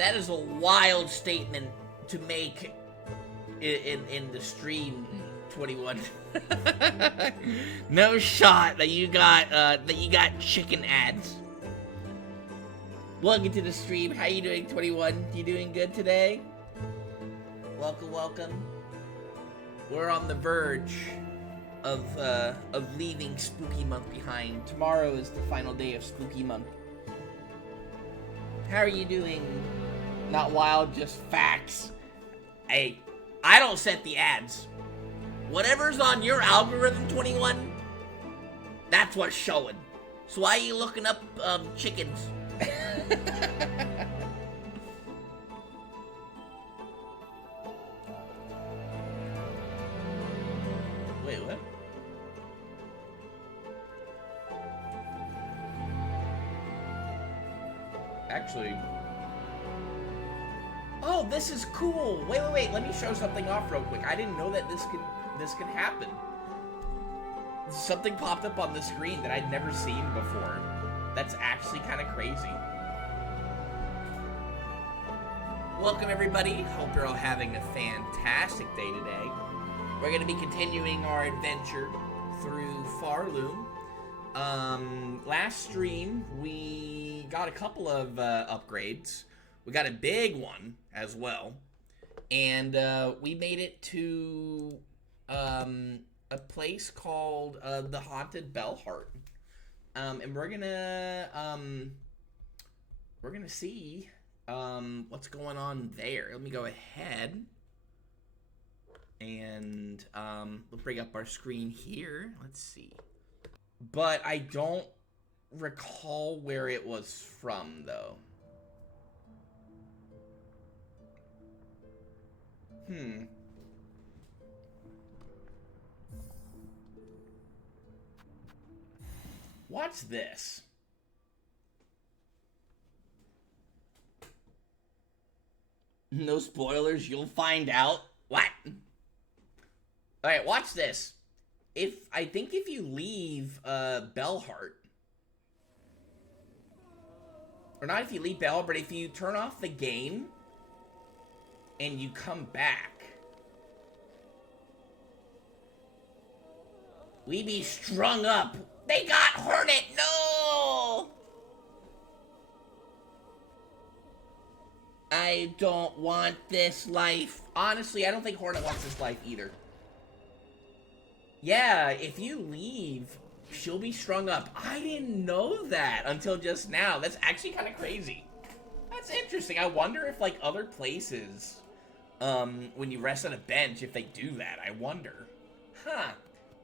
That is a wild statement to make in the stream, 21. No shot that you got chicken ads. Welcome to the stream. How you doing, 21? You doing good today? Welcome, welcome. We're on the verge of leaving Spooky Month behind. Tomorrow is the final day of Spooky Month. How are you doing? Not wild, just facts. Hey, I don't set the ads. Whatever's on your algorithm, 21, that's what's showing. So why are you looking up chickens? Wait, what? Actually... Oh, this is cool. Wait. Let me show something off real quick. I didn't know that this could happen. Something popped up on the screen that I'd never seen before. That's actually kind of crazy. Welcome, everybody. Hope you're all having a fantastic day today. We're going to be continuing our adventure through Farloom. Last stream, we got a couple of upgrades. We got a big one as well, and we made it to a place called the Haunted Bellheart, and we're gonna see what's going on there. Let me go ahead and we'll bring up our screen here. Let's see, but I don't recall where it was from though. What's this? No spoilers, you'll find out. What? Alright, watch this. I think if you leave Bellheart, or not if you leave Bellheart, but if you turn off the game and you come back, we be strung up. They got Hornet, no! I don't want this life. Honestly, I don't think Hornet wants this life either. Yeah, if you leave, she'll be strung up. I didn't know that until just now. That's actually kind of crazy. That's interesting. I wonder if, like, other places, when you rest on a bench, if they do that. I wonder. Huh.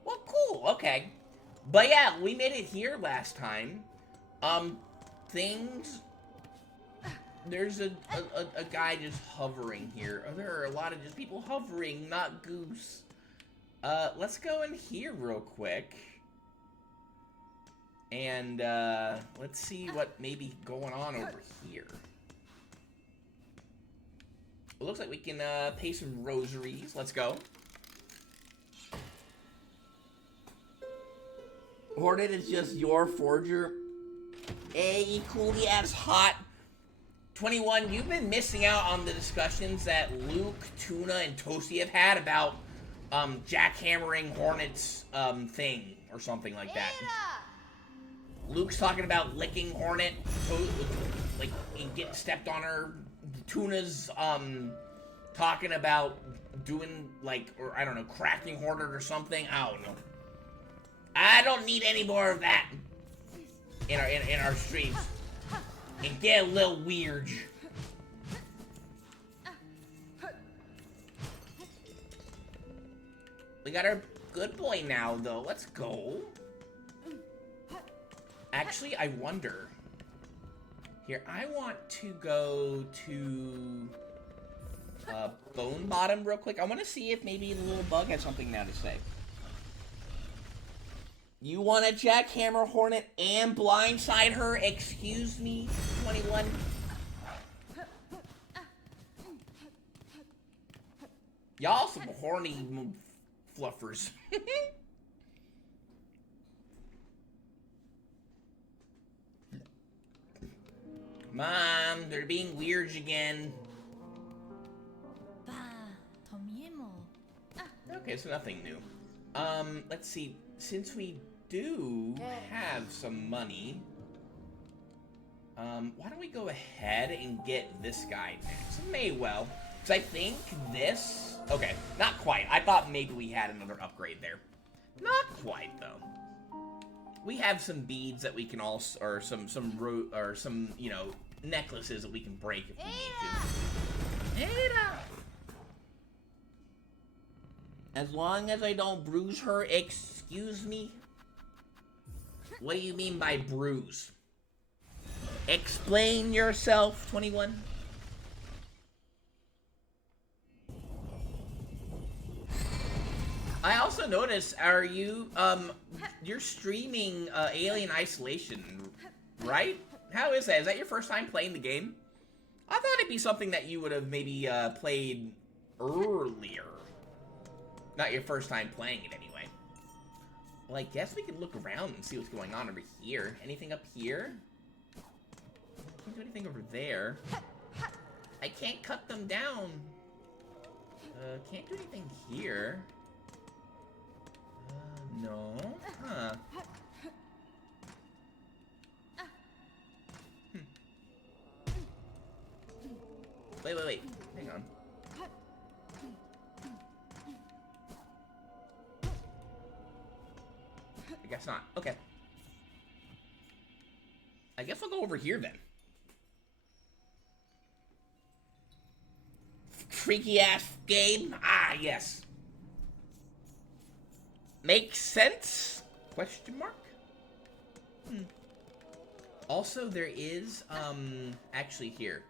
Well, cool. Okay. But yeah, we made it here last time. There's a guy just hovering here. Oh, there are a lot of just people hovering, not goose. Let's go in here real quick. And, let's see what may be going on over here. It looks like we can, pay some rosaries. Let's go. Hornet is just your forger. Hey, coolie ass hot. 21, you've been missing out on the discussions that Luke, Tuna, and Toasty have had about, jackhammering Hornet's, thing, or something like that. Luke's talking about licking Hornet, like, and getting stepped on her. Tuna's, talking about doing, like, or I don't know, cracking Hornet or something. I don't know. I don't need any more of that in our streams. And get a little weird. We got our good boy now, though. Let's go. Actually, I wonder. Here, I want to go to Bone Bottom real quick. I want to see if maybe the little bug has something now to say. You want to jackhammer Hornet and blindside her? Excuse me, 21? Y'all some horny fluffers. Come on. around. They're being weird again. Okay, so nothing new. Let's see. Since we do have some money, why don't we go ahead and get this guy next? May well. Because I think this... Okay, not quite. I thought maybe we had another upgrade there. Not quite, though. We have some beads that we can also... Or some you know, necklaces that we can break if we need to. As long as I don't bruise her, excuse me? What do you mean by bruise? Explain yourself, 21. I also noticed, are you, you're streaming, Alien Isolation, right? How is that? Is that your first time playing the game? I thought it'd be something that you would have maybe, played earlier. Not your first time playing it, anyway. Well, I guess we can look around and see what's going on over here. Anything up here? Can't do anything over there. I can't cut them down. Can't do anything here. No. Huh. Wait. Hang on. I guess not. Okay. I guess I'll go over here then. Freaky ass game. Ah, yes. Makes sense? Question mark? Also, there is, actually here.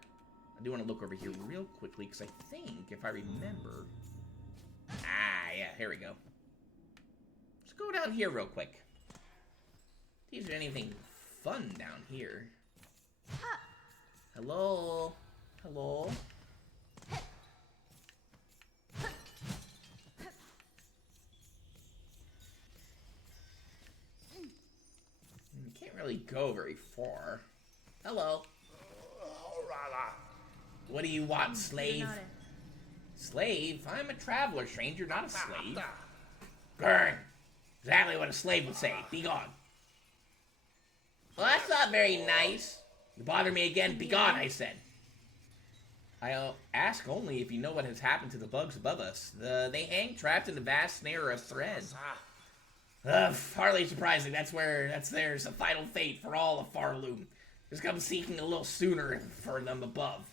I do want to look over here real quickly, because I think, if I remember... Ah, yeah, here we go. Let's go down here real quick. See if there's anything fun down here. Hello? Hello? You can't really go very far. Hello? What do you want, slave? Slave? I'm a traveler, stranger, not a slave. Grr! Exactly what a slave would say. Be gone. Well, that's not very nice. You bother me again. Be gone, I said. I'll ask only if you know what has happened to the bugs above us. They hang trapped in a vast snare of threads. Hardly surprising. That's there's a final fate for all of Farloom. Just come seeking a little sooner for them above.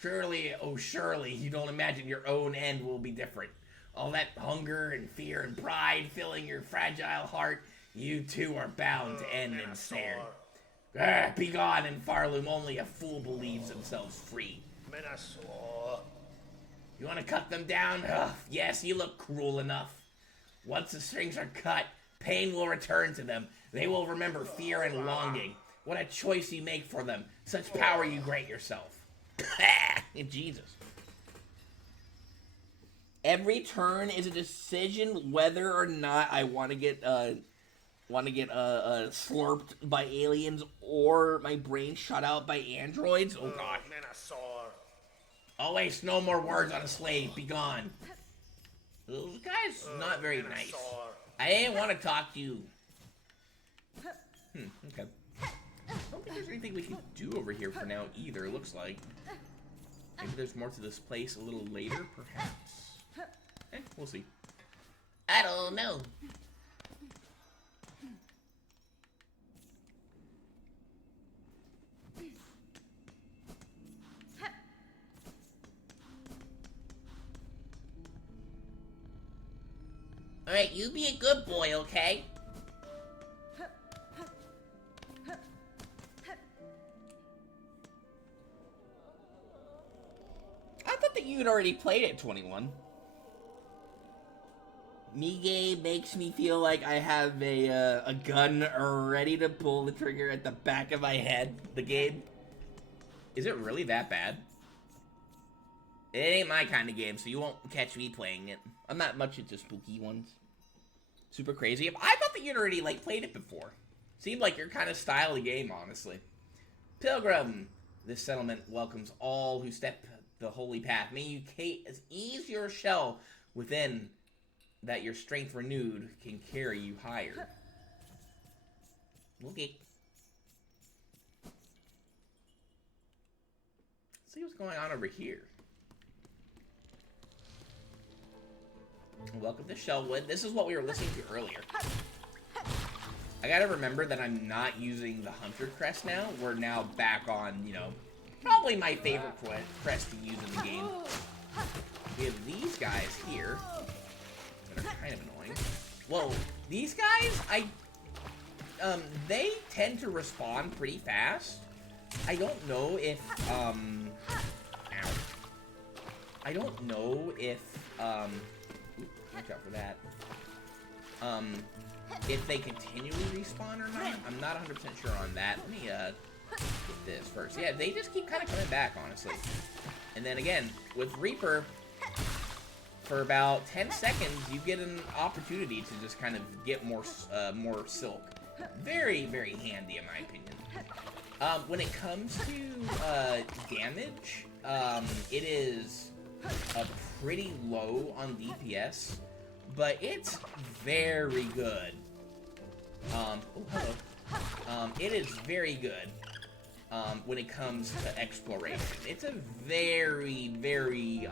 Surely, oh surely, you don't imagine your own end will be different. All that hunger and fear and pride filling your fragile heart, you too are bound to end ensnared. Be gone, in Farloom only a fool believes themselves free. You want to cut them down? Yes, you look cruel enough. Once the strings are cut, pain will return to them. They will remember fear and longing. What a choice you make for them. Such power you grant yourself. Jesus. Every turn is a decision whether or not I want to get slurped by aliens or my brain shut out by androids. Oh god. I'll waste no more words on a slave. Be gone. This guy's not very nice. I didn't want to talk to you. Okay. I don't think there's anything we can do over here for now either, it looks like. Maybe there's more to this place a little later, perhaps. We'll see. I don't know. Alright, you be a good boy, okay? I thought that you'd already played it, 21. Mige makes me feel like I have a gun ready to pull the trigger at the back of my head. The game. Is it really that bad? It ain't my kind of game, so you won't catch me playing it. I'm not much into spooky ones. Super crazy. I thought that you'd already, like, played it before. Seemed like your kind of style of game, honestly. Pilgrim, This settlement welcomes all who step the holy path. May you ease your shell within, that your strength renewed can carry you higher. Okay. Let's see what's going on over here. Welcome to Shellwood. This is what we were listening to earlier. I gotta remember that I'm not using the Hunter crest now. We're now back on, you know, probably my favorite crest to use in the game. We have these guys here that are kind of annoying. Whoa, these guys, they tend to respond pretty fast. I don't know if, ow. I don't know if, watch out for that. If they continually respawn or not. I'm not 100% sure on that. Let me, get this first. Yeah, they just keep kind of coming back, honestly. And then again, with Reaper, for about 10 seconds, you get an opportunity to just kind of get more silk. Very, very handy, in my opinion. When it comes to, damage, it is pretty low on DPS, but it's very good. Oh, hello. It is very good, when it comes to exploration. It's a very, very,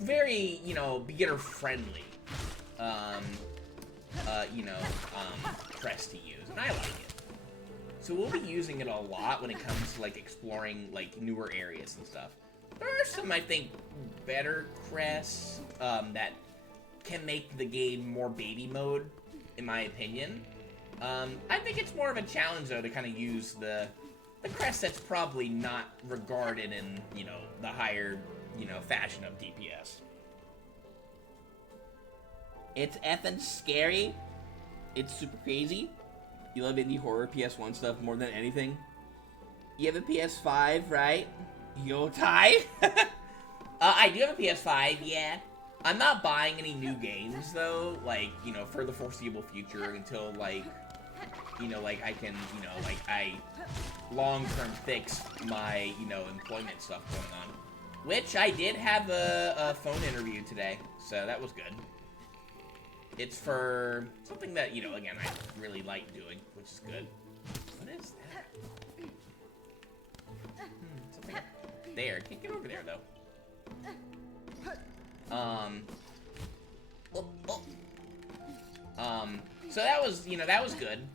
very, you know, beginner-friendly, crest to use, and I like it. So we'll be using it a lot when it comes to, like, exploring, like, newer areas and stuff. There are some, I think, better crests, that can make the game more baby mode, in my opinion. I think it's more of a challenge, though, to kind of use the crest that's probably not regarded in, you know, the higher, you know, fashion of DPS. It's effing scary. It's super crazy. You love indie horror PS1 stuff more than anything. You have a PS5, right? Yotai? I do have a PS5, yeah. I'm not buying any new games, though, like, you know, for the foreseeable future until, like, you know, like, I can, you know, like, I long-term fix my, you know, employment stuff going on. Which, I did have a phone interview today, so that was good. It's for something that, you know, again, I really like doing, which is good. What is that? Something there. Can't get over there, though. So that was, you know, that was good.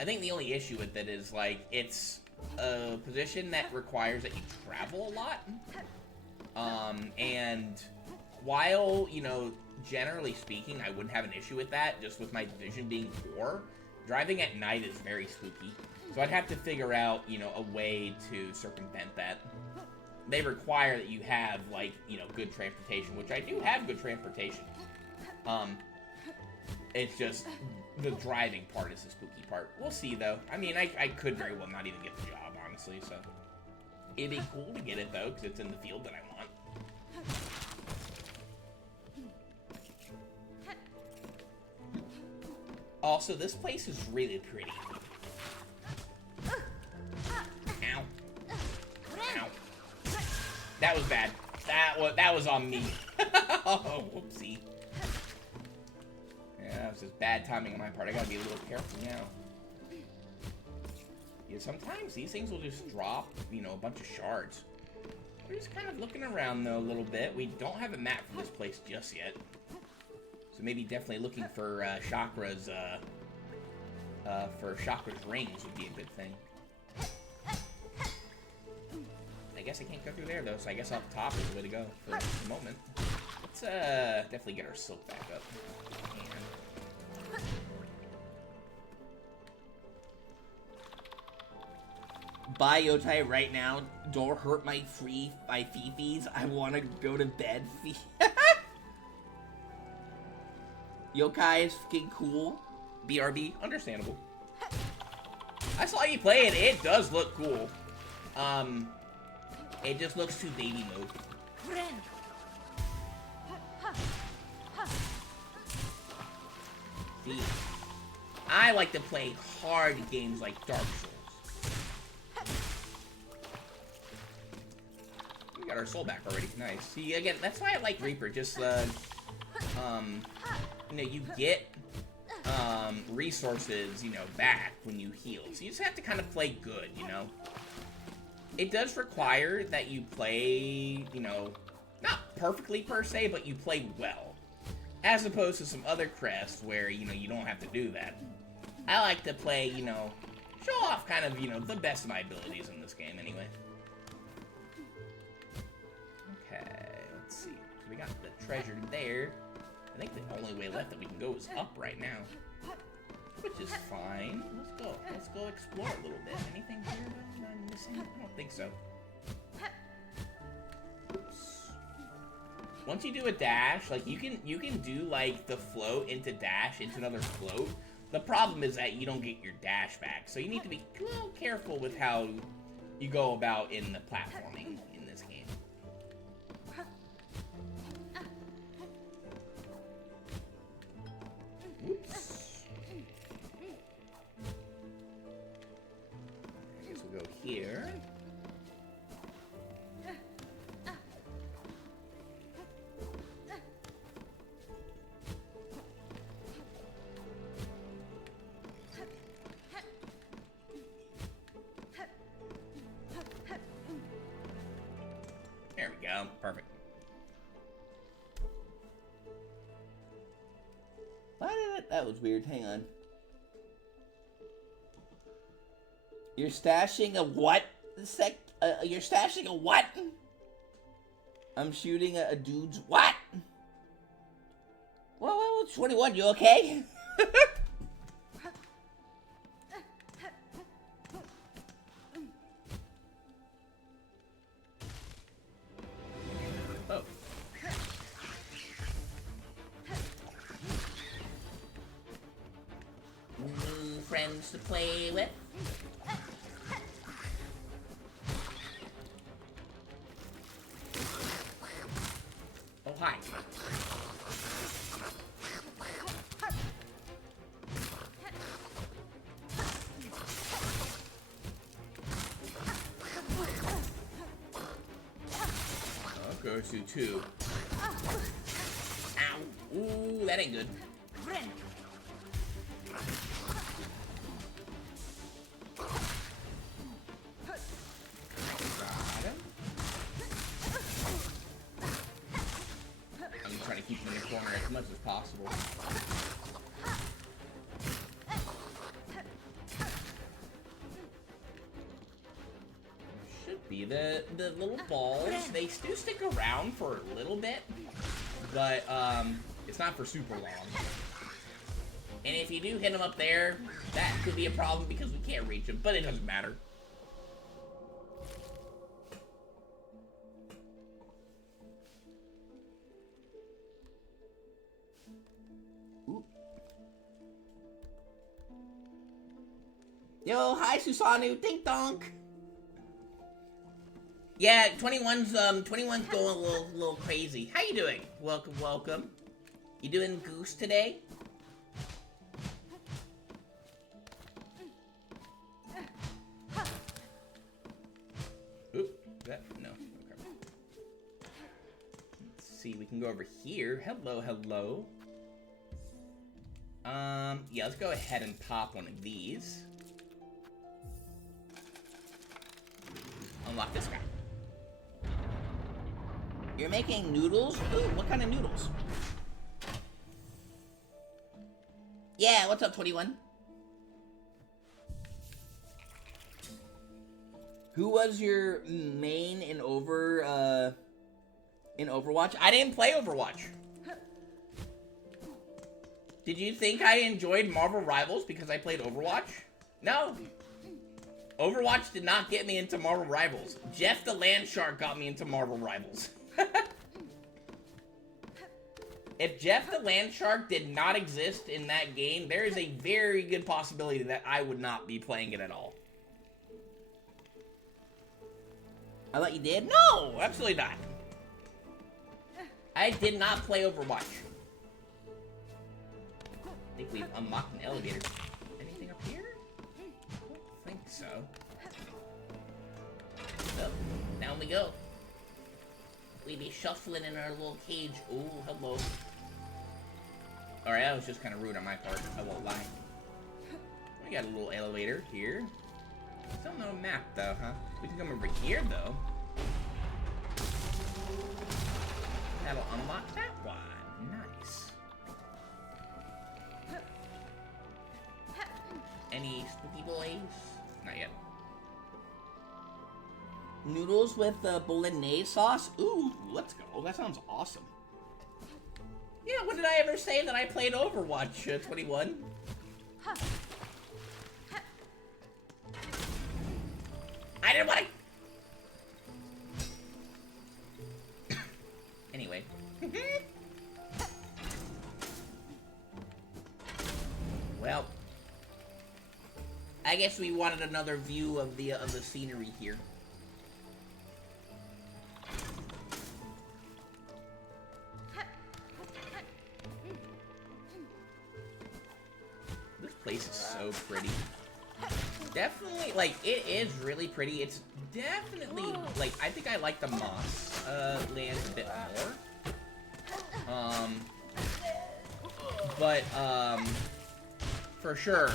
I think the only issue with it is, like, it's a position that requires that you travel a lot. And while, you know, generally speaking, I wouldn't have an issue with that, just with my vision being poor, driving at night is very spooky. So I'd have to figure out, you know, a way to circumvent that. They require that you have, like, you know, good transportation, which I do have good transportation. It's just the driving part is the spooky part. We'll see, though. I mean, I could very well not even get the job, honestly, so. It'd be cool to get it, though, because it's in the field that I want. Also, this place is really pretty. Ow. Ow. That was bad. That was on me. Oh, whoopsie. Yeah, that was just bad timing on my part. I gotta be a little careful now. Yeah, sometimes these things will just drop, you know, a bunch of shards. We're just kind of looking around, though, a little bit. We don't have a map for this place just yet. So maybe definitely looking for Chakra's rings would be a good thing. I guess I can't go through there, though, so I guess off the top is the way to go for the moment. Let's definitely get our silk back up. Bye, Yotai, right now. Don't hurt my fifis. I want to go to bed. Yokai is fucking cool. BRB, understandable. I saw you play it. It does look cool. It just looks too baby mode. See, I like to play hard games like Dark Souls. got our soul back already. Nice. See, again, that's why I like Reaper. Just, you know, you get, resources, you know, back when you heal. So you just have to kind of play good, you know? It does require that you play, you know, not perfectly per se, but you play well. As opposed to some other crests where, you know, you don't have to do that. I like to play, you know, show off kind of, you know, the best of my abilities in this game anyway. Okay, let's see. So we got the treasure there. I think the only way left that we can go is up right now. Which is fine. Let's go. Let's go explore a little bit. Anything here that I'm missing? I don't think so. Oops. Once you do a dash, like you can do like the float into dash into another float. The problem is that you don't get your dash back, so you need to be a little careful with how you go about in the platforming in this game. Whoops. I guess we'll go here. There we go. Perfect. Why did it? That was weird. Hang on. You're stashing a what? You're stashing a what? I'm shooting a dude's what? Well, 21, you okay? Oh. New friends to play with. Oh, hi. Goes to 2. Ow. Ooh, that ain't good. Got him. I'm trying to keep him in the corner as much as possible. Be the little balls, they do stick around for a little bit, but it's not for super long. And if you do hit them up there, that could be a problem because we can't reach them, but it doesn't matter. Ooh. Yo, hi Susanu, ding donk. Yeah, 21's going a little crazy. How you doing? Welcome, welcome. You doing goose today? Oop, that no. Okay. Let's see, we can go over here. Hello, hello. Yeah, let's go ahead and pop one of these. Unlock this guy. You're making noodles? Ooh, what kind of noodles? Yeah, what's up, 21? Who was your main in Overwatch? I didn't play Overwatch. Did you think I enjoyed Marvel Rivals because I played Overwatch? No. Overwatch did not get me into Marvel Rivals. Jeff the Land Shark got me into Marvel Rivals. If Jeff the Land Shark did not exist in that game, there is a very good possibility that I would not be playing it at all. I thought you did? No, absolutely not. I did not play Overwatch. I think we've unlocked an elevator. Anything up here? I don't think so. So, down we go. We be shuffling in our little cage. Ooh, hello. Alright, that was just kind of rude on my part. I won't lie. We got a little elevator here. Still no map, though, huh? We can come over here, though. That'll unlock that one. Nice. Any spooky boys? Not yet. Noodles with bolognese sauce? Ooh, let's go. That sounds awesome. Yeah, when did I ever say that I played Overwatch 21? I didn't want to... Anyway. Well, I guess we wanted another view of the scenery here. This place is so pretty. Definitely, like, it is really pretty. It's definitely, like, I think I like the moss land a bit more. But, for sure,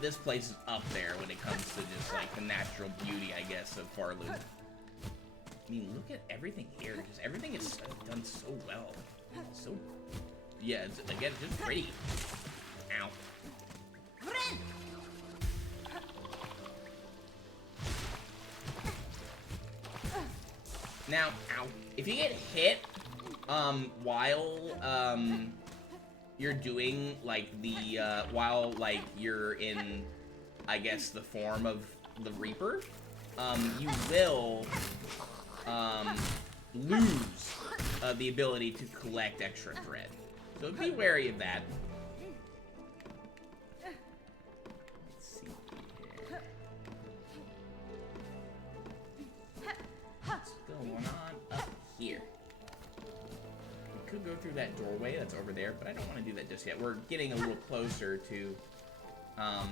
this place is up there when it comes to just, like, the natural beauty, I guess, of Farloop. I mean, look at everything here. Just everything is done so well. So, yeah, it's, again, just pretty. Ow. Now, ow, if you get hit, while, you're doing, like, while, like, you're in, I guess, the form of the Reaper, you will, lose, the ability to collect extra thread. So be wary of that. Let's see here. What's going on up here? We could go through that doorway that's over there, but I don't want to do that just yet. We're getting a little closer to, I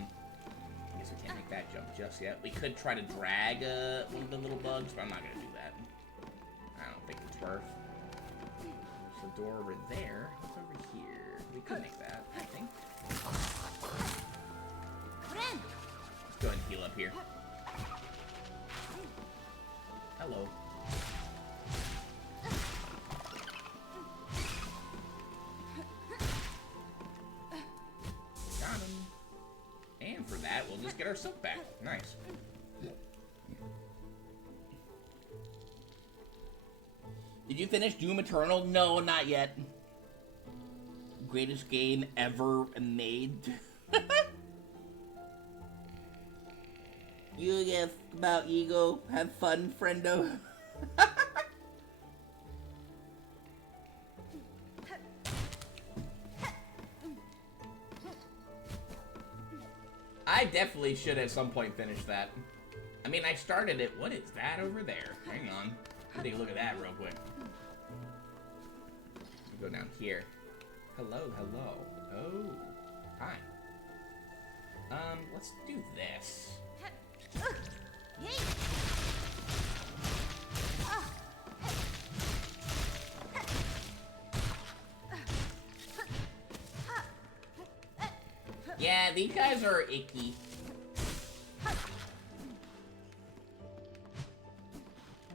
guess we can't make that jump just yet. We could try to drag one of the little bugs, but I'm not going to do that. I don't think it's worth. There's a door over there. What's over here? We could make that, I think. Let's go ahead and heal up here. Hello. Got him. And for that, we'll just get our silk back. Nice. Did you finish Doom Eternal? No, not yet. Greatest game ever made. You give about ego. Have fun, friendo. I definitely should at some point finish that. I mean, I started it. What is that over there? Hang on. Take a look at that real quick. Go down here. Hello, hello. Oh, hi. Let's do this. Yeah, these guys are icky.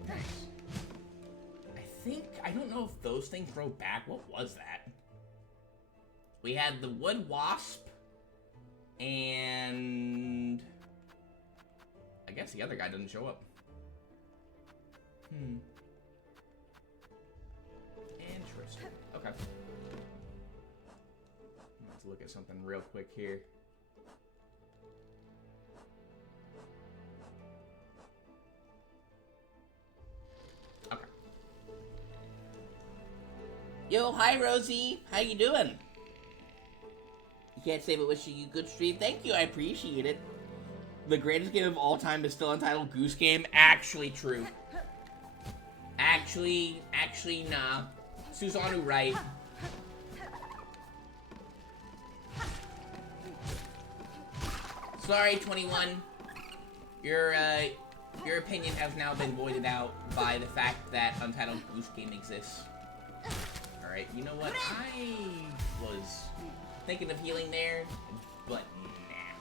Nice. I don't know if those things grow back. What was that? We had the wood wasp, and I guess the other guy doesn't show up. Interesting. Okay. Let's look at something real quick here. Okay. Yo, hi Rosie. How you doing? You can't say but wishing you good stream. Thank you, I appreciate it. The greatest game of all time is still entitled Goose Game. Actually true. Actually, nah. Susanoo right. Sorry, 21. You're Your opinion has now been voided out by the fact that Untitled Goose Game exists. Alright, you know what? I was thinking of healing there, but nah.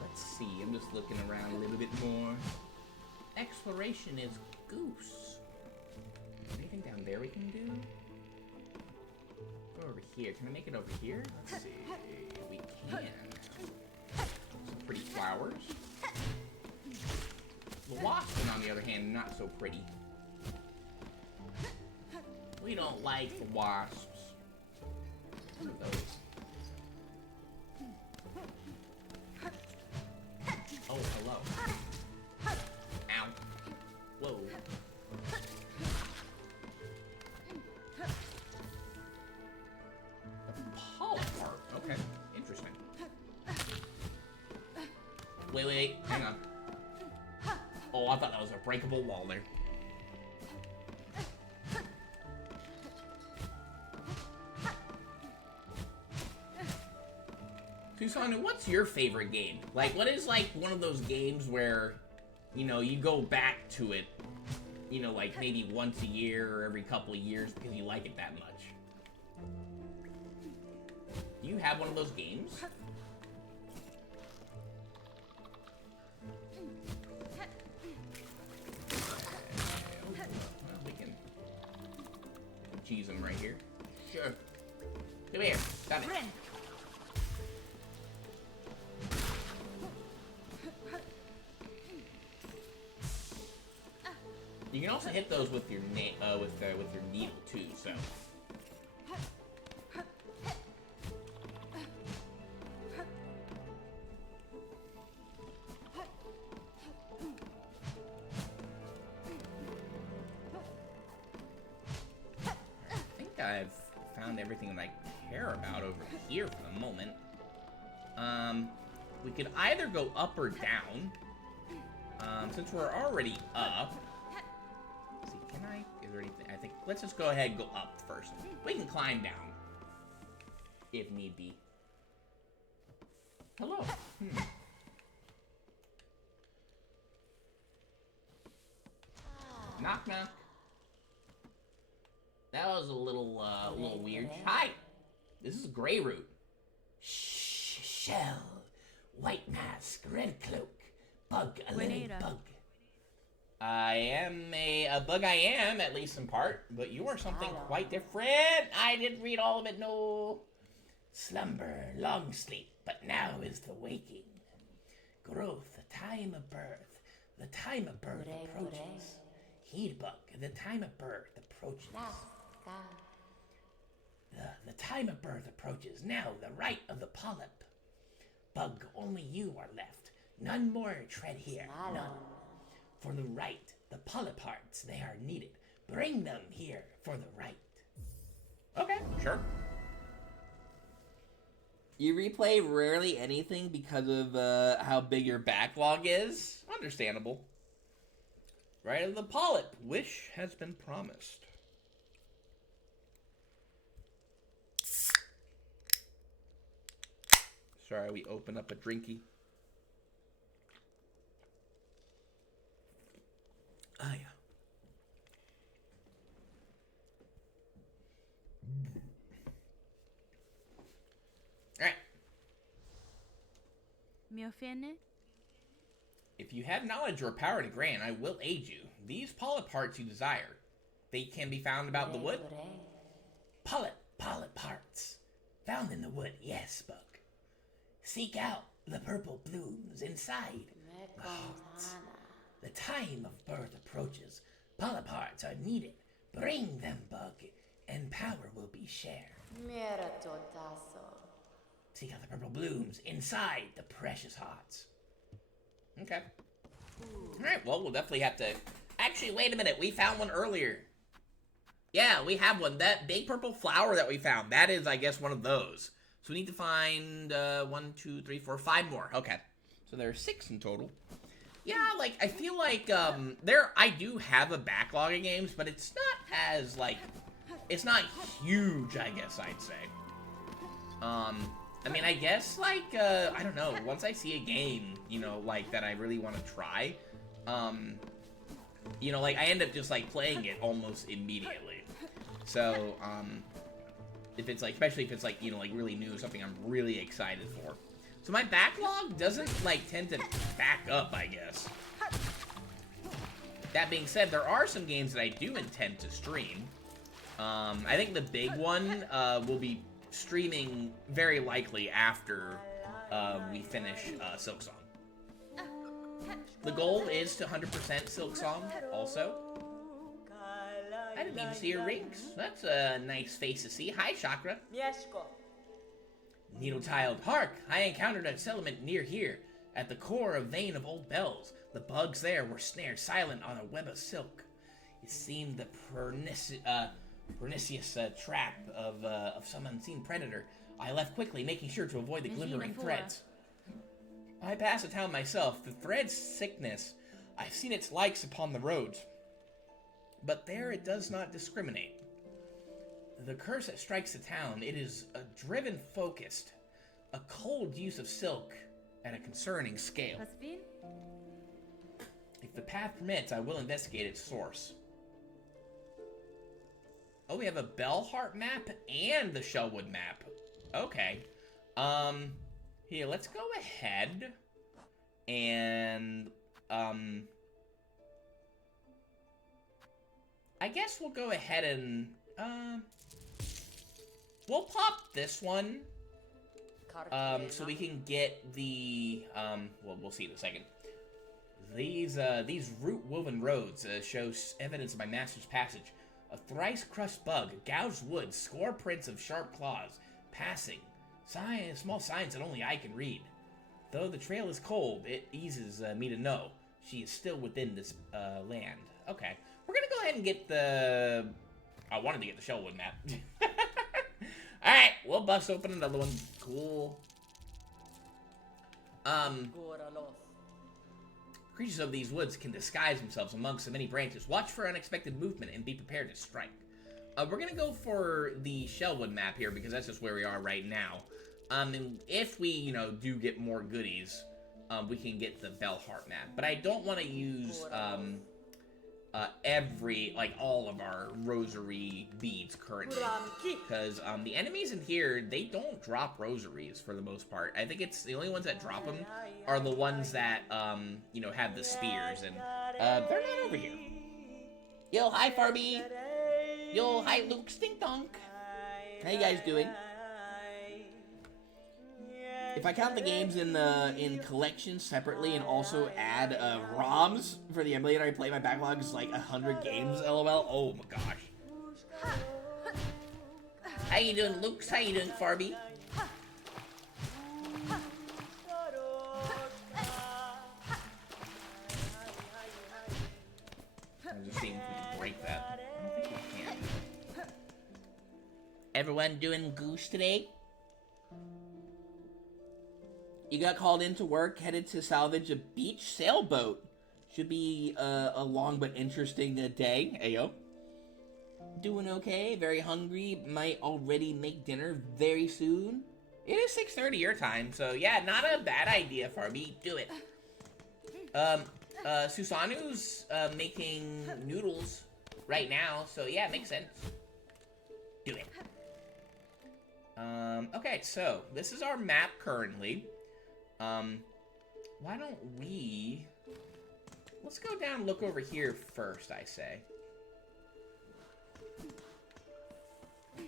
Let's see, I'm just looking around a little bit more. Exploration is goose. Anything down there we can do? Go over here. Can I make it over here? Let's see. We can. Some pretty flowers. The wasps, on the other hand, not so pretty. We don't like the wasps. What are those? Oh, hello. Ow. Whoa. The polycarp. Okay, interesting. Wait, hang on. Oh, I thought that was a breakable wall there. Susanna, what's your favorite game? Like, what is, like, one of those games where, you know, you go back to it, you know, like, maybe once a year or every couple of years because you like it that much? Do you have one of those games? Well, we can cheese them right here. Sure. Come here. Got it. You can also hit those with your with your needle too. So. I think I've found everything that I care about over here for the moment. We could either go up or down. Since we're already up. Can I? Is there anything? I think let's just go ahead and go up first. We can climb down if need be. Hello. Knock knock. That was a little weird. Hi. This is Grey Root. Shell, white mask, red cloak, bug, a little bug. I am a bug, I am, at least in part, but you are something quite different. I didn't read all of it, no. Slumber, long sleep, but now is the waking. Growth, the time of birth, the time of birth approaches. Heed bug, the time of birth approaches. The time of birth approaches. Now the right of the polyp. Bug, only you are left. None more tread here, none. For the right, the polyp hearts, they are needed. Bring them here for the right. Okay, sure. You replay rarely anything because of how big your backlog is. Understandable. Right of the polyp, wish has been promised. Sorry, we open up a drinky. Ah, yeah. Alright. If you have knowledge or power to grant, I will aid you. These polyp hearts you desire. They can be found about the wood. Polyp hearts. Found in the wood, yes, Bug. Seek out the purple blooms inside the hearts. The time of birth approaches. Polyp hearts are needed. Bring them, Bug, and power will be shared. Seek out the purple blooms inside the precious hearts. Okay. Alright, well, we'll definitely have to... Actually, wait a minute. We found one earlier. Yeah, we have one. That big purple flower that we found, that is, I guess, one of those. So we need to find 1, 2, 3, 4, 5 more. Okay. So there are 6 in total. Yeah, like, I feel like I do have a backlog of games, but it's not as, like, it's not huge, I guess I'd say. I mean, I guess, like, I don't know, once I see a game, you know, like, that I really want to try, you know, like, I end up just, like, playing it almost immediately. So, if it's, like, especially if it's, like, you know, like, really new, something I'm really excited for. So my backlog doesn't, like, tend to back up, I guess. That being said, there are some games that I do intend to stream. I think the big one, will be streaming very likely after we finish Silksong. The goal is to 100% Silksong also. I didn't even see your rings. That's a nice face to see. Hi, Chakra. Needle-tiled, hark! I encountered a settlement near here, at the core of vein of old bells. The bugs there were snared silent on a web of silk. It seemed the pernicious trap of some unseen predator. I left quickly, making sure to avoid the glimmering threads. I pass the town myself. The thread's sickness. I've seen its likes upon the roads. But there it does not discriminate. The curse that strikes the town, it is a driven focused, a cold use of silk at a concerning scale. If the path permits, I will investigate its source. Oh, we have a Bellheart map and the Shellwood map. Okay. Here, let's go ahead and, I guess we'll go ahead and, we'll pop this one, so we can get the, well, we'll see in a second. These root-woven roads show evidence of my master's passage. A thrice-crushed bug, gouged wood, score prints of sharp claws, passing. Small signs that only I can read. Though the trail is cold, it eases me to know she is still within this land. Okay, we're gonna go ahead and get the... I wanted to get the Shellwood map. Alright, we'll bust open another one. Cool. Creatures of these woods can disguise themselves amongst the many branches. Watch for unexpected movement and be prepared to strike. We're gonna go for the Shellwood map here because that's just where we are right now. And if we, you know, do get more goodies, we can get the Bellheart map. But I don't want to use all of our rosary beads currently, because the enemies in here, they don't drop rosaries for the most part. I think it's the only ones that drop them are the ones that you know, have the spears, and they're not over here. Yo, hi Farby. Yo, hi Luke Stink Dunk. How you guys doing? If I count the games in collections separately and also add ROMs for the emulator I play, my backlog is like 100 games, lol. Oh my gosh. How you doing, Luke? How you doing, Farby? I'm just seeing if we can break that. I don't think we can. Everyone doing goose today? You got called into work, headed to salvage a beach sailboat. Should be a long but interesting day. Ayo. Doing okay, very hungry, might already make dinner very soon. It is 6:30 your time, so yeah, not a bad idea, Farby. Do it. Susanu's making noodles right now, so yeah, it makes sense. Do it. Okay, so this is our map currently. Why don't we... Let's go down and look over here first, I say.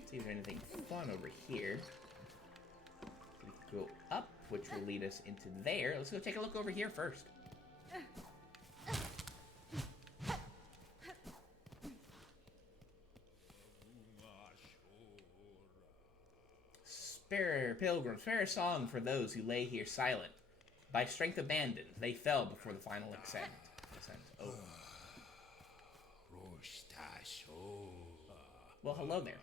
See if there's anything fun over here. We can go up, which will lead us into there. Let's go take a look over here first. Spare pilgrims, fair song for those who lay here silent. By strength abandoned, they fell before the final ascent. Oh. Well, hello there.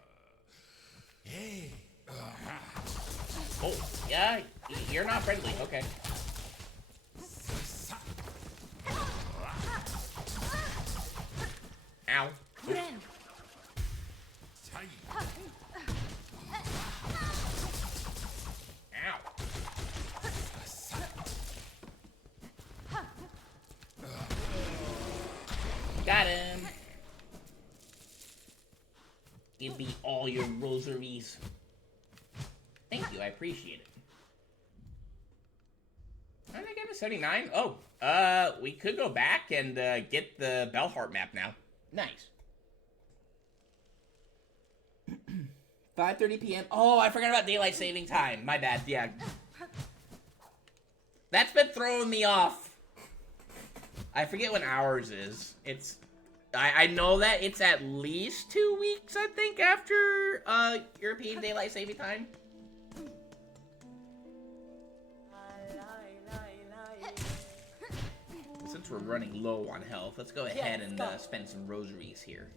Oh, yeah, you're not friendly. Okay. Ow. Got him. Give me all your rosaries. Thank you, I appreciate it. I think I have a 79. Oh, we could go back and get the Bellheart map now. Nice. 5:30 p.m. Oh, I forgot about daylight saving time. My bad. Yeah. That's been throwing me off. I forget when ours is. I know that it's at least 2 weeks, I think, after European daylight saving time. Since we're running low on health, let's go ahead and spend some rosaries here.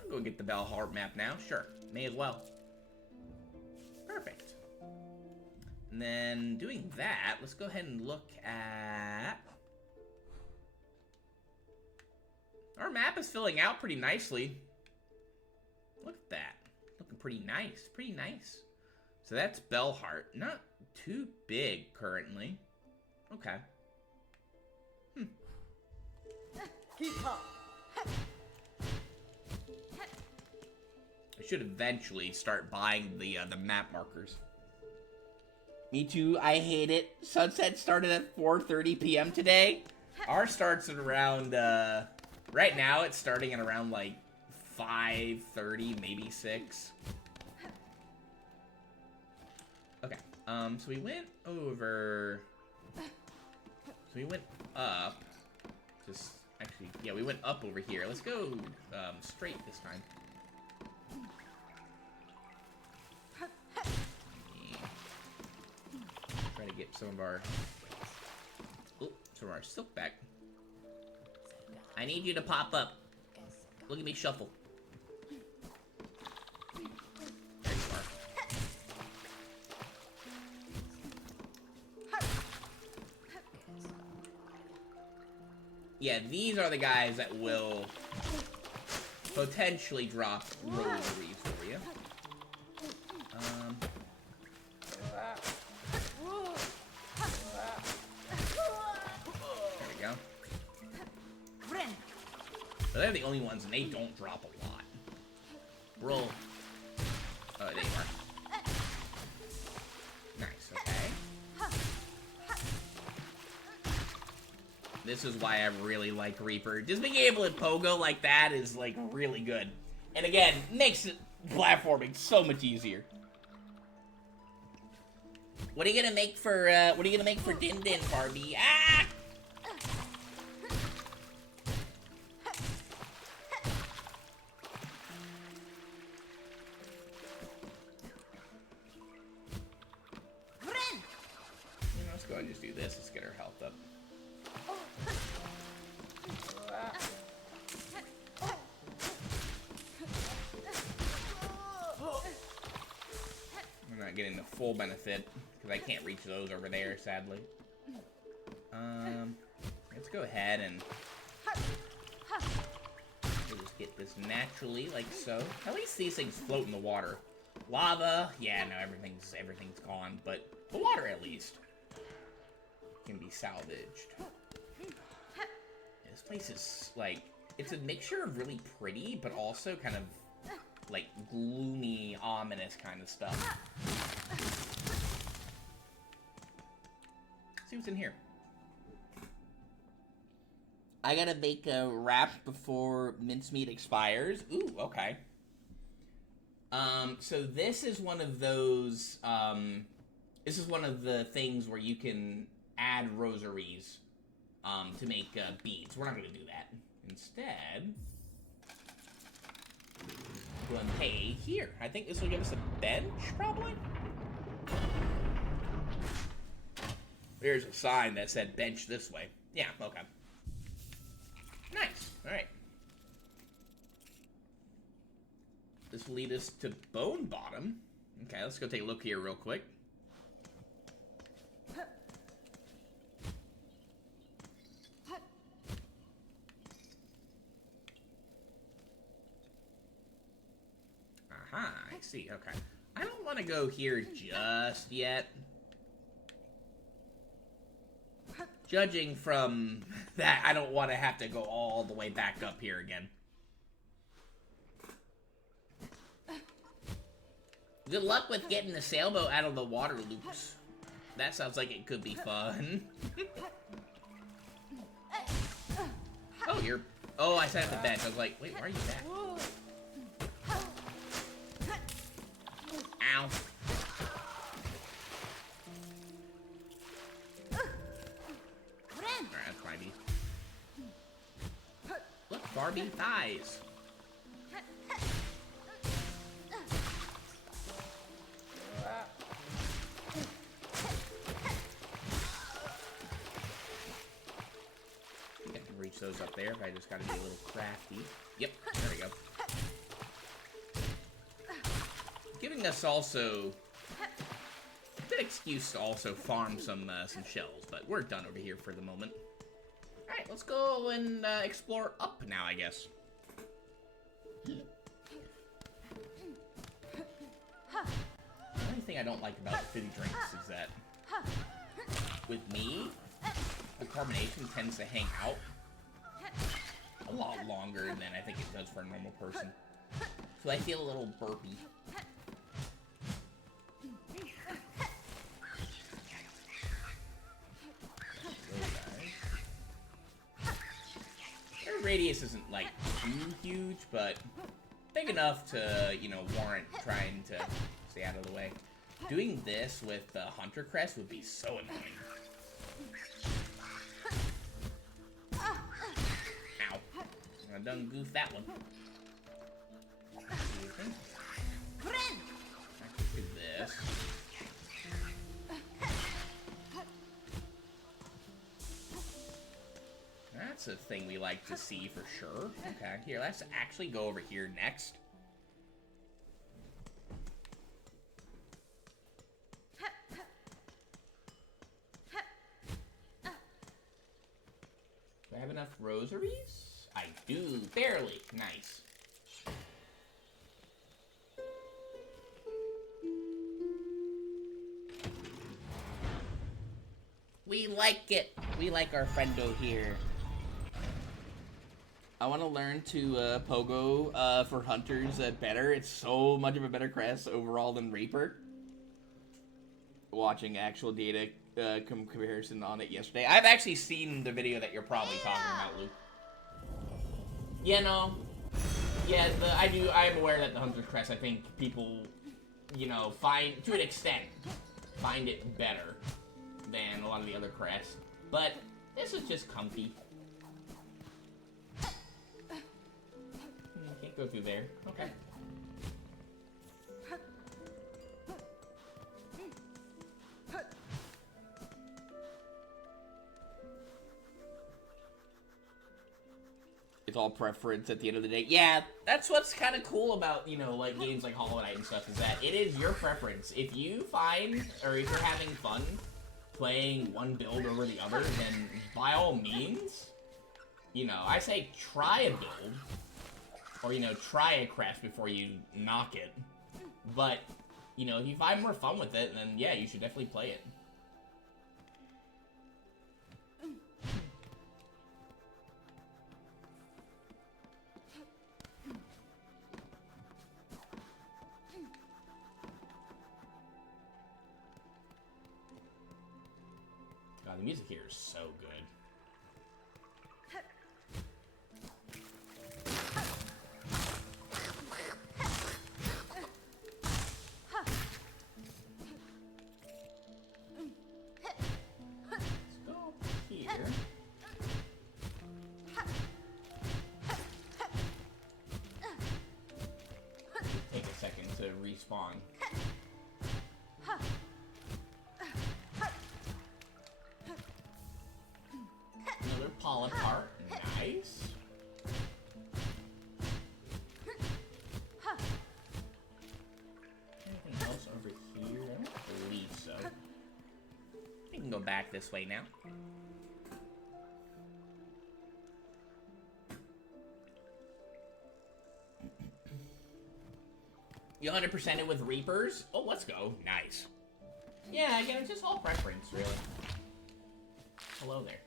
I'll go get the Bellheart map now. Sure, may as well. Perfect. And then doing that, let's go ahead and look at... Our map is filling out pretty nicely. Look at that. Looking pretty nice. Pretty nice. So that's Bellheart. Not too big currently. Okay. I should eventually start buying the map markers. Me too. I hate it. Sunset started at 4:30 p.m. today. Ours starts at around right now it's starting at around like 5:30, maybe 6. Okay. So we went over. So we went up. Just actually, yeah, we went up over here. Let's go straight this time. Try to get some of our silk back. I need you to pop up. Look at me shuffle. There you are. Yeah, these are the guys that will potentially drop rosaries for you. There we go. So they're the only ones, and they don't drop a lot. Roll. Oh, there you are. Nice, okay. This is why I really like Reaper. Just being able to pogo like that is, like, really good. And again, makes it platforming so much easier. What are you gonna make for, Din Din, Barbie? Ah! Let's go ahead and just do this. Let's get our health up. I'm not getting the full benefit because I can't reach those over there, sadly. Let's go ahead and we'll just get this naturally, like so. At least these things float in the water. Lava, yeah, no, everything's gone, but the water at least can be salvaged. This place is like, it's a mixture of really pretty, but also kind of like gloomy, ominous kind of stuff. Let's see what's in here. I gotta make a wrap before mincemeat expires. Ooh, okay. So this is one of those, this is one of the things where you can add rosaries, to make, beads. We're not gonna do that. Instead, go and pay here. I think this will give us a bench, probably? There's a sign that said bench this way. Yeah, okay. Nice, alright. This will lead us to Bone Bottom. Okay, let's go take a look here real quick. Aha, I see, okay. I don't want to go here just yet. Judging from that, I don't want to have to go all the way back up here again. Good luck with getting the sailboat out of the water loops. That sounds like it could be fun. Oh, you're... Oh, I sat at the bench. I was like, wait, where are you at? Ow. Alright, that's Barbie. Look, Barbie thighs. Those up there, but I just gotta be a little crafty. Yep, there we go. Giving us also a good excuse to also farm some shells, but we're done over here for the moment. Alright, let's go and explore up now, I guess. The only thing I don't like about fizzy drinks is that with me, the carbonation tends to hang out a lot longer than I think it does for a normal person. So I feel a little burpy. Their radius isn't like too huge, but big enough to, you know, warrant trying to stay out of the way. Doing this with the Hunter Crest would be so annoying. I done goofed that one. Do this. That's a thing we like to see for sure. Okay, here, let's actually go over here next. Do I have enough rosaries? I do, barely. Nice. We like it. We like our friendo here. I want to learn to pogo for hunters better. It's so much of a better crest overall than Reaper. Watching actual data comparison on it yesterday. I've actually seen the video that you're probably talking about, Luke. Yeah, no. Yeah, I'm aware that the Hunter's Crest, I think people, you know, find, to an extent, find it better than a lot of the other crests. But this is just comfy. Can't go through there. Okay. It's all preference at the end of the day. Yeah, that's what's kind of cool about, you know, like games like Hollow Knight and stuff, is that it is your preference. If you find, or if you're having fun playing one build over the other, then by all means, you know, I say try a build, or, you know, try a crest before you knock it. But, you know, if you find more fun with it, then yeah, you should definitely play it. God, the music here is so good. Let's go here. Take a second to respawn. Another polypart, nice. Anything else over here? I don't believe so. We can go back this way now. You 100% it with Reapers? Oh, let's go. Nice. Yeah, again, it's just all preference, really. Hello there.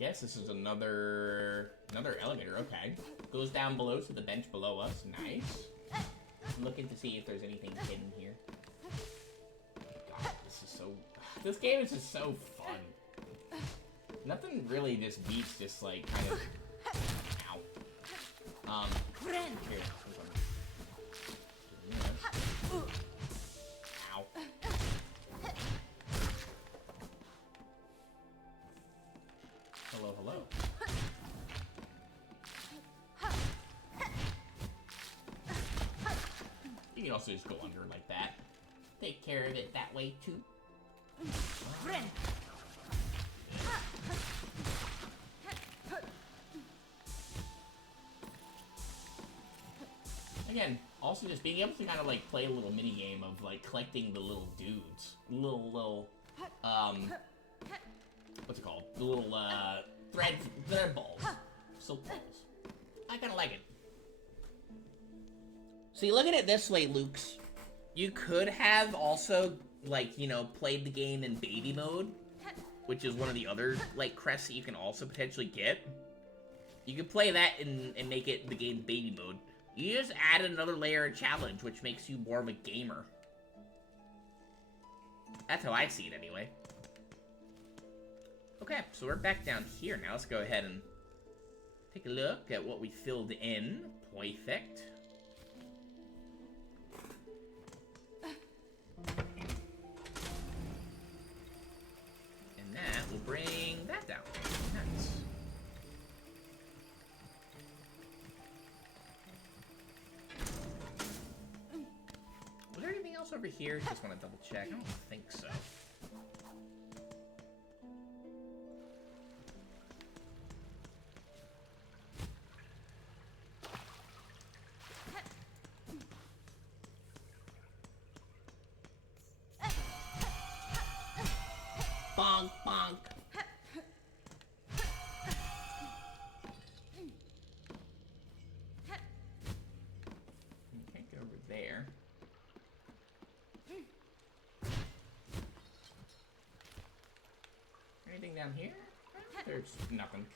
Guess this is another elevator. Okay, goes down below to the bench below us. Nice. I'm looking to see if there's anything hidden here. God, this game is just so fun. Nothing really just beats just like kind of. Ow. Here. Ow. Hello, hello. You can also just go under like that. Take care of it that way too. Again, also just being able to kind of like play a little mini game of like collecting the little dudes, little what's it called? The little thread balls, silk balls. I kind of like it. See, look at it this way, Lukes. You could have also like played the game in baby mode, which is one of the other like crests that you can also potentially get. You could play that and make it the game baby mode. You just add another layer of challenge, which makes you more of a gamer. That's how I see it, anyway. Okay, so we're back down here now. Let's go ahead and take a look at what we filled in. Perfect. And that will bring that down. Nice. Was there anything else over here? Just want to double check. I don't think so. Bonk, bonk. Okay, go over there. Anything down here? There's nothing.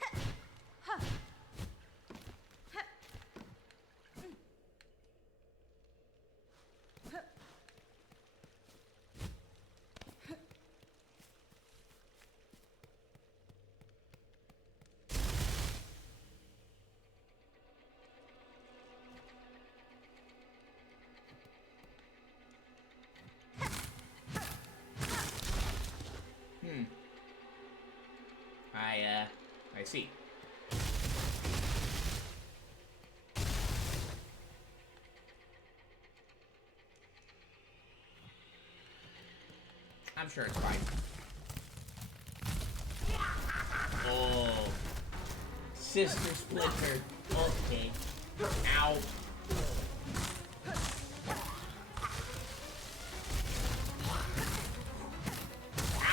I see. I'm sure it's fine. Oh. Sister Splinter. Okay. Ow.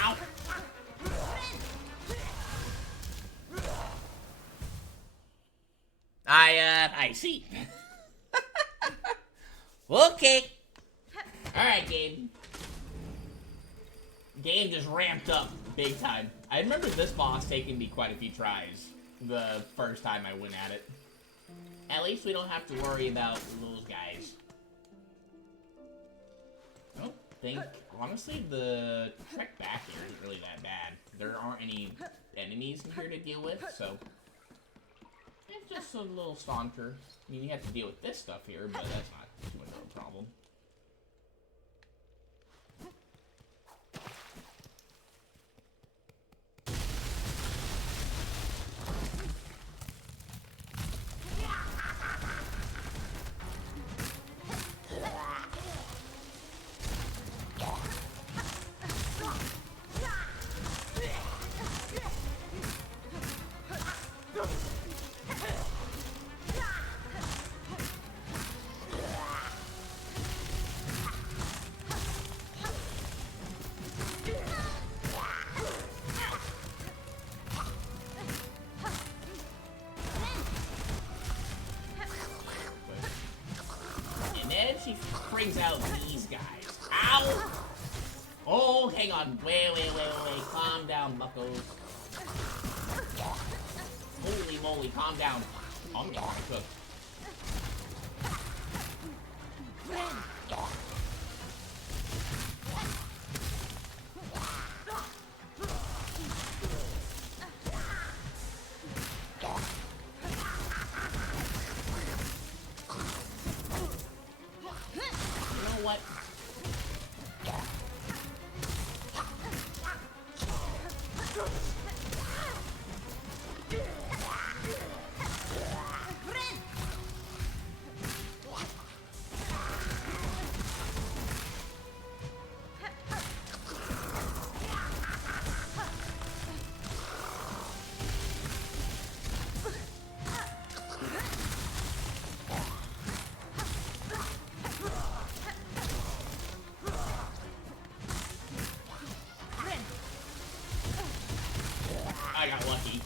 Ow. I see. Okay. Alright, game. Game just ramped up big time. I remember this boss taking me quite a few tries the first time I went at it. At least we don't have to worry about those guys. I don't think, honestly, the trek back here isn't really that bad. There aren't any enemies in here to deal with, so it's just a little saunter. I mean, you have to deal with this stuff here, but that's not too much of a problem. out these guys. Ow! Oh, hang on. Wait. Calm down, buckos. Holy moly, calm down. I'm gonna cook. You know what? I got lucky.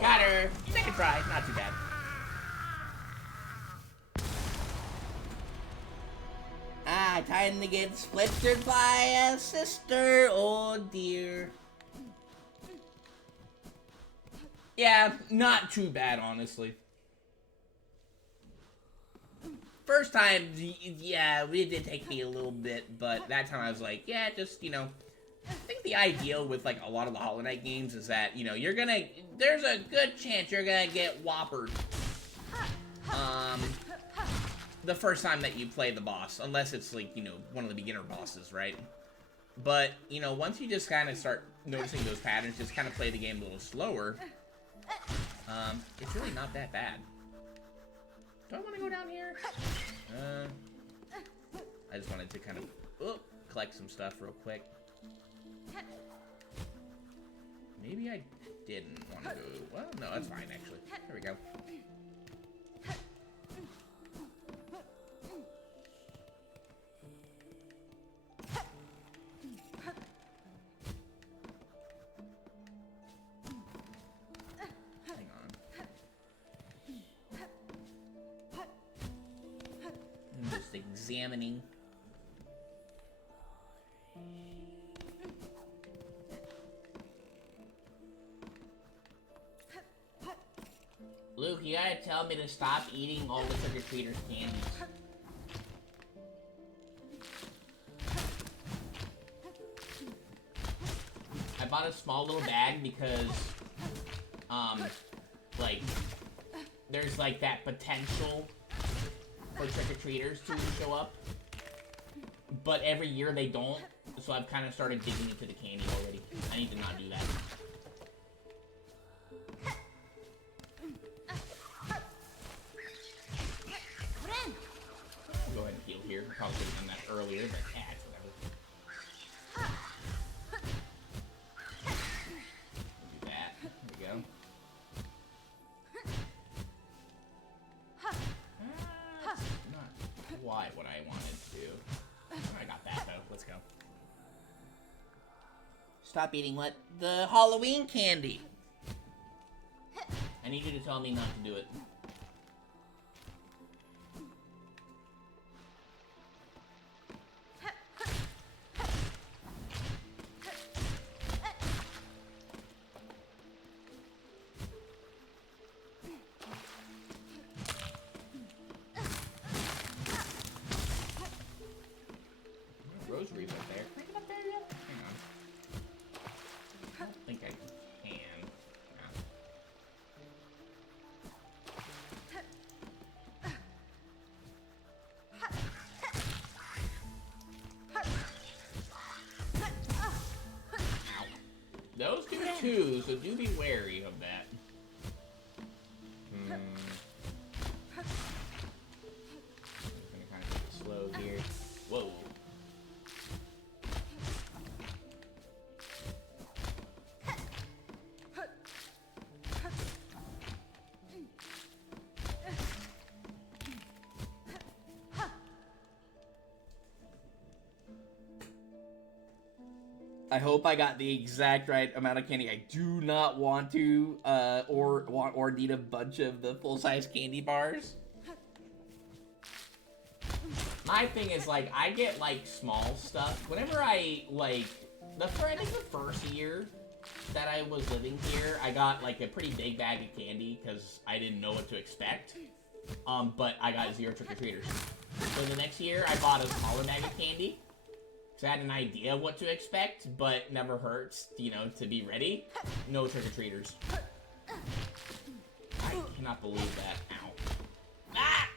Got her. Second try. Not too bad. Time to get splintered by a sister. Oh dear. Yeah, not too bad, honestly. First time, yeah, it did take me a little bit, but that time I was like, yeah, just, you know, I think the ideal with, like, a lot of the Hollow Knight games is that, you know, there's a good chance you're gonna get whoppered. The first time that you play the boss, unless it's, like, you know, one of the beginner bosses, right? But, you know, once you just kind of start noticing those patterns, just kind of play the game a little slower, it's really not that bad. Do I want to go down here? I just wanted to kind of collect some stuff real quick. Maybe I didn't want to go. Well, no, that's fine, actually. There we go. Examining. Luke, you gotta tell me to stop eating all the trick-or-treaters' candies. I bought a small little bag because, like, there's, like, that potential for trick-or-treaters to show up, but every year they don't, so I've kind of started digging into the candy already. I need to not do that. I'll go ahead and heal here. Probably could have done that earlier, but it's whatever. Do that. There we go. Quite what I wanted to do. I got that though. Let's go. Stop eating what? The Halloween candy. I need you to tell me not to do it. Rosaries up there. Can I get up there yet? Hang on. I don't think I can. No. Those do too, so do be wary of that. I'm gonna kind of take it slow here. Whoa. I hope I got the exact right amount of candy. I do not want to, or need a bunch of the full-size candy bars. My thing is, like, I get, like, small stuff. Whenever I, like, I think the first year that I was living here, I got, like, a pretty big bag of candy because I didn't know what to expect. But I got 0 trick-or-treaters. So the next year, I bought a smaller bag of candy. Because I had an idea of what to expect, but never hurts, you know, to be ready. No trick-or-treaters. I cannot believe that. Ow. Ah!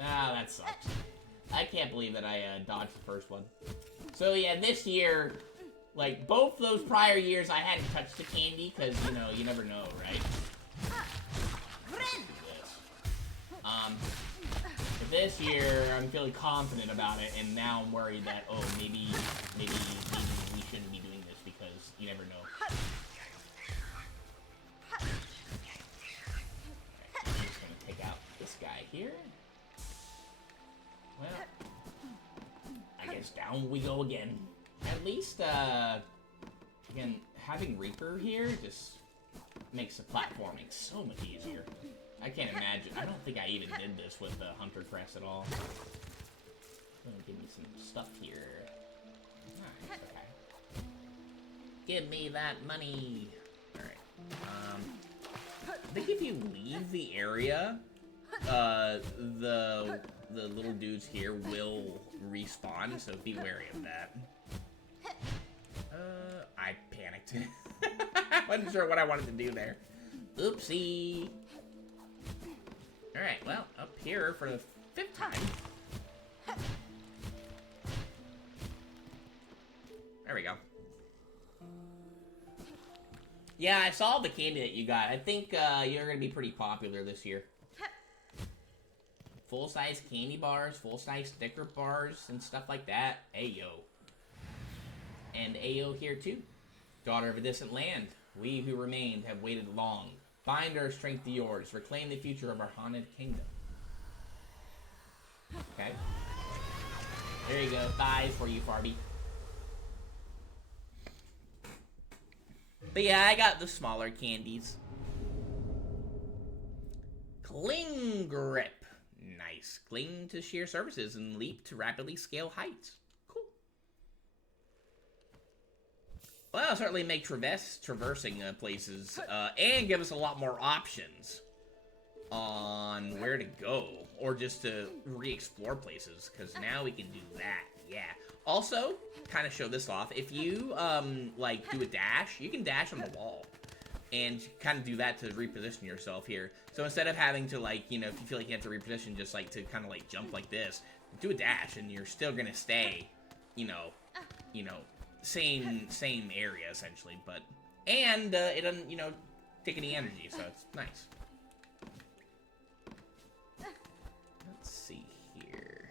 Ah, that sucks. I can't believe that I dodged the first one. So yeah, this year, like, both those prior years, I hadn't touched the candy, because, you know, you never know, right? This year, I'm feeling confident about it, and now I'm worried that, oh, maybe we shouldn't be doing this, because you never know. Okay, I'm just gonna take out this guy here. Well, I guess down we go again. At least, again, having Reaper here just makes the platforming so much easier. I can't imagine. I don't think I even did this with the Hunter Crest at all. Give me some stuff here. Nice, okay. Give me that money. Alright. I think if you leave the area, the little dudes here will respawn, so be wary of that. I panicked. I wasn't sure what I wanted to do there. Oopsie. Alright, well, up here for the 5th time. There we go. Yeah, I saw the candy that you got. I think you're going to be pretty popular this year. Full-size candy bars, full-size sticker bars, and stuff like that. Ayo. And Ayo here, too. Daughter of a distant land, we who remained have waited long. Bind our strength to yours. Reclaim the future of our haunted kingdom. Okay. There you go. Thighs for you, Farby. But yeah, I got the smaller candies. Cling Grip. Nice. Cling to sheer surfaces and leap to rapidly scale heights. Cool. Well, that'll certainly make traversing places and give us a lot more options on where to go, or just to re-explore places, because now we can do that. Yeah. Also, kind of show this off. If you like do a dash, you can dash on the wall, and kind of do that to reposition yourself here. So instead of having to, like, you know, if you feel like you have to reposition, just like to kind of like jump like this, do a dash, and you're still gonna stay, you know, same area essentially, but and it doesn't, you know, take any energy, so it's nice. Let's see here.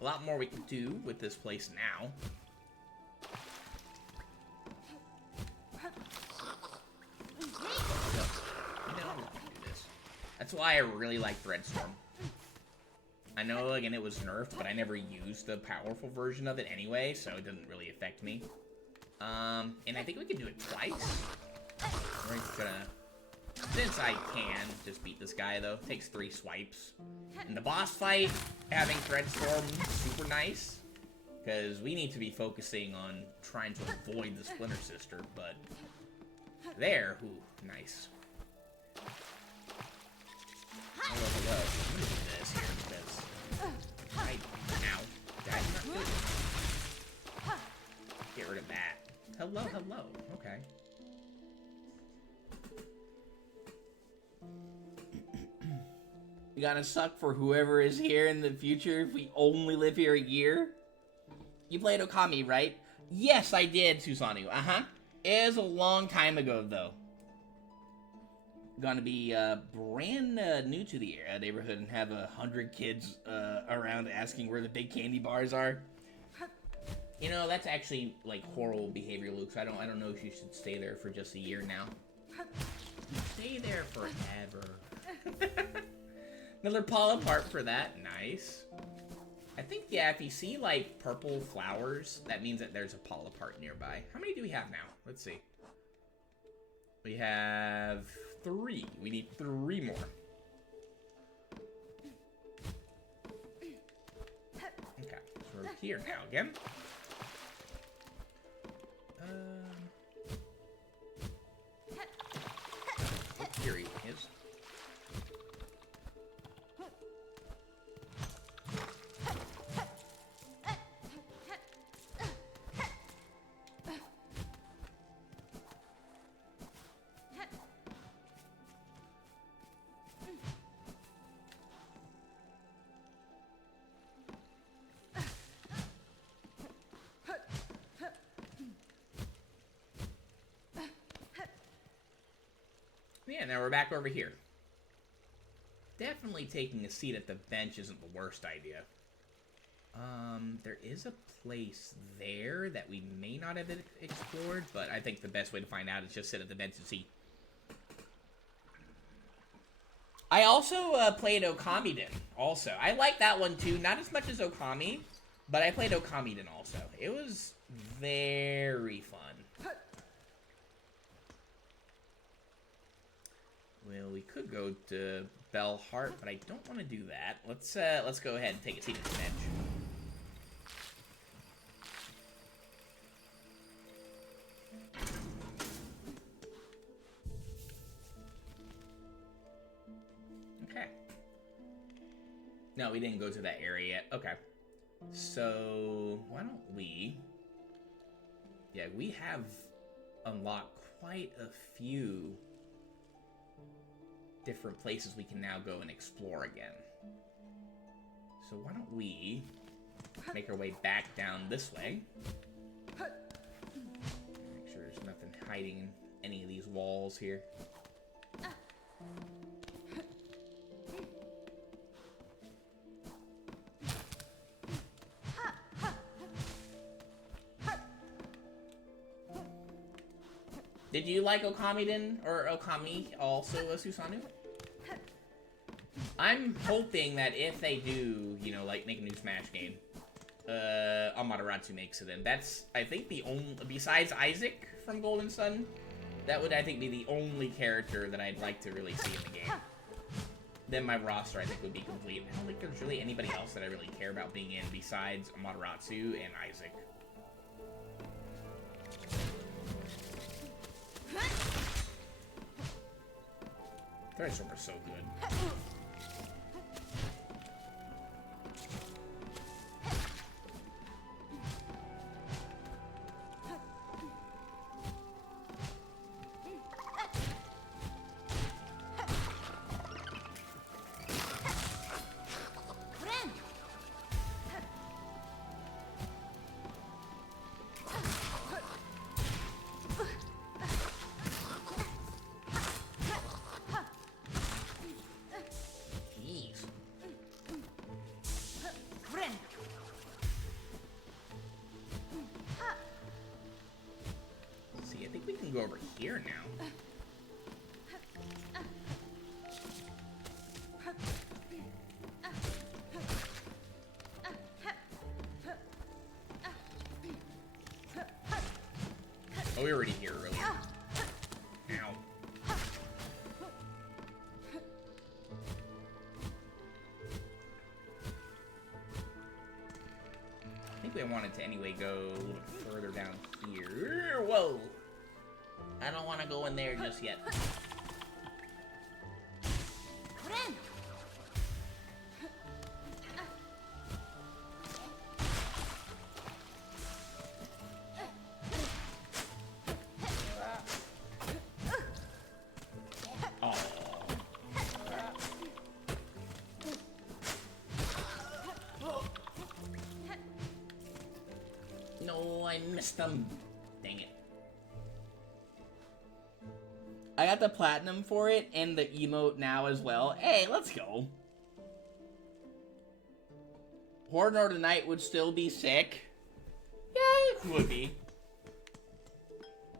A lot more we can do with this place now. That's why I really like Threadstorm. I know, again, it was nerfed, but I never used the powerful version of it anyway, so it doesn't really affect me. And I think we can do it twice. We're just gonna, since I can, just beat this guy, though. It takes 3 swipes. In the boss fight, having Threadstorm super nice, because we need to be focusing on trying to avoid the Splinter Sister, but there, ooh, nice. Hello. I'm gonna do this here because ow, that's not good. Get rid of that. Hello. Okay. You gonna suck for whoever is here in the future if we only live here a year? You played Okami, right? Yes, I did, Susanu. It was a long time ago, though. Gonna be brand new to the neighborhood and have 100 kids around asking where the big candy bars are. You know, that's actually like horrible behavior, Luke. So I don't know if you should stay there for just a year now. Stay there forever. Another Paula part for that. Nice. I think, yeah, if you see, like, purple flowers, that means that there's a polypart nearby. How many do we have now? Let's see. We have 3. We need 3 more. Okay, so we're here now again. Oh, here he is. Yeah, now we're back over here. Definitely taking a seat at the bench isn't the worst idea. There is a place there that we may not have explored, but I think the best way to find out is just sit at the bench and see. I also played Okamiden, also. I like that one too, not as much as Okami, but I played Okamiden also. It was very fun. Well, we could go to Bellheart, but I don't want to do that. Let's go ahead and take a seat at the bench. Okay. No, we didn't go to that area yet. Okay. So, why don't we... Yeah, we have unlocked quite a few different places we can now go and explore again. So why don't we make our way back down this way. Make sure there's nothing hiding in any of these walls here. Did you like Okamiden, or Okami, also Susanoo? I'm hoping that if they do, you know, like, make a new Smash game, Amaterasu makes it in. That's, I think, the only, besides Isaac from Golden Sun, that would, I think, be the only character that I'd like to really see in the game. Then my roster, I think, would be complete. I don't think there's really anybody else that I really care about being in besides Amaterasu and Isaac. Threadstorm are so good. Go over here now. Oh, we were already here earlier. Ow. I think we wanted to anyway go a little bit further down here. Whoa! I don't want to go in there just yet. No, I missed them. Dang it. I got the platinum for it and the emote now as well. Hey, let's go. Hornet tonight would still be sick. Yeah, it would be.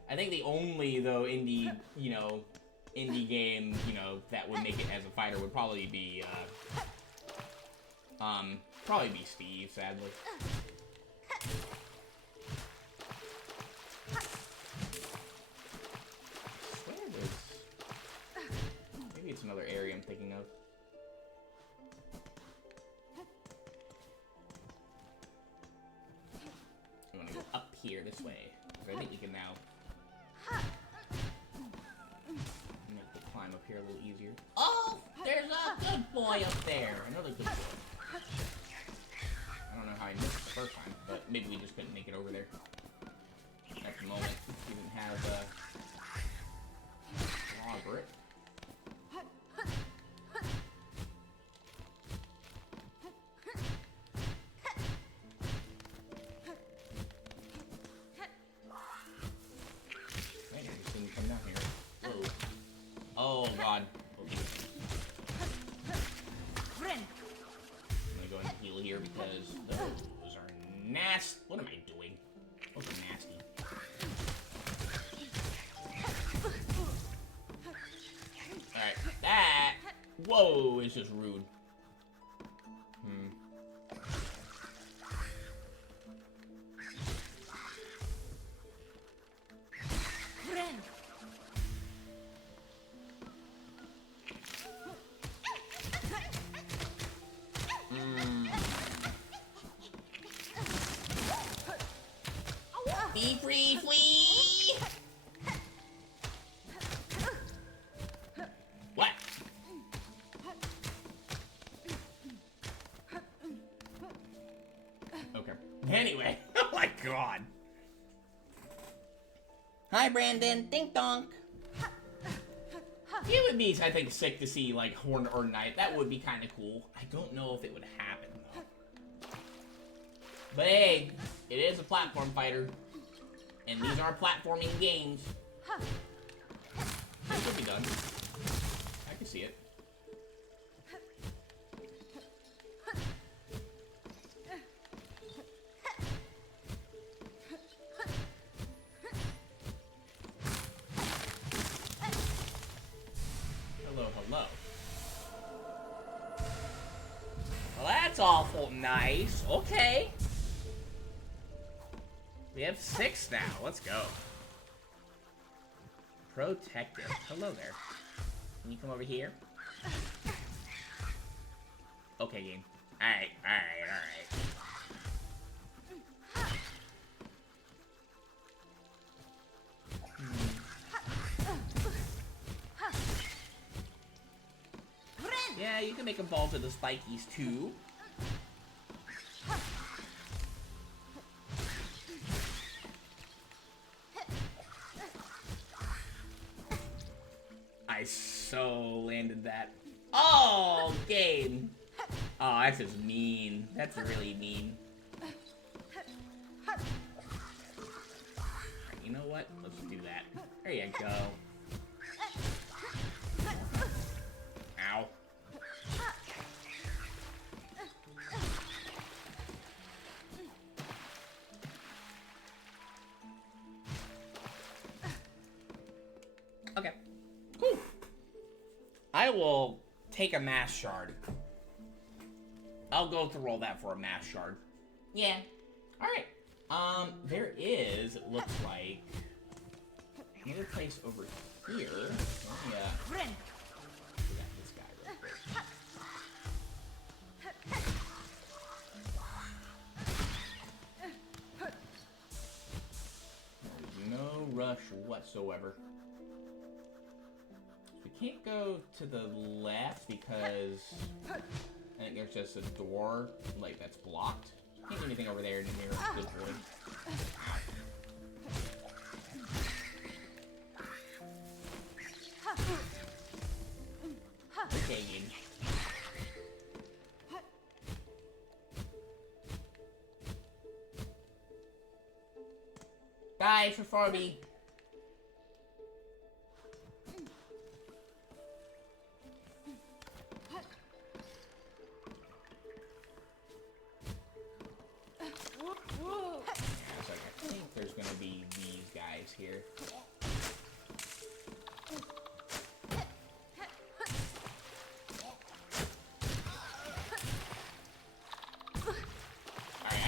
I think the only, though, indie, you know, indie game, you know, that would make it as a fighter would probably be, Probably be Steve, sadly. I swear there's... Maybe it's another area I'm thinking of. I'm gonna go up here this way. I think we can now make the climb up here a little easier. Oh! There's a good boy up there! Another good boy. I don't know how I missed it the first time, but maybe we just couldn't make it over there. At the moment, we didn't have Robert. Man, I just didn't come down here. Whoa. Oh god. Okay. I'm gonna go ahead and heal here because those are nasty. What am I doing? Those are nasty. Alright, that, whoa, is just rude. Be free, flee! What? Okay. Anyway, oh my god. Hi, Brandon. Ding donk. It would be, I think, sick to see, like, Hornet or Knight. That would be kind of cool. I don't know if it would happen, though. But hey, it is a platform fighter. And these are platforming games. It could be done. I can see it. Hello, hello. Well, that's awful nice. Okay. We have 6 now. Let's go. Protective. Hello there. Can you come over here? Okay, game. Alright, alright, alright. Yeah, you can make a ball to the spikies too. I so landed that. Oh, game. Oh, that's just mean. That's really mean. You know what? Let's do that. There you go. Ow. Okay. Cool. I will take a mass shard. I'll go through all that for a mass shard. Yeah. Alright. There is, it looks like, another place over here. Yeah. Forgot this guy real quick. There's no rush whatsoever. We can't go to the left because I think there's just a door, like, that's blocked. Can't do anything over there near this boy. Okay, game. Bye for Farby. I think there's gonna be these guys here.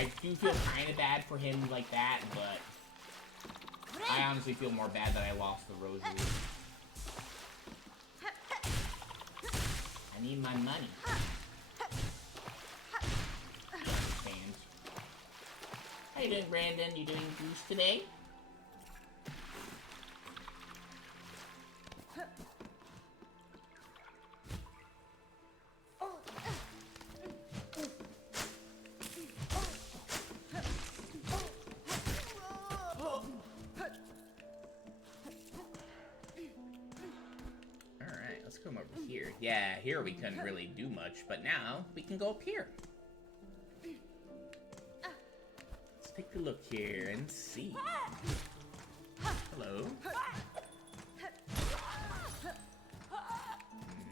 I do feel kind of bad for him like that, but I honestly feel more bad that I lost the rosary. I need my money. Fans. How you doing, Brandon? You doing goose today? Come over here. Yeah, here we couldn't really do much, but now we can go up here. Let's take a look here and see. Hello.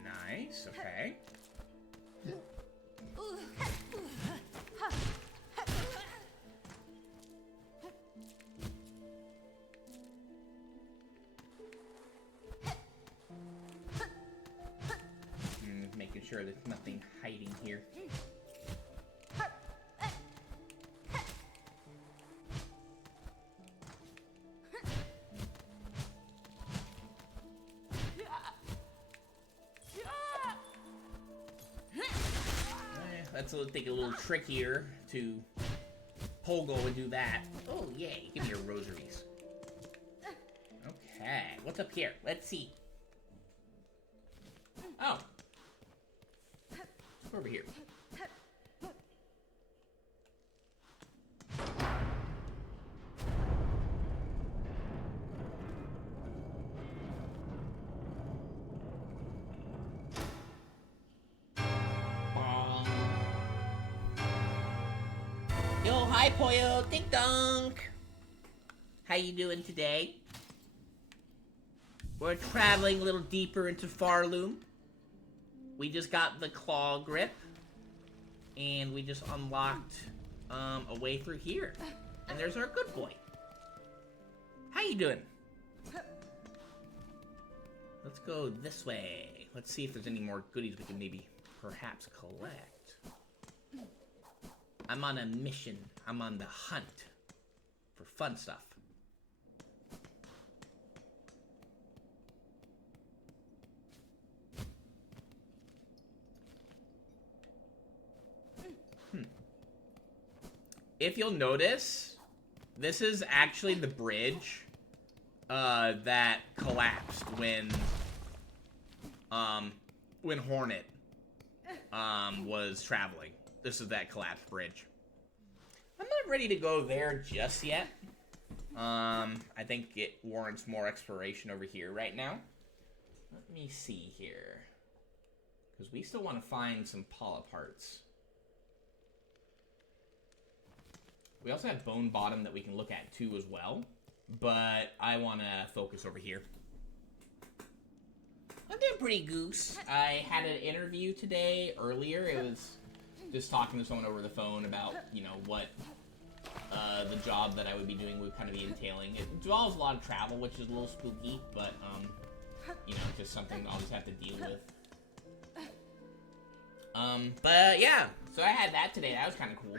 Nice, okay. Making sure there's nothing hiding here. That's a little trickier to pogo and do that. Oh yay, give me your rosaries. Okay, what's up here? Let's see. Oh. Over here. Yo, hi Poyo, ding donk. How you doing today? We're traveling a little deeper into Farloom. We just got the claw grip, and we just unlocked a way through here. And there's our good boy. How you doing? Let's go this way. Let's see if there's any more goodies we can maybe perhaps collect. I'm on a mission. I'm on the hunt for fun stuff. If you'll notice, this is actually the bridge that collapsed when Hornet was traveling. This is that collapsed bridge. I'm not ready to go there just yet. I think it warrants more exploration over here right now. Let me see here, because we still want to find some polyp parts. We also have Bone Bottom that we can look at too as well, but I want to focus over here. I'm doing pretty goose. I had an interview today earlier. It was just talking to someone over the phone about, you know, what the job that I would be doing would kind of be entailing. It involves a lot of travel, which is a little spooky, but, you know, just something I'll just have to deal with. But yeah, so I had that today. That was kind of cool.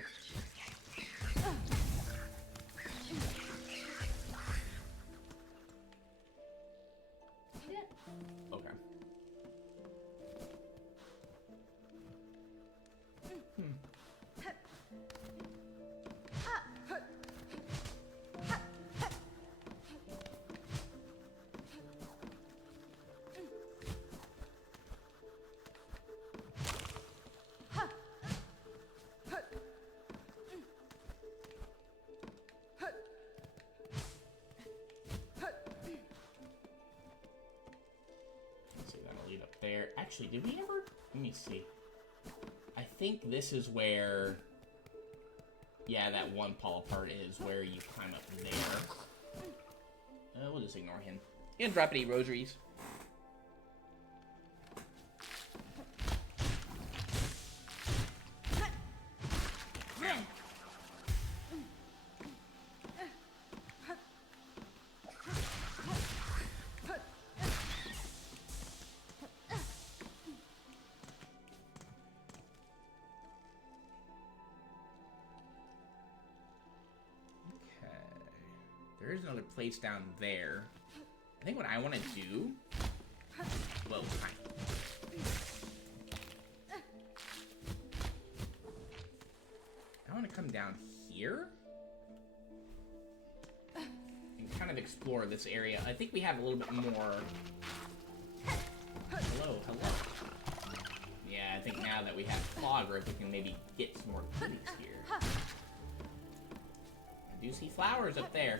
Okay. There. Actually, did we ever... Let me see. I think this is where... Yeah, that one polyp part is where you climb up there. We'll just ignore him. He didn't drop any rosaries. There's another place down there. I think what I want to do... Whoa, hi. I want to come down here and kind of explore this area. I think we have a little bit more... Hello, hello. Yeah, I think now that we have claw grip, we can maybe get some more goodies here. I do see flowers up there.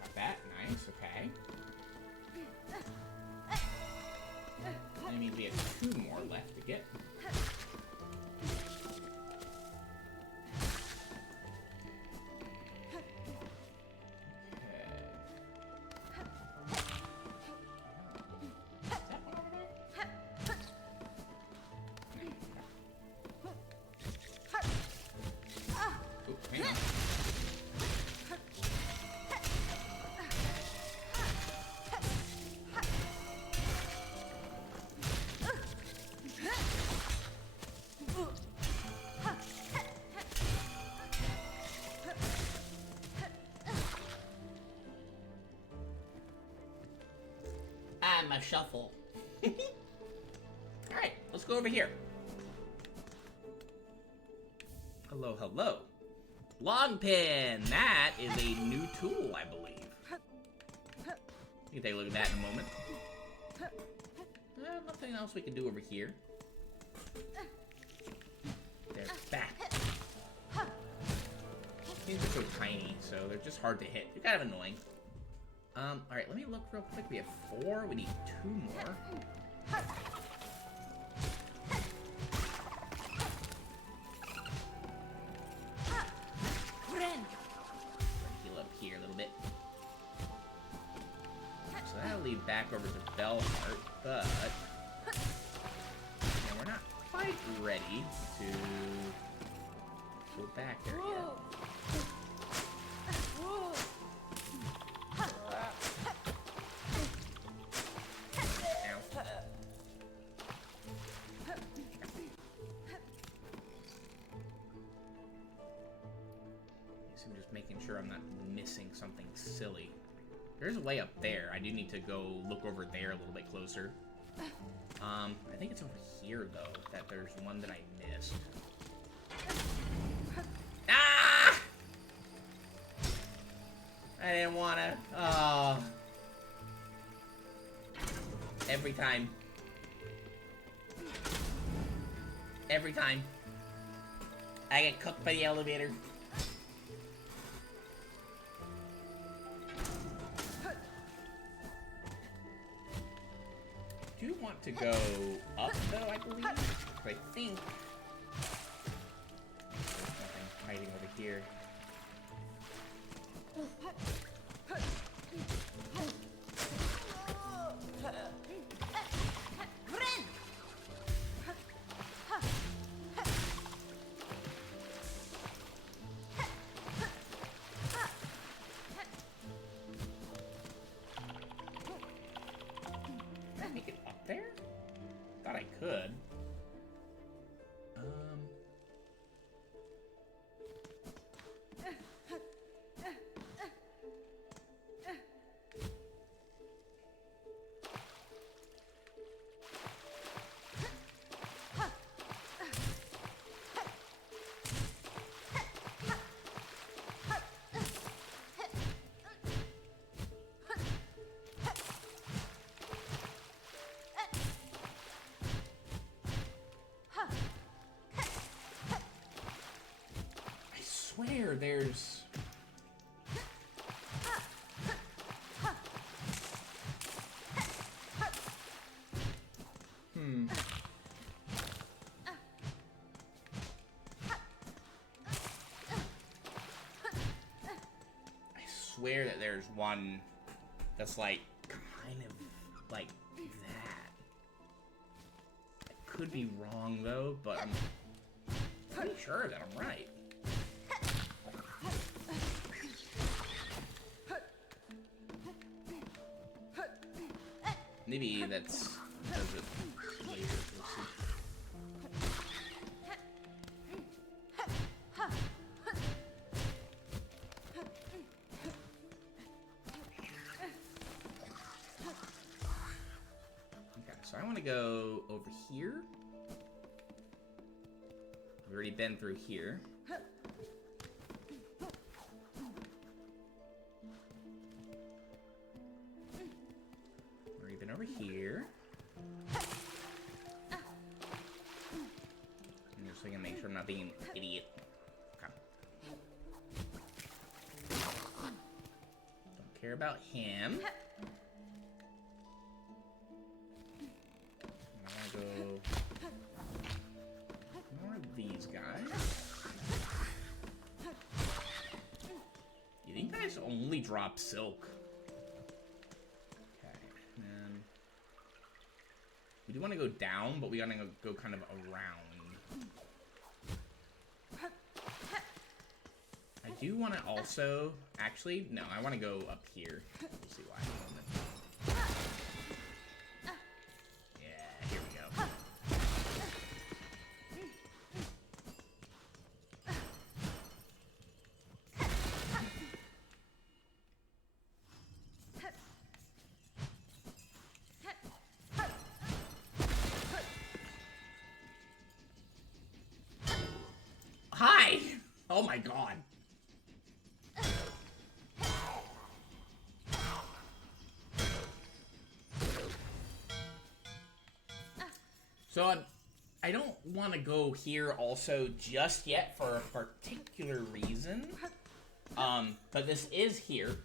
Got that. Nice, okay. That means we have 2 more left to get. My shuffle. Alright, let's go over here. Hello, hello. Long pin! That is a new tool, I believe. You can take a look at that in a moment. Nothing else we can do over here. They're back. These are so tiny, so they're just hard to hit. They're kind of annoying. Alright, let me look real quick. We have 4. We need 2 more. Heal up here a little bit. So that'll lead back over to Bellheart, but... And we're not quite ready to go back there yet. I'm not missing something silly. There's a way up there. I do need to go look over there a little bit closer. I think it's over here, though, that there's one that I missed. Ah! I didn't want to. Oh. Every time. Every time. I get cooked by the elevator. I do want to go up, though, I believe. I think there's nothing hiding over here. Could. Where there's... I swear that there's one that's like, kind of like that. I could be wrong though, but I'm pretty sure that I'm right. Maybe that's because it later. We'll see. want to go over here. We've already been through here. We've already been over here. I'm just gonna make sure I'm not being an idiot. Okay. Don't care about him. I want to go more of these guys. You think guys only drop silk? Okay, and we do want to go down, but we gotta go kind of around. I do want to also, actually, no, I want to go up here. We'll see why. Yeah, here we go. Hi! Oh my god. So I don't want to go here also just yet for a particular reason. But this is here.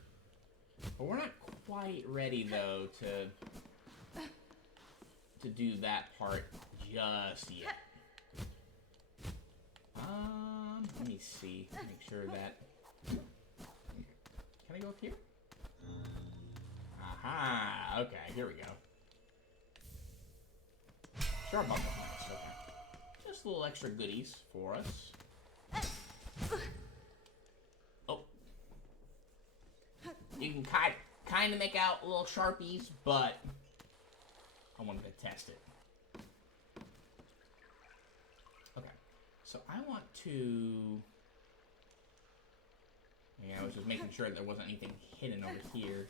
But we're not quite ready though to do that part just yet. Let me see. Make sure that. Can I go up here? Aha! Okay, here we go. Sure, bump up. Okay. Just a little extra goodies for us. Oh. You can kind of make out little sharpies, but I wanted to test it. Okay. So I want to... Yeah, I was just making sure there wasn't anything hidden over here.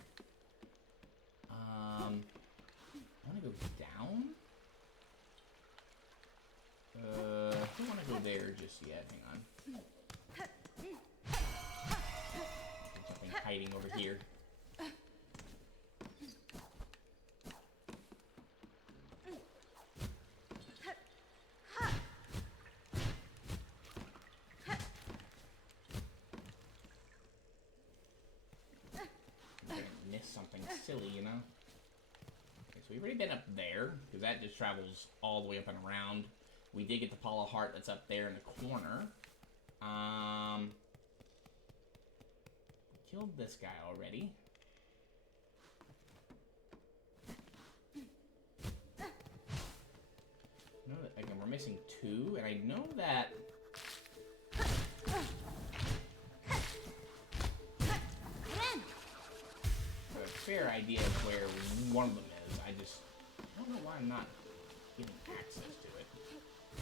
I want to go down. I don't want to go there just yet. Hang on. Something hiding over here. Something silly, you know? Okay, so we've already been up there, because that just travels all the way up and around. We did get the Paula Heart that's up there in the corner. Killed this guy already. Know that, again, we're missing 2, and I know that... fair idea of where one of them is. I don't know why I'm not getting access to it.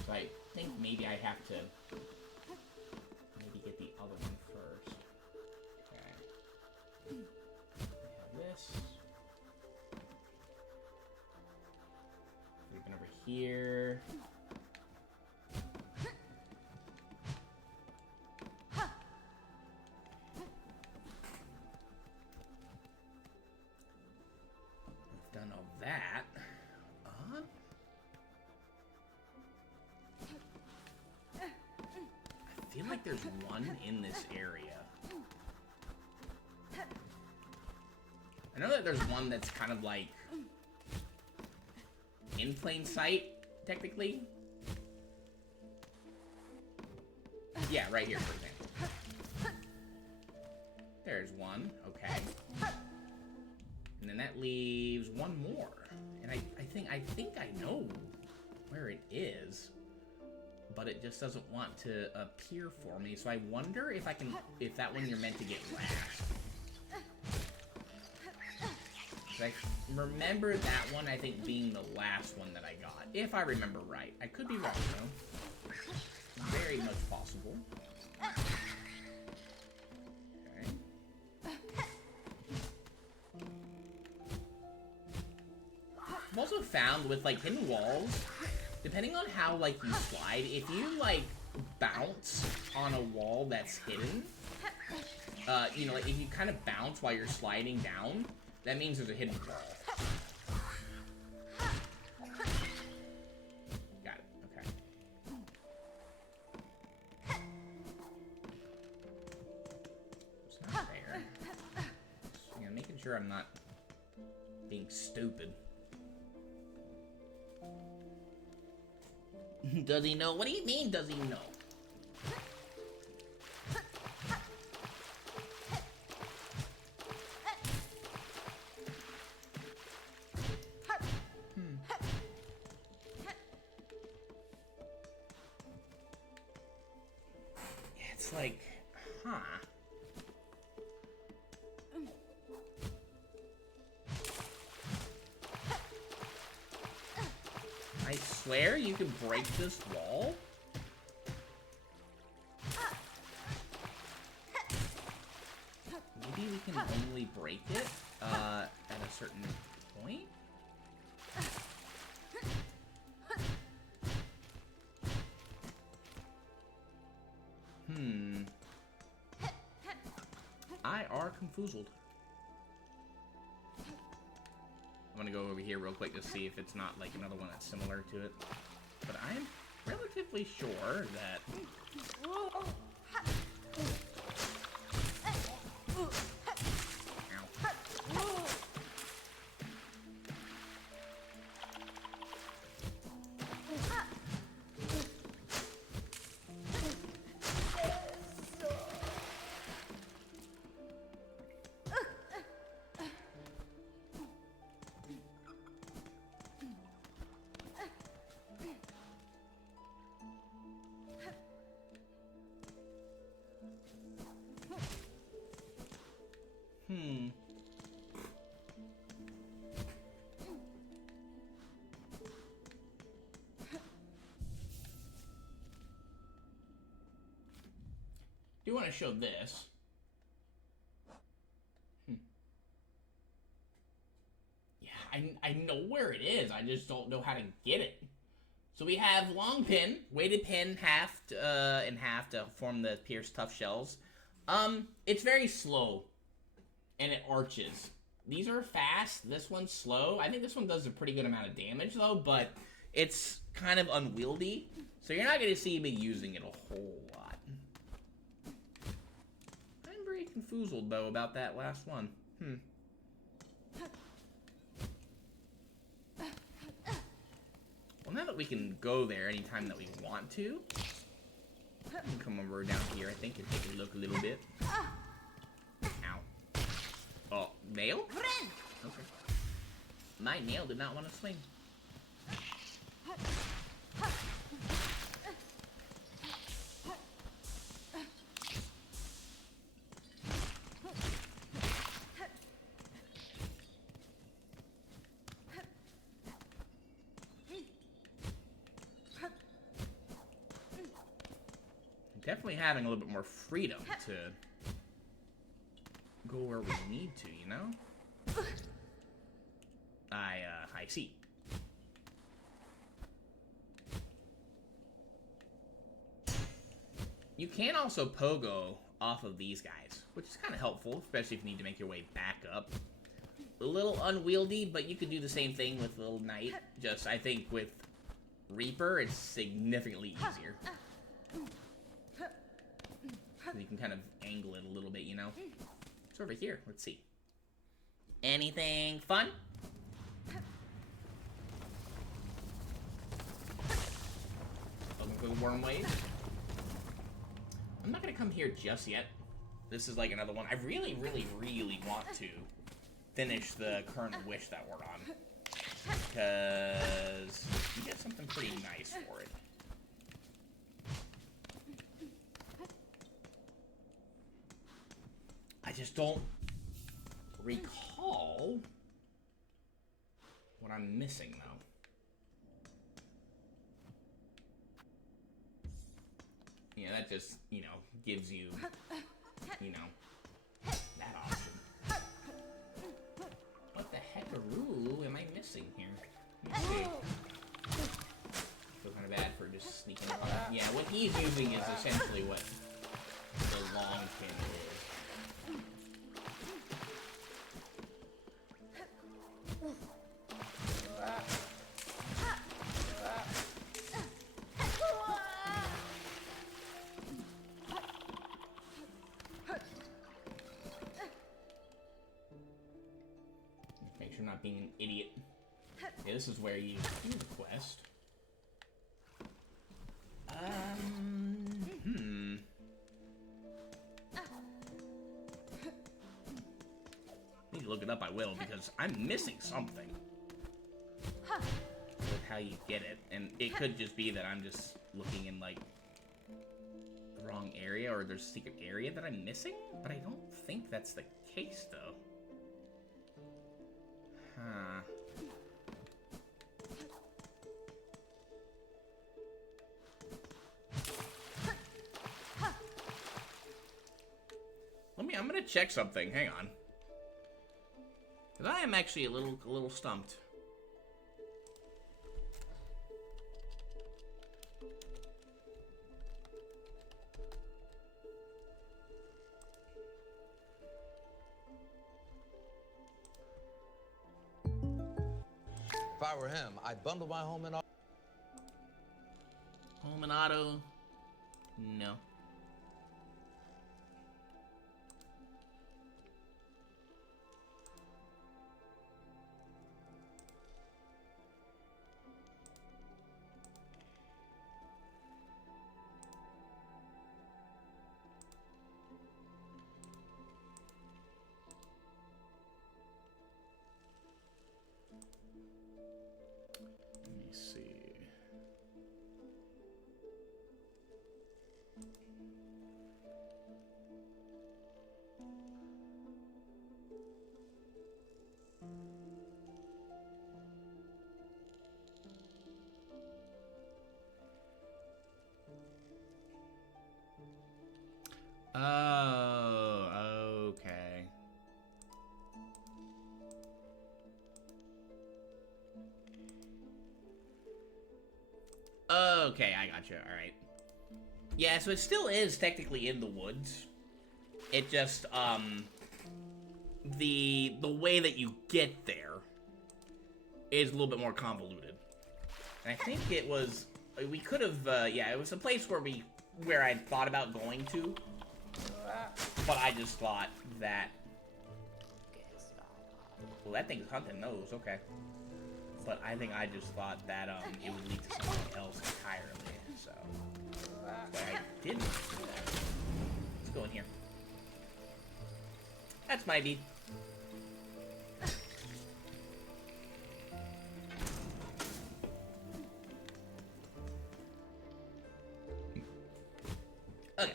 So I think maybe I have to get the other one first. Okay. We have this. We've been over here. Done all that. I feel like there's one in this area. I know that there's one that's kind of like in plain sight, technically. Yeah, right here, for example. There's one. Okay. And then that leaves one more. And I think I know where it is, but it just doesn't want to appear for me. So I wonder if that one you're meant to get last. So I remember that one, I think, being the last one that I got. If I remember right. I could be wrong, though. Very much possible. I've also found with, like, hidden walls, depending on how, like, you slide, if you, like, bounce on a wall that's hidden, you know, like, if you kind of bounce while you're sliding down, that means there's a hidden wall. Got it, okay. It's not there. Just, you know, making sure I'm not being stupid. Does he know? What do you mean, does he know? It's like, huh. I swear you can break this wall? Maybe we can only break it at a certain point? I are confoozled. I'm gonna go over here real quick to see if it's not like another one that's similar to it. But I am relatively sure that... Ow. Do want to show this. Yeah, I know where it is. I just don't know how to get it. So we have long pin, weighted pin, halved in half to form the pierced tough shells. It's very slow, and it arches. These are fast. This one's slow. I think this one does a pretty good amount of damage though, but it's kind of unwieldy. So you're not going to see me using it a whole lot. I'm very confoozled though about that last one. Well, now that we can go there anytime that we want to, we can come over down here, I think, and take a look a little bit. Ow. Oh, nail? Okay. My nail did not want to swing. Definitely having a little bit more freedom to go where we need to, you know? I see. You can also pogo off of these guys, which is kind of helpful, especially if you need to make your way back up. A little unwieldy, but you could do the same thing with Little Knight. Just, I think with Reaper, it's significantly easier. You can kind of angle it a little bit, you know? It's over here. Let's see. Anything fun? Looking for the worm wave. I'm not gonna come here just yet. This is like another one. I really, really, really want to finish the current wish that we're on. Because you get something pretty nice for it. I just don't recall what I'm missing, though. Yeah, that just, you know, gives you, you know, that option. What the heckaroo am I missing here? Let's see. Feel kind of bad for just sneaking around. Yeah, what he's using is essentially what the long pin is. Make sure I'm not being an idiot. Yeah, this is where you do the quest. Need to look it up, I will, because I'm missing something. With how you get it. And it could just be that I'm just looking in, like, the wrong area, or there's a secret area that I'm missing? But I don't think that's the case, though. Huh. I'm gonna check something. Hang on. Because I am actually a little stumped. If I were him, I'd bundle my home and auto. Home and auto? No. Let me see. Oh, okay. Okay, I gotcha. All right. Yeah, so it still is technically in the woods. It just the way that you get there is a little bit more convoluted. And I think it was we could have yeah, it was a place where I thought about going to, but I just thought that. Well, that thing's hunting those. Okay. But I think I just thought that it would lead to something else entirely, so but I didn't do that. Let's go in here. That's my beat. Okay.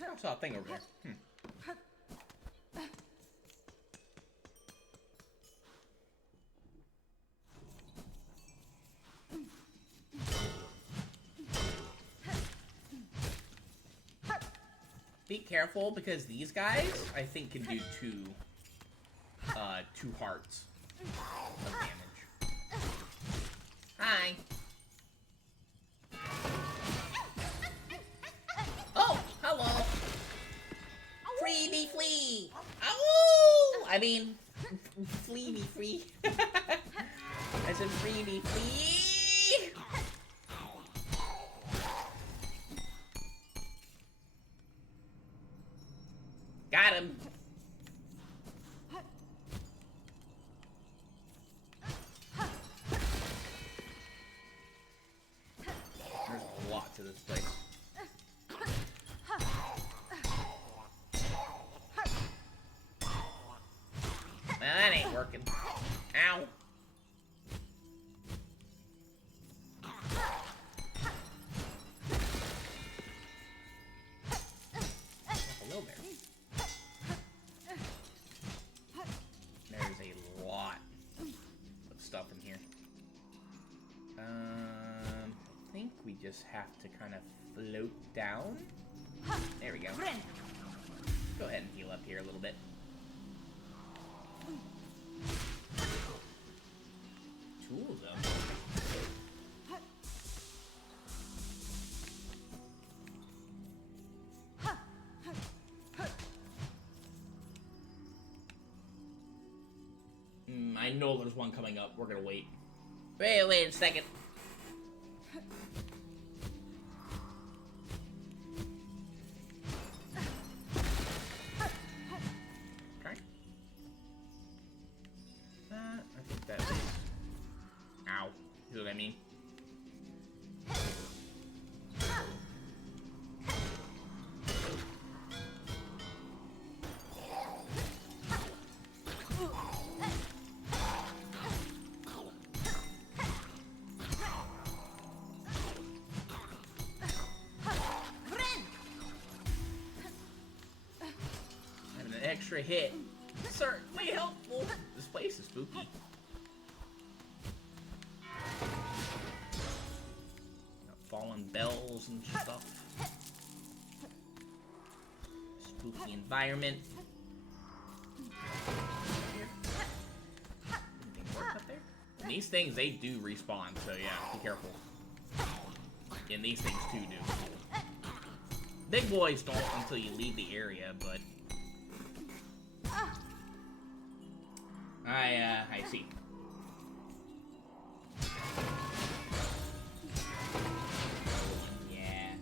I saw a thing over there. Be careful, because these guys, I think, can do two hearts of damage. Hi. Oh, hello. Free me, flee. Ow! I mean, flee me, free. I said free me, flee. Got him. There's a lot to this place. Well, that ain't working. Ow. we just have to kind of float down. There we go. Go ahead and heal up here a little bit. Tools, though. I know there's one coming up. We're gonna wait. Wait a second. Okay. I think that's... Ow. You know what I mean? Extra hit. Certainly helpful. This place is spooky. Got fallen bells and stuff. Spooky environment. Anything work up there? And these things, they do respawn, so yeah, be careful. And these things too do. Big boys don't until you leave the area, but I see. Yeah.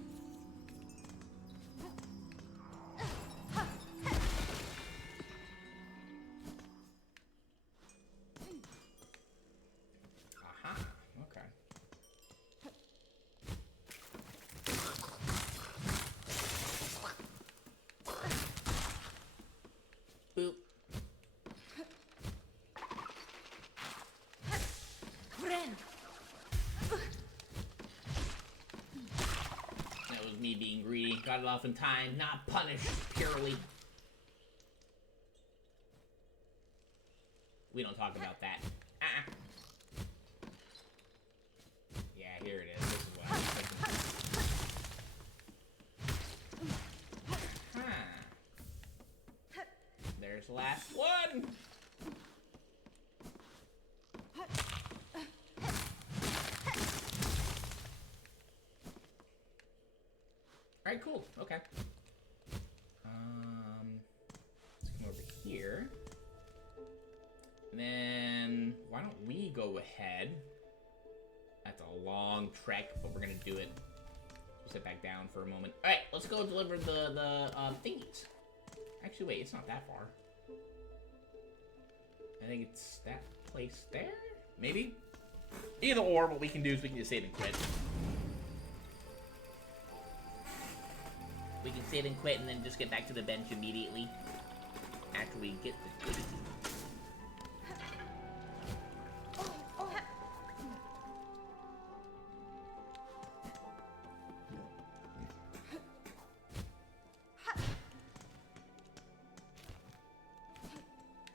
Aha, okay. Boop. That was me being greedy. Got it off in time, not punished purely. We don't talk about that. Yeah, here it is. This is what I was thinking. Huh. There's the last one! Alright, cool. Okay. Let's come over here. And then, why don't we go ahead? That's a long trek, but we're gonna do it. Sit back down for a moment. Alright, let's go deliver the thingies. Actually, wait, it's not that far. I think it's that place there? Maybe? Either or, what we can do is we can just save and quit. We can save and quit and then just get back to the bench immediately after we get the goodies. I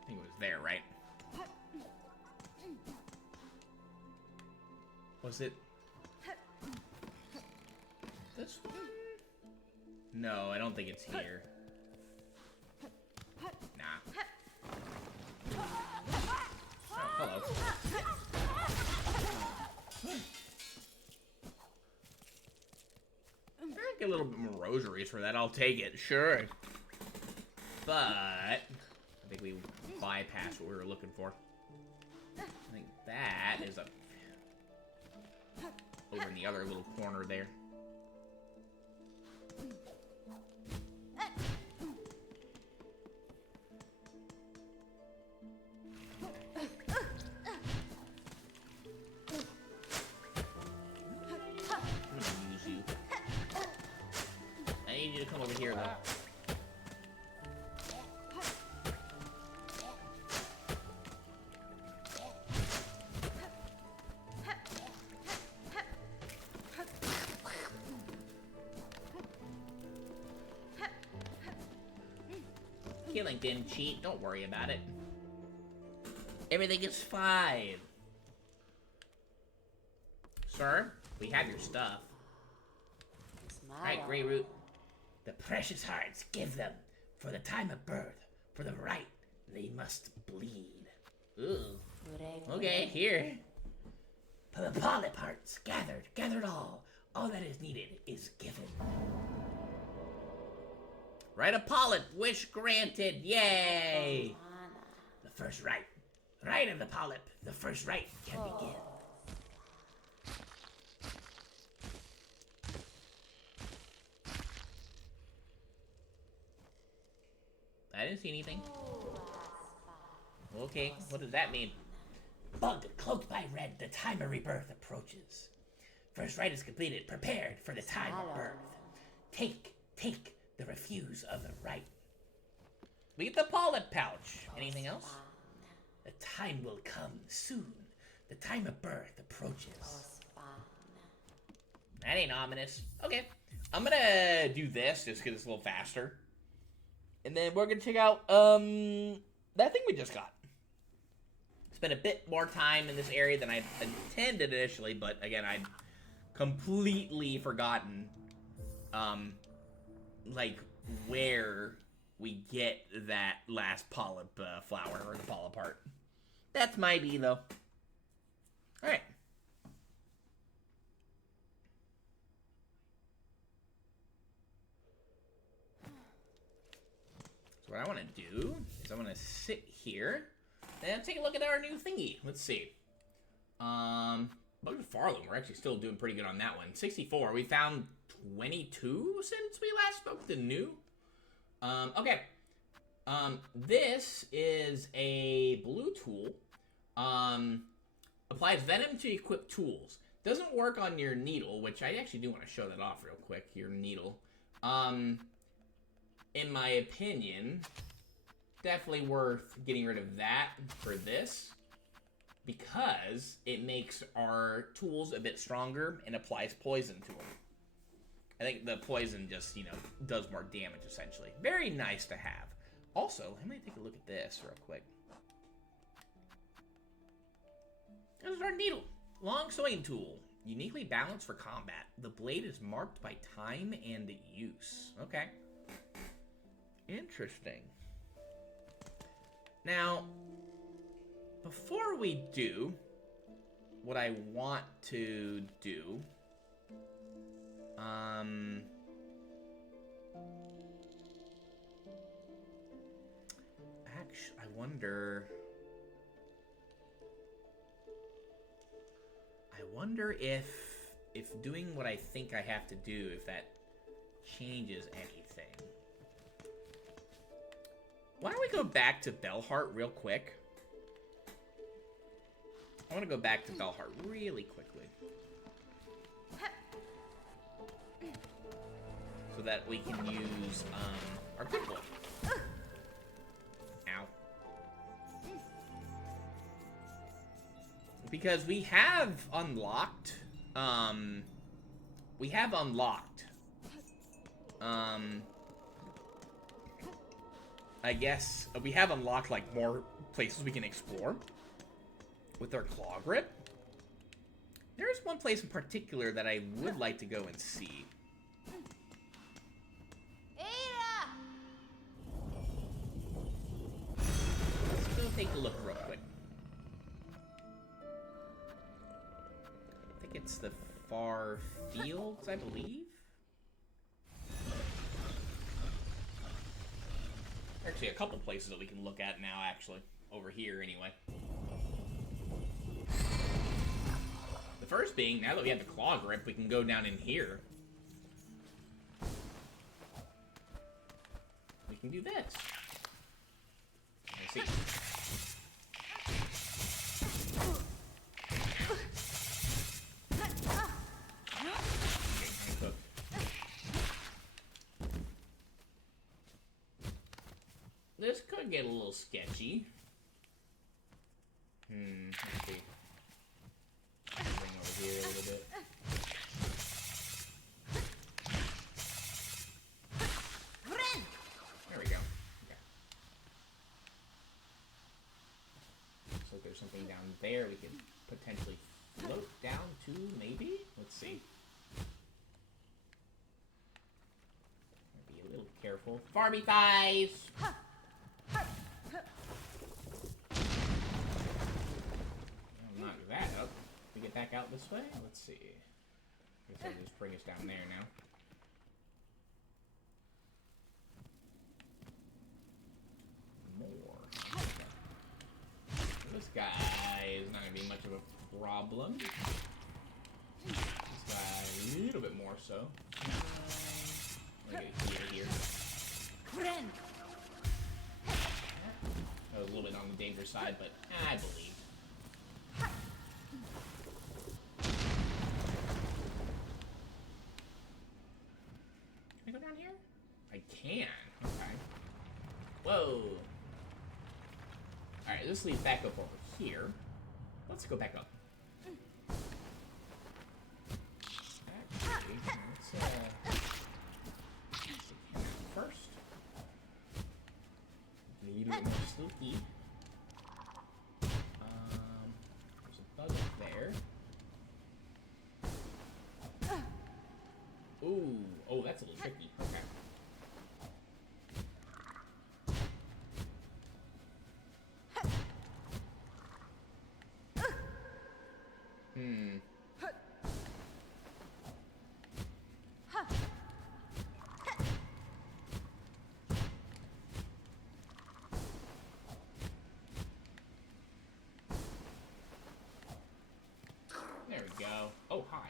think it was there, right? Was it this one? No, I don't think it's here. Nah. Oh, hello. I'll get a little bit more rosaries for that. I'll take it, sure. But I think we bypassed what we were looking for. I think that is up over in the other little corner there. Come over here, though. Healing didn't cheat. Don't worry about it. Everything is fine. Sir, we have your stuff. Right, Grey Root. The precious hearts, give them. For the time of birth, for the right, they must bleed. Ooh. Okay, here. For the polyp hearts, gathered all. All that is needed is given. Right, a polyp, wish granted, yay! The first right. Right of the polyp, the first right can begin. I didn't see anything. Okay, what does that mean? Bug, cloaked by red, the time of rebirth approaches. First rite is completed, prepared for the time of birth. Take the refuse of the rite. We get the polyp pouch. Anything else? The time will come soon. The time of birth approaches. That ain't ominous. Okay, I'm gonna do this just because it's a little faster. And then we're gonna check out, that thing we just got. Spent a bit more time in this area than I intended initially, but again, I'd completely forgotten, like, where we get that last polyp flower, or the polyp heart. That's my B, though. Alright. So what I want to do is I want to sit here and take a look at our new thingy. Let's see. Look at Farland. We're actually still doing pretty good on that one. 64. We found 22 since we last spoke to New. Okay. This is a blue tool. Applies venom to equip tools. Doesn't work on your needle, which I actually do want to show that off real quick. Your needle. In my opinion, definitely worth getting rid of that for this, because it makes our tools a bit stronger and applies poison to them. I think the poison just, you know, does more damage, essentially. Very nice to have. Also, I'm going to take a look at this real quick. This is our needle. Long sewing tool. Uniquely balanced for combat. The blade is marked by time and use. Okay. Interesting. Now, before we do what I want to do, actually, I wonder if doing what I think I have to do, if that changes anything. Why don't we go back to Bellheart real quick? I want to go back to Bellheart really quickly. So that we can use, our good boy. Ow. Because we have unlocked, I guess we have unlocked, like, more places we can explore with our claw grip. There's one place in particular that I would like to go and see. Let's go take a look real quick. I think it's the Far Fields, I believe. Actually, a couple places that we can look at now, actually. Over here, anyway. The first being, now that we have the claw grip, we can go down in here. We can do this. Let's see. This could get a little sketchy. Let's see. Bring over here a little bit. There we go. Okay. Looks like there's something down there we could potentially float down to, maybe? Let's see. careful. Farby thighs! Knock that up. We get back out this way? Let's see. I guess I'll just bring us down there now. More. This guy is not going to be much of a problem. This guy a little bit more so. Let me get a here. That was a little bit on the dangerous side, but I believe. Can I go down here? I can. Okay. Whoa. Alright, this leads back up over here. Let's go back up. Actually, let's first. A little bit more spooky. There's a bug up there. Ooh, oh, that's a little tricky. Okay. There we go. Oh, hi.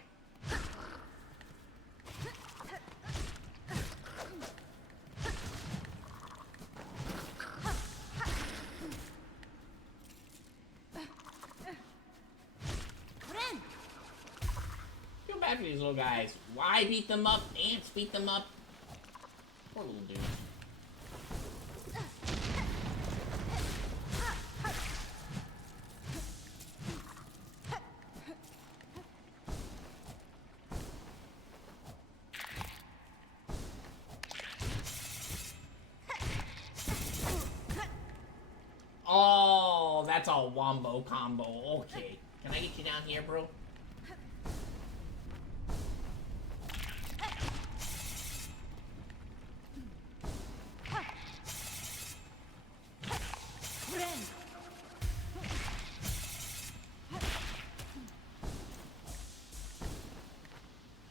Feel bad for these little guys. Why beat them up? Ants beat them up. Poor little dude. Oh, that's a wombo combo. Okay. Can I get you down here, bro?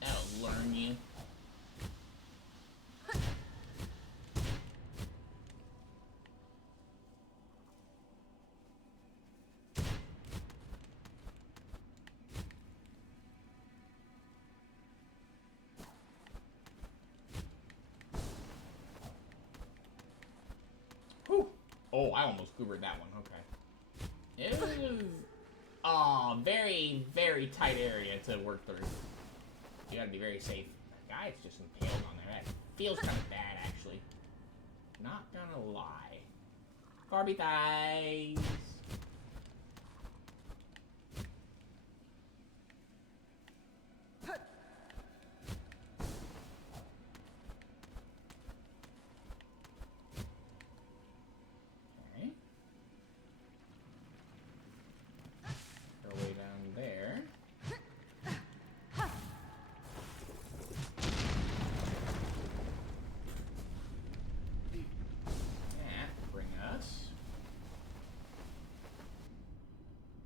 That'll learn you. Oh, I almost goobered that one. Okay. It was a very, very tight area to work through. You gotta be very safe. That guy's just impaled on there. That feels kind of bad, actually. Not gonna lie. Farby thighs.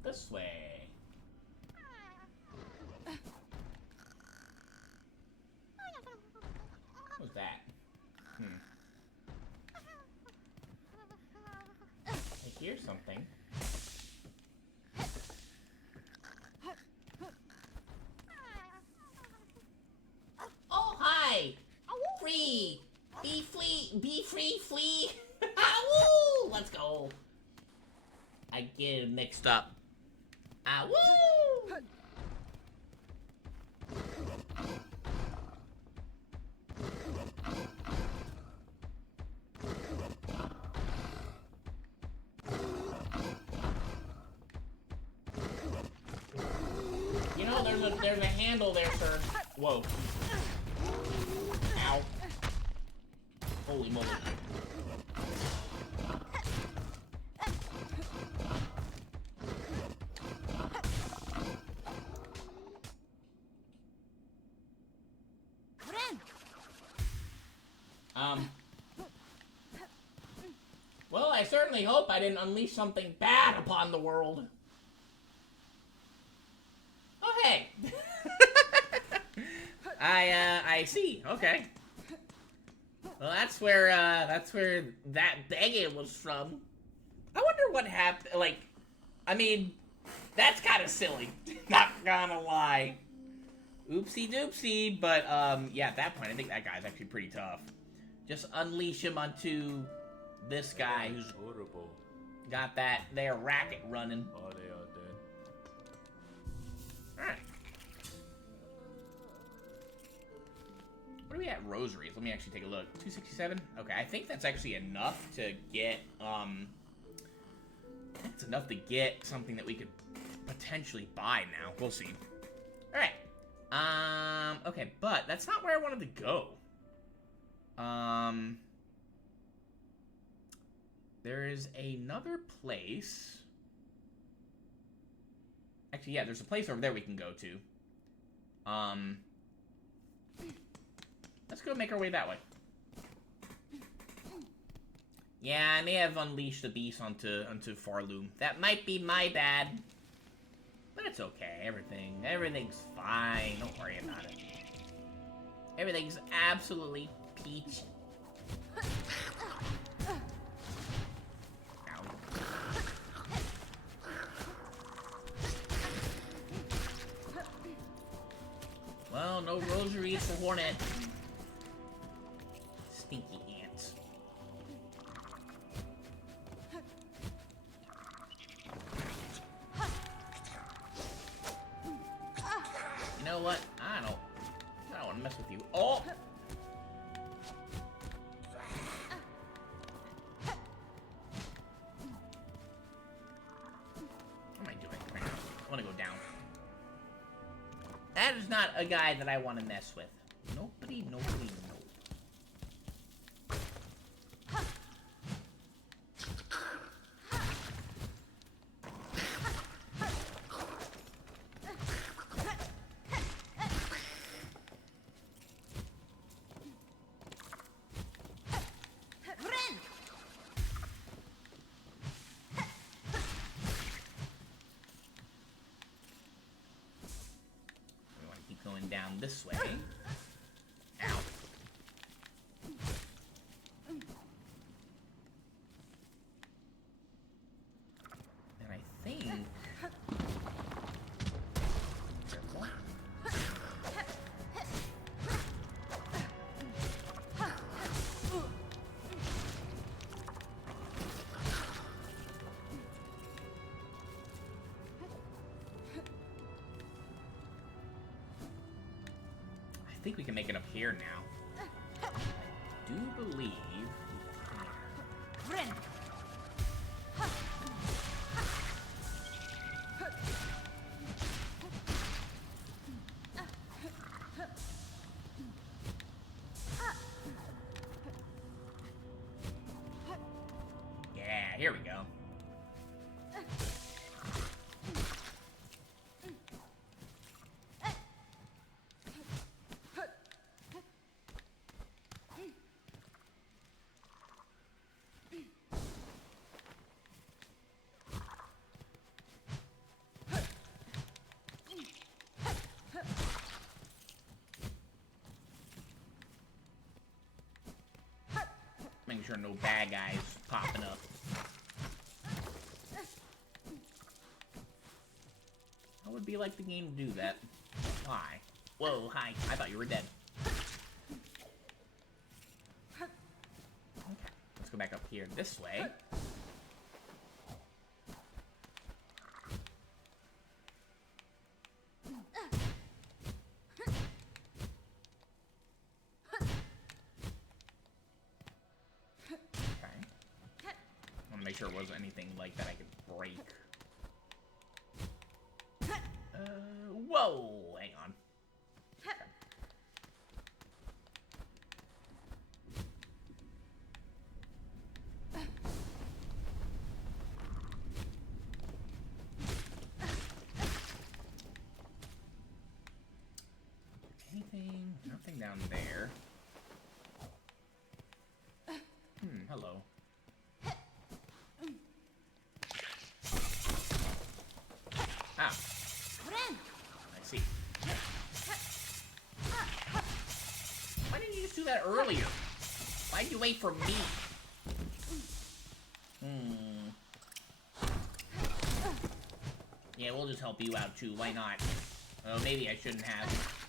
This way. What was that? I hear something. Oh, hi! Free! Be free, flee! Woo! Let's go. I get it mixed up. Ah, woo! You know, there's a handle there, sir. Whoa. Ow. Holy moly. I certainly hope I didn't unleash something bad upon the world. Oh, hey. I see. Okay. Well, that's where that banging was from. I wonder what happened. Like, I mean, that's kind of silly. Not gonna lie. Oopsie doopsie. But, yeah, at that point, I think that guy's actually pretty tough. Just unleash him onto this guy who's got that there racket running. Oh, they are dead. Alright. What are we at rosaries? Let me actually take a look. 267? Okay, I think that's actually enough to get, it's enough to get something that we could potentially buy now. We'll see. Alright. Okay, but that's not where I wanted to go. There is another place. Actually, yeah, there's a place over there we can go to. Let's go make our way that way. Yeah, I may have unleashed the beast onto Farloom. That might be my bad. But it's okay. Everything's fine. Don't worry about it. Everything's absolutely peach. Well, no rosaries for Hornet. Stinky ants. You know what? I don't want to mess with you. Oh! What am I doing right now? I want to go down. That is not a guy that I want to mess with. Nobody, no. Going down this way. Ow. And I think... Careful. I think we can make it up here now. I do believe we can. Yeah, here we go. Making sure no bad guys popping up. How would be like the game to do that? Why? Whoa, hi. I thought you were dead. Okay, let's go back up here this way. Make sure it wasn't anything like that I could break. Whoa! Hang on. Okay. Anything? Nothing down there. Hello. do that earlier? Why'd you wait for me? Yeah, we'll just help you out too. Why not? Oh, maybe I shouldn't have.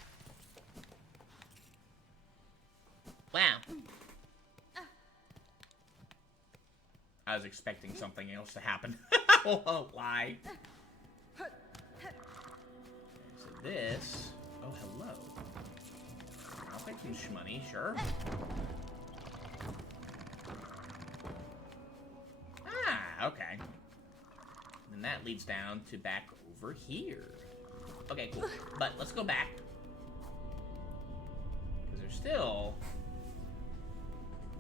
Wow. I was expecting something else to happen. I won't lie. So this... Oh, hello. I'll take some shmoney, sure. Ah, okay. And that leads down to back over here. Okay, cool. But let's go back. Because there's still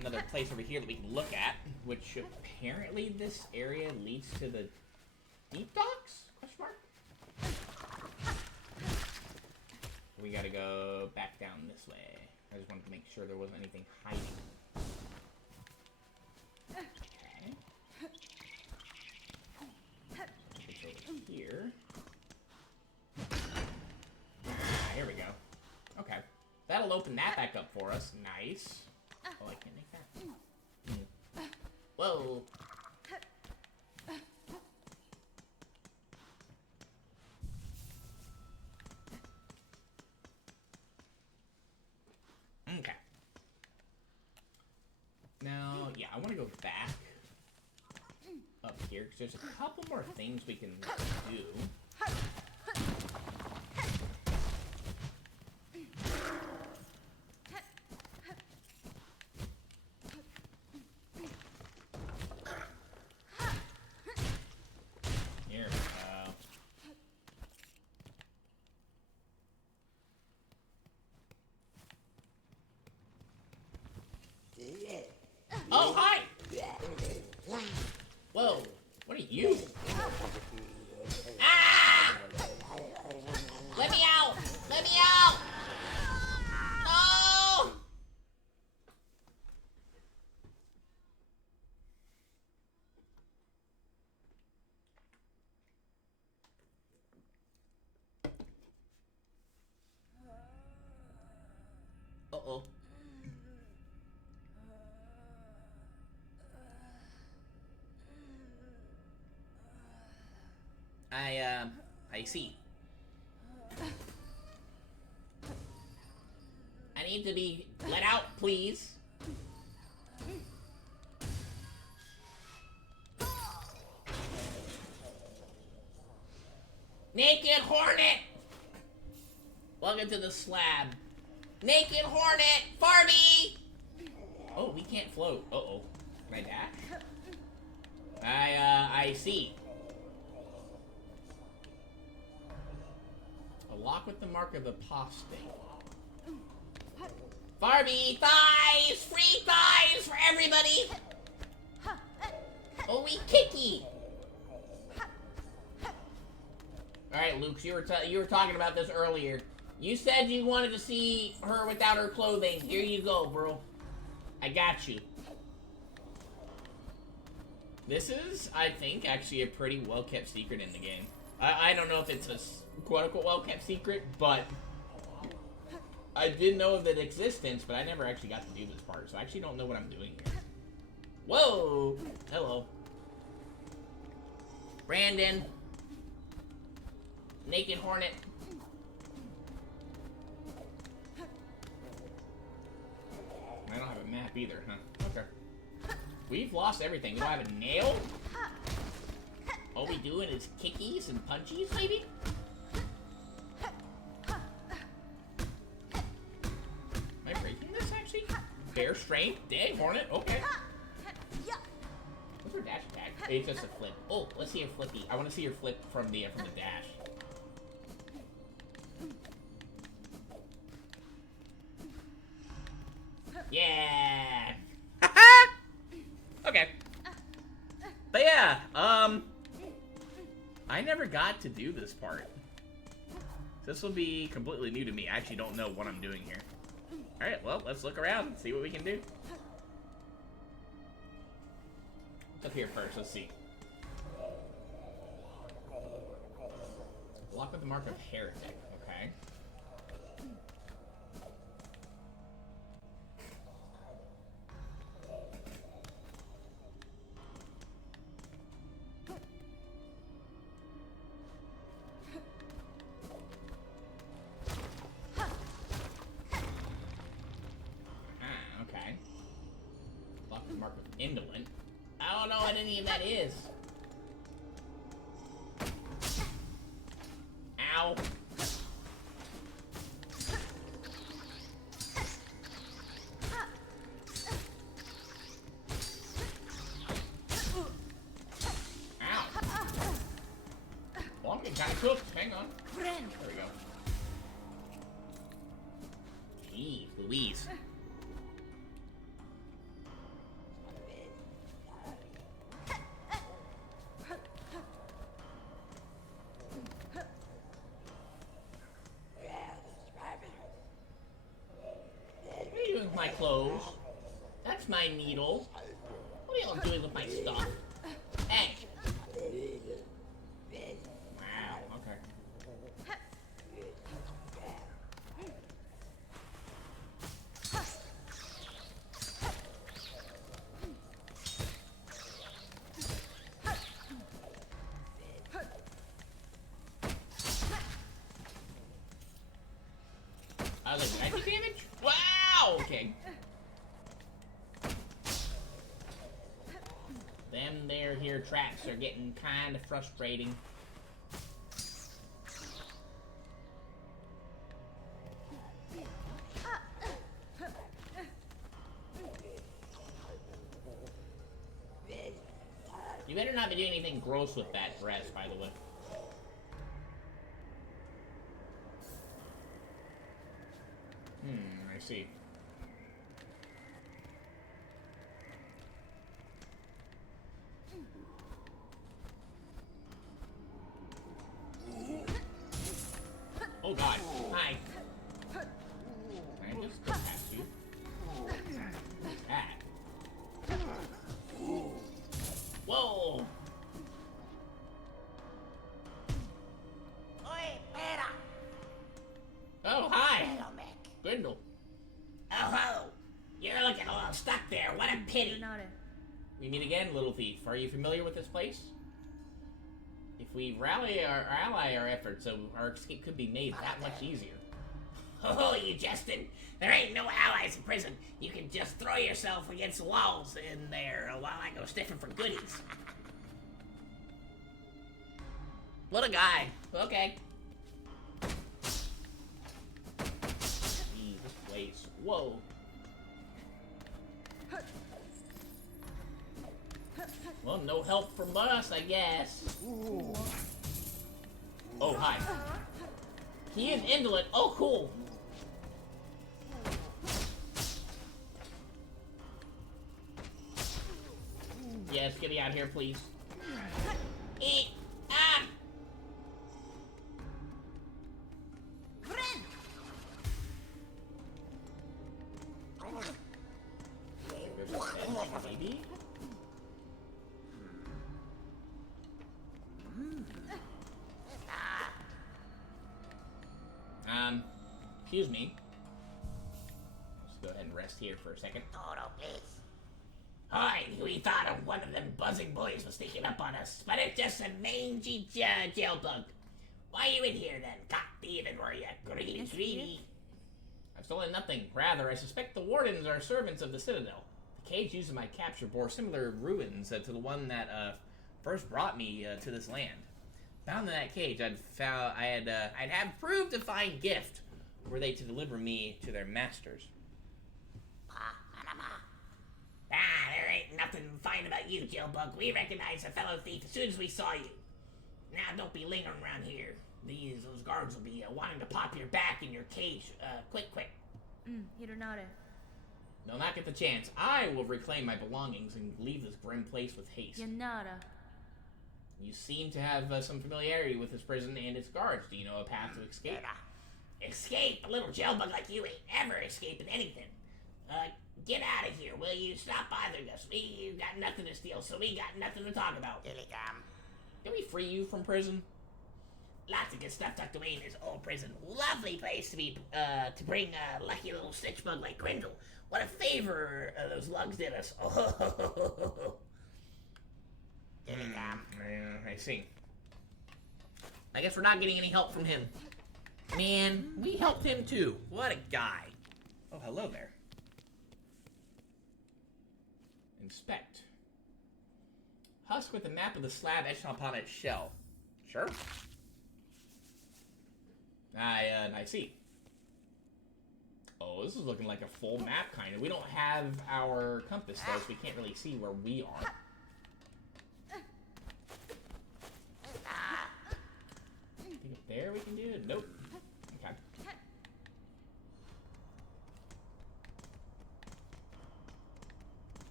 another place over here that we can look at, which apparently this area leads to the deep docks? Question mark? We gotta go back down this way. I just wanted to make sure there wasn't anything hiding. Okay. It's over here. Here we go. Okay. That'll open that back up for us. Nice. Oh, I can't make that. Whoa. Okay. Now, yeah, I want to go back up here, because there's a couple more things we can do. Here we go. Oh, hi! Whoa, what are you? Ah! Let me out! Let me out! No! Uh-oh. I see. I need to be let out, please. Naked Hornet! Welcome to the slab. Naked Hornet! Farby! Oh, we can't float. Uh-oh. Can I dash? I see. A lock with the mark of apostate. Farby! Thighs! Free thighs for everybody! Oh, we kicky! Alright, Luke, you were talking about this earlier. You said you wanted to see her without her clothing. Here you go, bro. I got you. This is, I think, actually a pretty well-kept secret in the game. I don't know if it's a quote-unquote well-kept secret, but I did know of its existence, but I never actually got to do this part, so I actually don't know what I'm doing here. Whoa! Hello. Brandon. Naked Hornet. I don't have a map either, huh? Okay. We've lost everything. We don't have a nail? All we doing is kickies and punchies, maybe? Am I breaking this, actually? Bear strength? Dang, Hornet. Okay. What's her dash attack? It's just a flip. Oh, let's see her flippy. I want to see her flip from the dash. Yeah. Okay. But yeah, I never got to do this part. This will be completely new to me. I actually don't know what I'm doing here. Alright, well, let's look around and see what we can do. What's up here first? Let's see. Block with the mark of heretic. Okay. Mark of indolent. I don't know what any of that is. Ow. Ow. Well, I'm getting kind of cooked. Hang on. There we go. Jeez, Louise. What are you doing with my clothes? That's my needle. What are y'all doing with my stuff? Hey! Wow, okay. I was like, magic damage? Wow! Okay. Them here traps are getting kind of frustrating. You better not be doing anything gross with that dress, by the way. I see. Oh god. Hi. Can I just go past you? That. Whoa! Oh, hi! Hello, Mick. Grindle. Oh, you're looking a little stuck there. What a pity. We meet again, little thief. Are you familiar with this place? If we ally our efforts, so our escape could be made that much easier. Oh, you jesting? There ain't no allies in prison. You can just throw yourself against the walls in there while I go sniffing for goodies. What a guy. Okay. This place. Whoa. Well, no help from us, I guess. Oh, hi. He is indolent. Oh, cool. Yes, get me out of here, please. Ah! Maybe? Excuse me. Let's go ahead and rest here for a second. Toto, please. Hi, we thought of one of them buzzing boys was sneaking up on us, but it's just a mangy jail bug. Why you in here then? Caught thieving, were ya? Greedy. I've stolen nothing. Rather, I suspect the wardens are servants of the Citadel. The cage used in my capture bore similar ruins to the one that first brought me to this land. Found in that cage, I'd have proved a fine gift were they to deliver me to their masters. There ain't nothing fine about you, Jailbug. We recognize a fellow thief as soon as we saw you. Now, don't be lingering around here. Those guards will be wanting to pop your back in your cage. Quick. They'll not get the chance. I will reclaim my belongings and leave this grim place with haste. You seem to have some familiarity with this prison and its guards. Do you know a path to escape? Escape? A little jailbug like you ain't ever escaping anything. Get out of here, will you? Stop bothering us. We got nothing to steal, so we got nothing to talk about. Can we free you from prison? Lots of good stuff tucked away in this old prison. Lovely place to bring a lucky little stitch bug like Grindle. What a favor those lugs did us. Oh. I see. I guess we're not getting any help from him. Man, we helped him too. What a guy. Oh, hello there. Inspect. Husk with a map of the slab etched upon its shell. Sure. I see. Oh, this is looking like a full map, kind of. We don't have our compass, though, so we can't really see where we are. Think up there we can do it? Nope. Okay.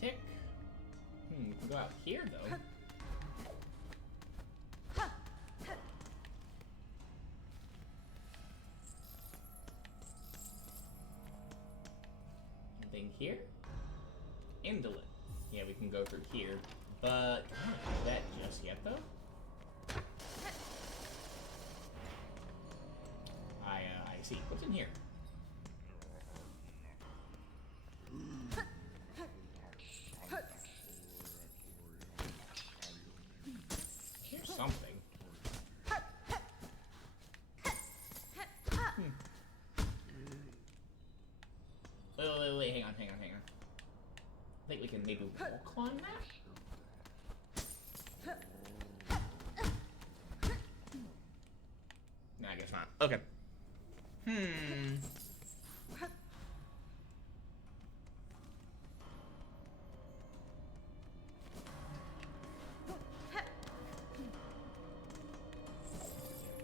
Heretic. We can go out here, though. Anything here? Indolent. Yeah, we can go through here. But I don't do that just yet, though. I see. What's in here? Here's something. Wait, hang on. I think we can maybe walk on that? No, I guess not. Okay.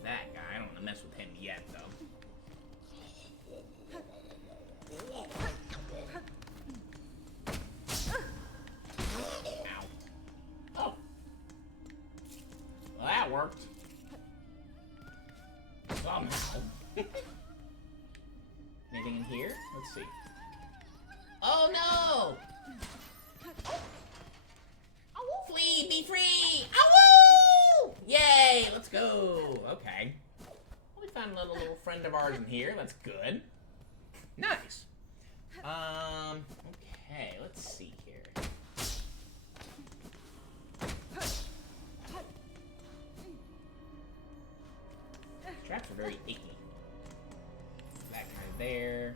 That guy, I don't want to mess with him yet, though. Worked. Somehow. Anything in here? Let's see. Oh no! Flee, be free! Ow! Yay! Let's go. Okay. Well, we found a little friend of ours in here. That's good. Nice. Okay. Let's see here. Traps are very icky. That kind of there.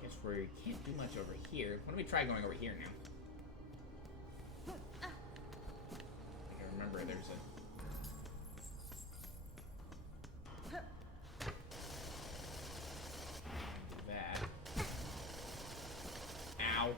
Guess we can't do much over here. Why don't we try going over here now? I think I remember there's a... that. Ow.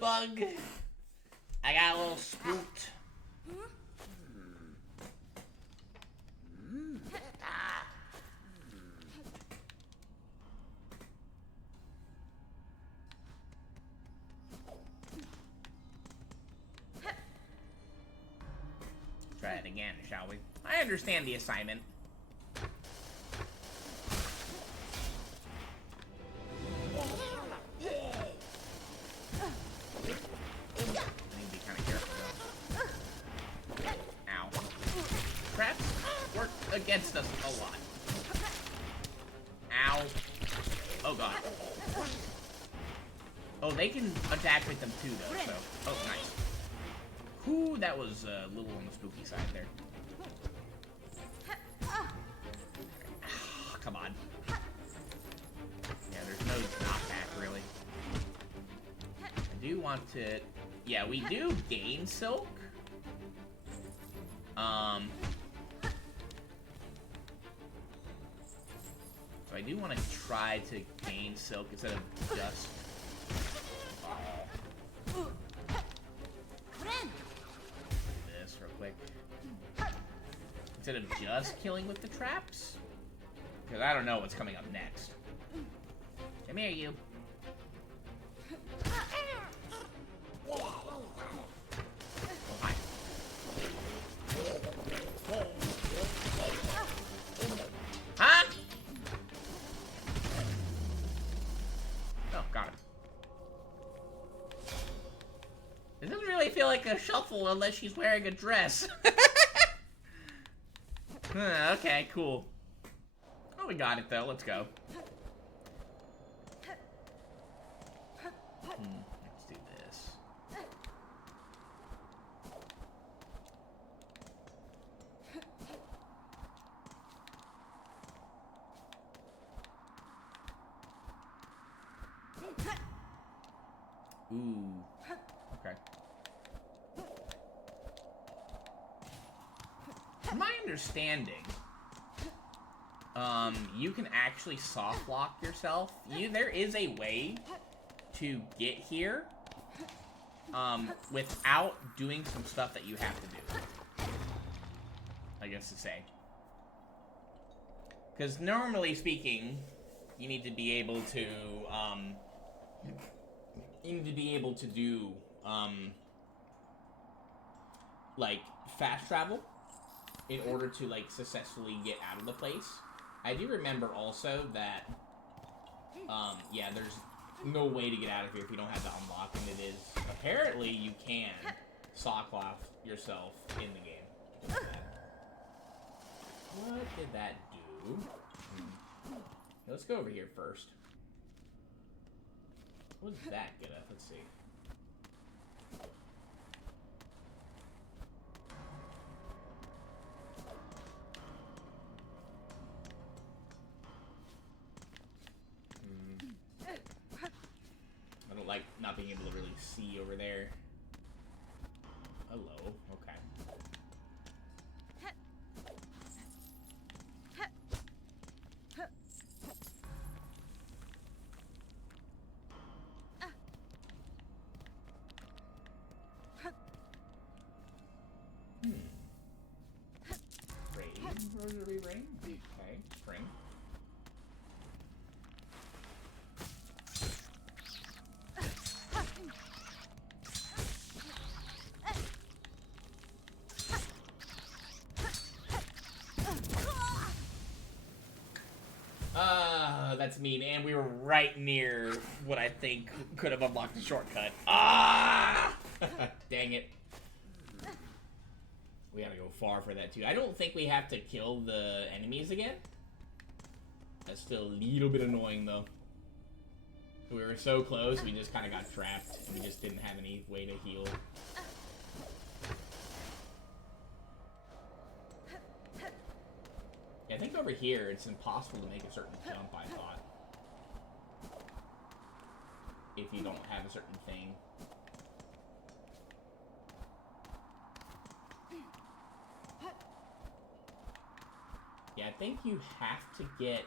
Bug. I got a little spooked. Try it again, shall we? I understand the assignment. Against us a lot. Ow. Oh god. Oh, they can attack with them too, though, so... Oh, nice. Whew, that was a little on the spooky side there. Come on. Yeah, there's no knockback, really. I do want to... Yeah, we do gain silk. So I do want to try to gain silk instead of just... this real quick. Instead of just killing with the traps. Because I don't know what's coming up next. Come here, you. Hi. Huh? Oh, got it. It doesn't really feel like a shuffle unless she's wearing a dress. Okay, cool. Oh, we got it though. Let's go. Let's do this. Ooh. Okay. From my understanding, you can actually soft lock yourself. There is a way to get here, without doing some stuff that you have to do. I guess to say. Because normally speaking, you need to be able to, do, like, fast travel in order to, like, successfully get out of the place. I do remember also that, yeah, there's no way to get out of here if you don't have the unlock, and it is, apparently you can sock lock yourself in the game. What did that do? Let's go over here first. What did that get us? Let's see. I don't like not being able to really see over there. Hello. Okay. Rosary ring? Okay, spring. That's mean, and we were right near what I think could have unlocked the shortcut. Ah! Dang it. We gotta go far for that, too. I don't think we have to kill the enemies again. That's still a little bit annoying, though. We were so close, we just kind of got trapped, and we just didn't have any way to heal. Yeah, I think over here, it's impossible to make a certain jump, I thought. If you don't have a certain thing. Yeah, I think you have to get...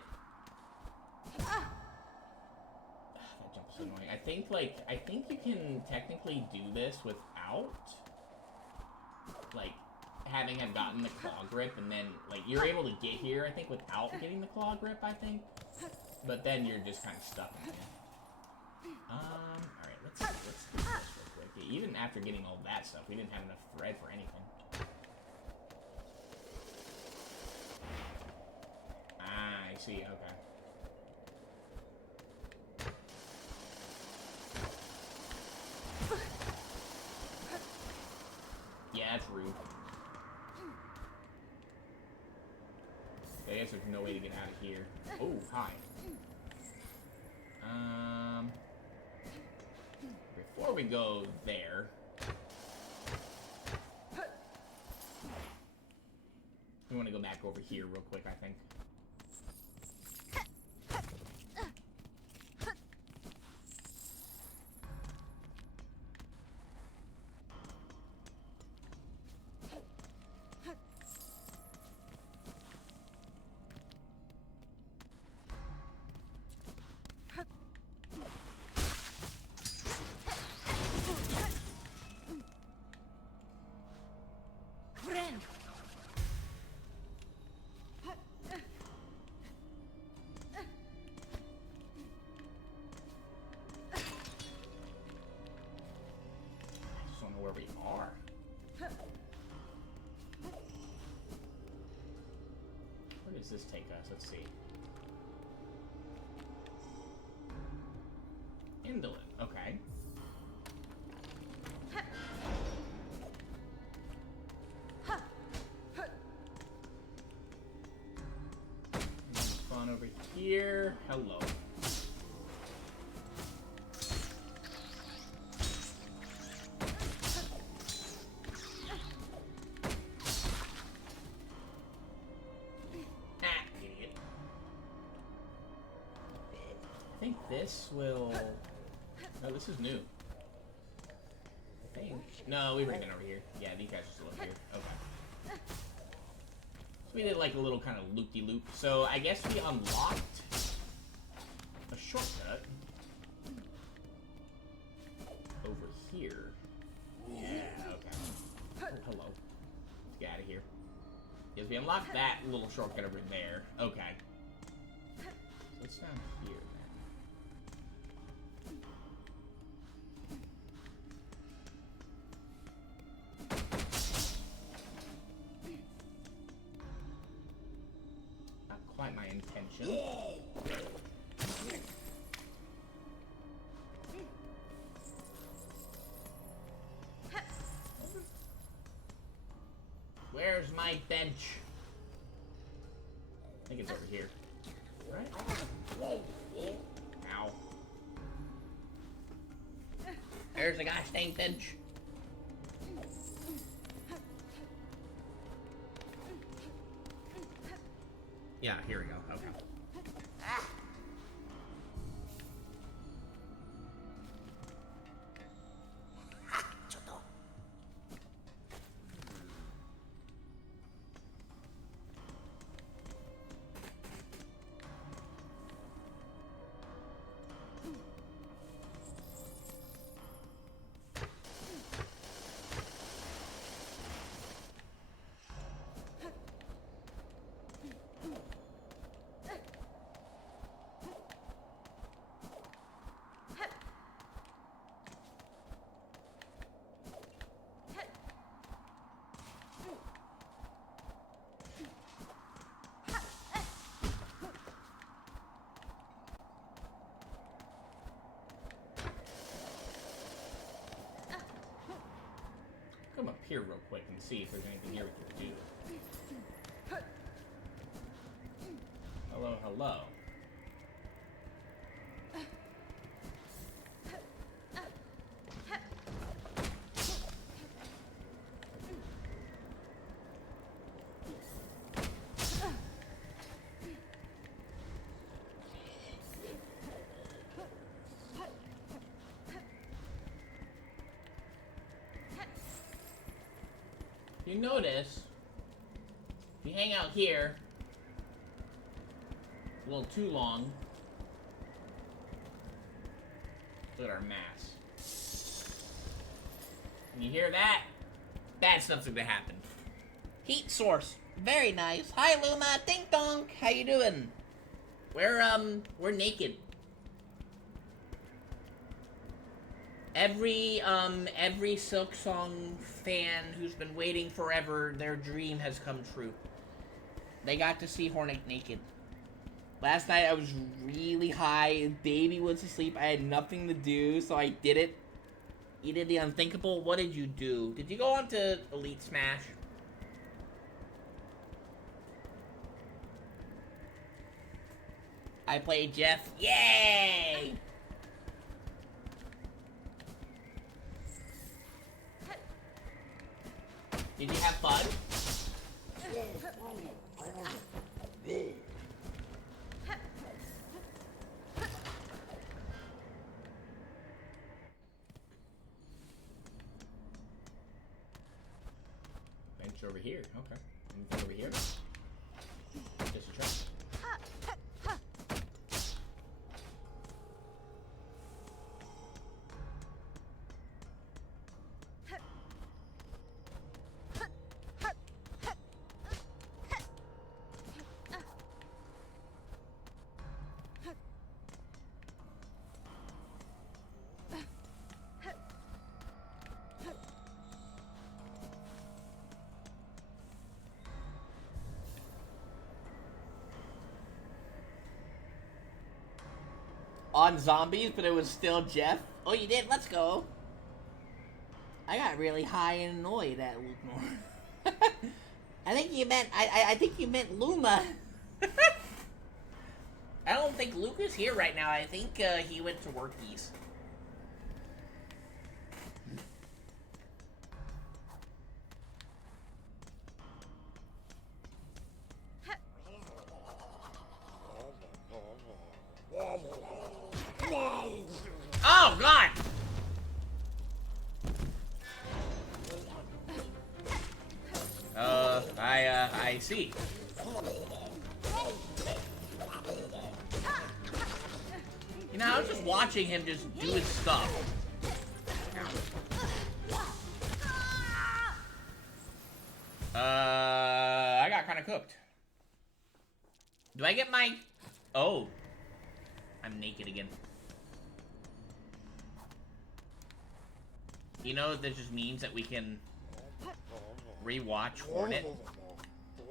that jump's so annoying. I think you can technically do this without, like, having have gotten the claw grip, and then, like, you're able to get here, I think, without getting the claw grip, I think. But then you're just kind of stuck in there. Alright, let's do this real quick. Yeah, even after getting all that stuff, we didn't have enough thread for anything. Ah, I see, okay. Yeah, that's rude. I guess there's no way to get out of here. Oh, hi. Before we go there, we want to go back over here real quick, I think. this take us? Let's see. Indolent. Okay. Fun over here. Hello. Idiot. I think this will... Oh, this is new. I think. No, we've already been over here. Yeah, these guys are still up here. Okay. So we did like a little kind of loop-de-loop. So I guess we unlocked a shortcut over here. Yeah, okay. Oh, hello. Let's get out of here. Yes, we unlocked that little shortcut over there. Okay. So what's down here then? Not quite my intention. Where's my bench? I think it's over here. Right? Ow. There's a gosh dang bench. Yeah, here we go. Okay. Come up here real quick and see if there's anything here we can do. Hello, hello. You notice, if you hang out here a little too long, look at our mass. Can you hear that? Bad stuff's gonna happen. Heat source. Very nice. Hi, Luma. Ding dong. How you doing? We're naked. Every Silksong fan who's been waiting forever, their dream has come true. They got to see Hornet naked. Last night I was really high, baby was asleep, I had nothing to do, so I did it. You did the unthinkable. What did you do? Did you go on to Elite Smash? I played Jeff. Yay! Did you have fun? Bench over here. Okay. Anything over here? Just a trap. on zombies, but it was still Jeff. Oh, you did? Let's go. I got really high and annoyed at Luke Moore. I think you meant, I think you meant Luma. I don't think Luke is here right now. I think he went to workies. Oh, God! I see. You know, I was just watching him just do his stuff. I got kind of cooked. Do I get my... Oh. I'm naked again. You know, that just means that we can rewatch Hornet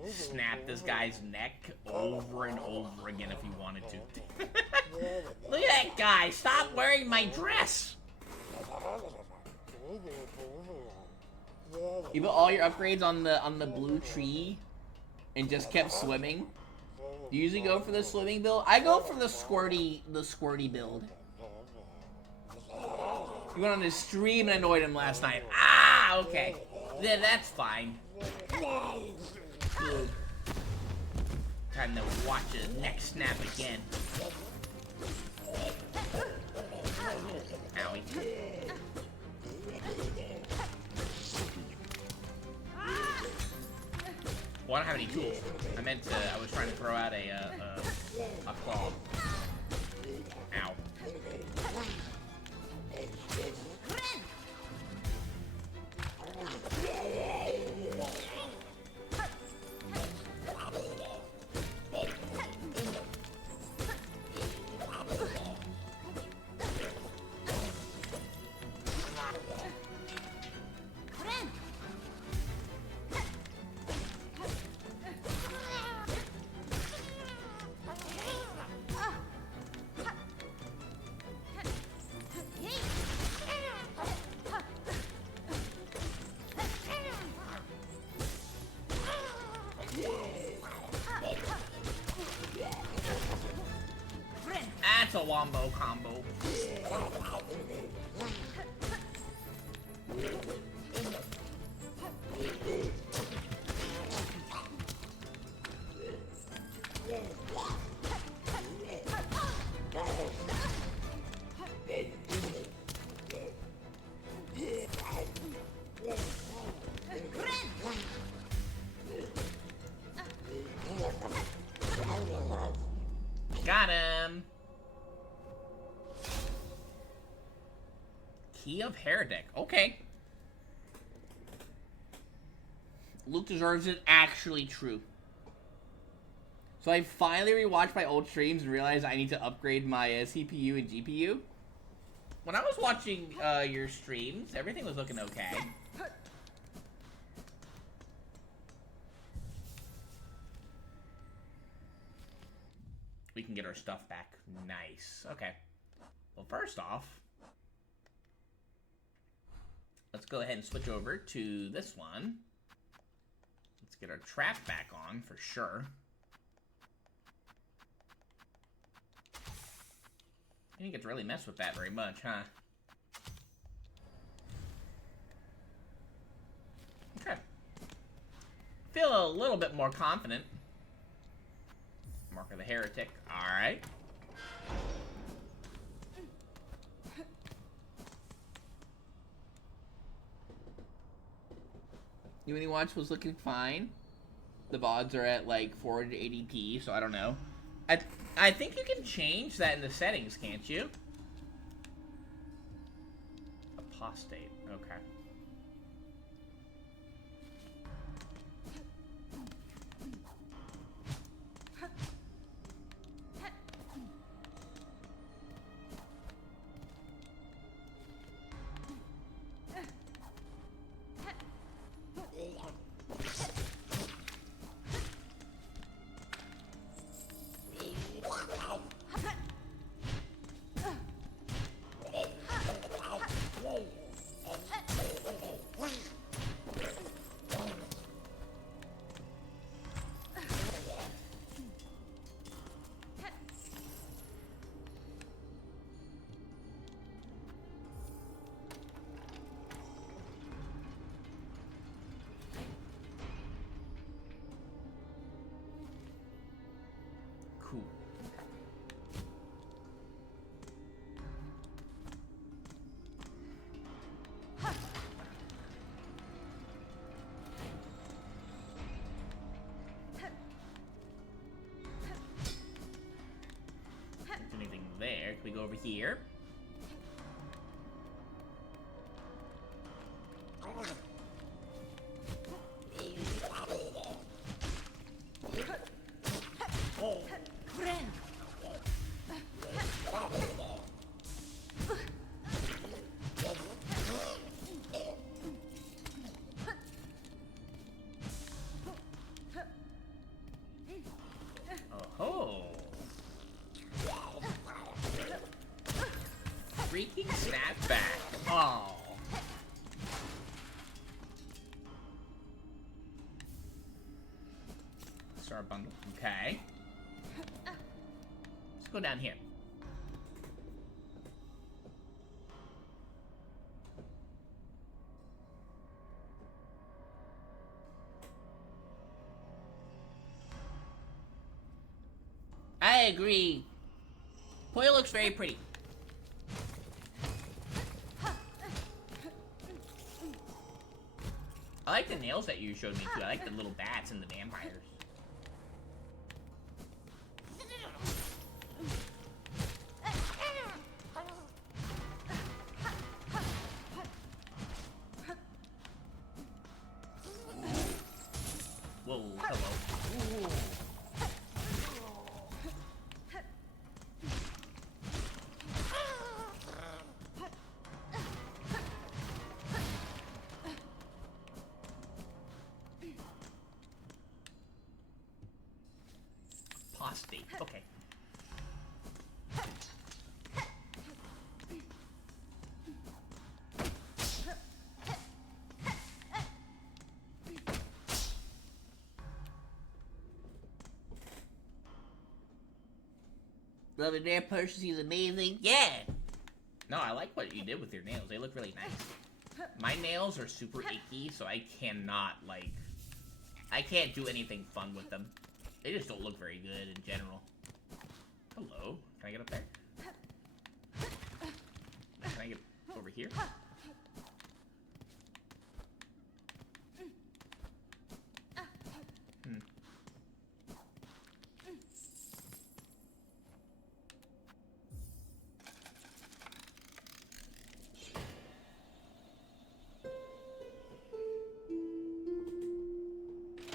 snap this guy's neck over and over again if he wanted to. Look at that guy! Stop wearing my dress! You put all your upgrades on the blue tree and just kept swimming. You usually go for the swimming build. I go for the squirty build. You went on his stream and annoyed him last night. Ah, okay. Then that's fine. Good. Time to watch his neck snap again. Owie. Well, I don't have any tools. I was trying to throw out a claw. Ow. That's a wombo combo. Got him. Key of Heretic. Okay. Luke deserves it. Actually true. So I finally rewatched my old streams and realized I need to upgrade my CPU and GPU. When I was watching your streams, everything was looking okay. We can get our stuff back. Nice. Okay. Well, first off, let's go ahead and switch over to this one. Let's get our trap back on for sure. You didn't get to really mess with that very much, huh? Okay. Feel a little bit more confident. Mark of the Heretic. Alright. Unity Watch was looking fine. The VODs are at like 480p, so I don't know. I think you can change that in the settings, can't you? Apostate. Okay. there. Can we go over here? Freaking snapback. Oh. Star bundle. Okay. Let's go down here. I agree. Poyo looks very pretty. I like the nails that you showed me too. I like the little bats and the vampires. Whoa, hello. Ooh. State. Okay. Love the nail polish. He's amazing. Yeah. No, I like what you did with your nails. They look really nice. My nails are super icky, so I cannot I can't do anything fun with them. They just don't look very good in general. Hello. Can I get up there? Can I get over here?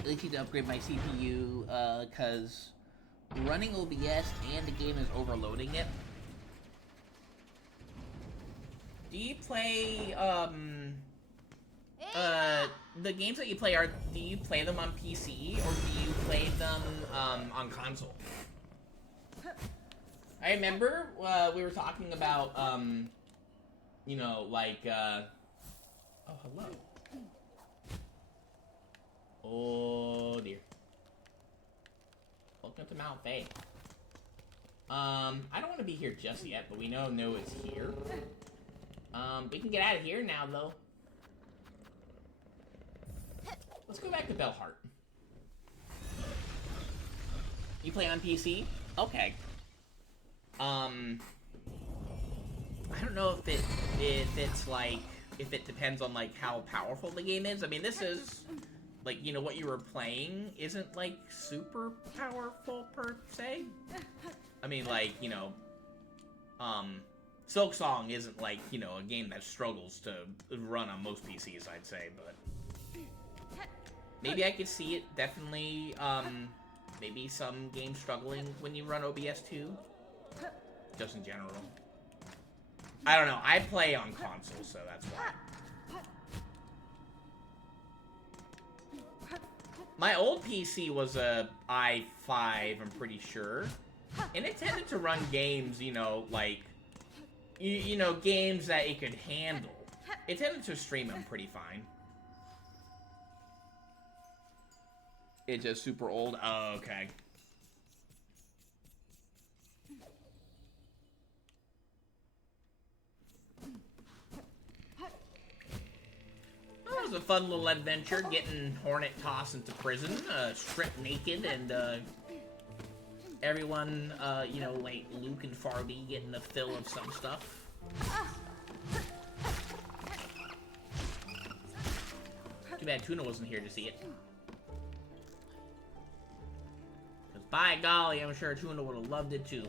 I need to upgrade my CPU, because running OBS and the game is overloading it. Do you play, the games that you play, do you play them on PC, or do you play them, on console? I remember, we were talking about, you know, oh, hello. Oh, dear. Welcome to Mount Faye. I don't want to be here just yet, but we know No is here. We can get out of here now, though. Let's go back to Bellheart. You play on PC? Okay. I don't know if it depends on, how powerful the game is. I mean, this is... you know, what you were playing isn't, super powerful, per se. I mean, you know, Silksong isn't, you know, a game that struggles to run on most PCs, I'd say, but... Maybe I could see it, definitely, maybe some games struggling when you run OBS 2. Just in general. I don't know, I play on console, so that's why. My old PC was a i5, I'm pretty sure. And it tended to run games, you know, you know, games that it could handle. It tended to stream them pretty fine. It's just super old? Oh, okay. That was a fun little adventure, getting Hornet tossed into prison, stripped naked, and, everyone, you know, Luke and Farby getting a fill of some stuff. Too bad Tuna wasn't here to see it. Because by golly, I'm sure Tuna would have loved it too.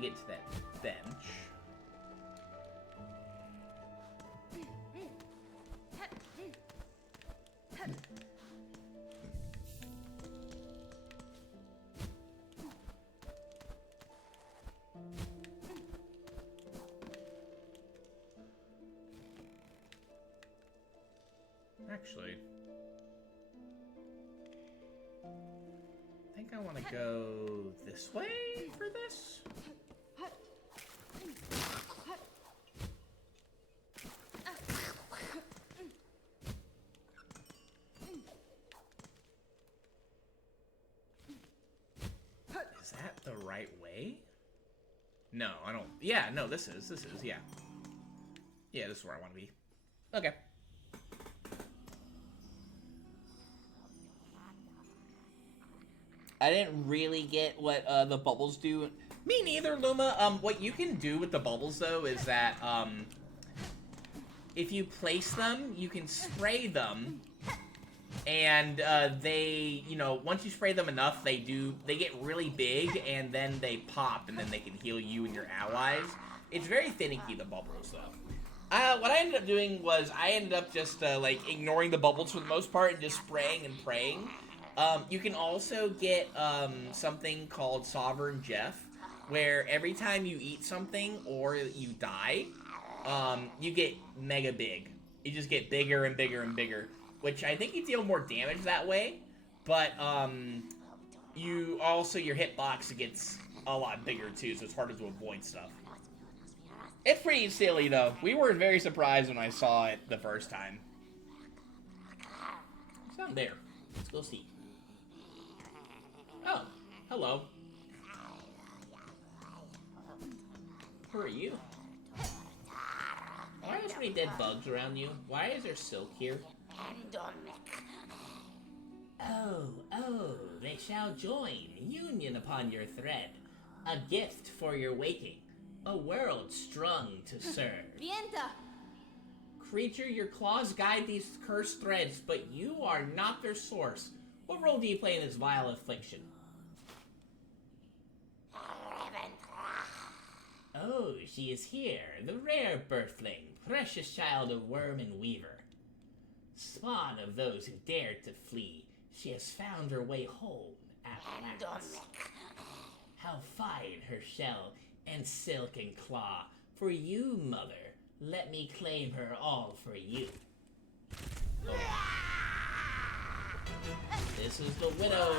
get to that bench. Actually, I think I want to go this way for this. Is that the right way? No, I don't. Yeah, no, this is, yeah. Yeah, this is where I want to be. Okay. I didn't really get what the bubbles do. Me neither, Luma. What you can do with the bubbles, though, is that, if you place them, you can spray them, and, they, you know, once you spray them enough, they get really big, and then they pop, and then they can heal you and your allies. It's very finicky, the bubbles, though. What I ended up doing was, I ended up just, like, ignoring the bubbles for the most part, and just spraying and praying. You can also get something called Sovereign Jeff, where every time you eat something or you die, you get mega big. You just get bigger and bigger and bigger, which I think you deal more damage that way, but you also, your hitbox gets a lot bigger too, so it's harder to avoid stuff. It's pretty silly though. We were very surprised when I saw it the first time. It's not there. Let's go see. Oh, hello. Who are you? Why are there so many dead bugs around you? Why is there silk here? Oh, they shall join, union upon your thread. A gift for your waking, a world strung to serve. Vienta! Creature, your claws guide these cursed threads, but you are not their source. What role do you play in this vile affliction? Oh, she is here, the rare birthling, precious child of worm and weaver. Spawn of those who dared to flee, she has found her way home at last. How fine her shell and silk and claw. For you, mother, let me claim her all for you. Oh. This is the widow.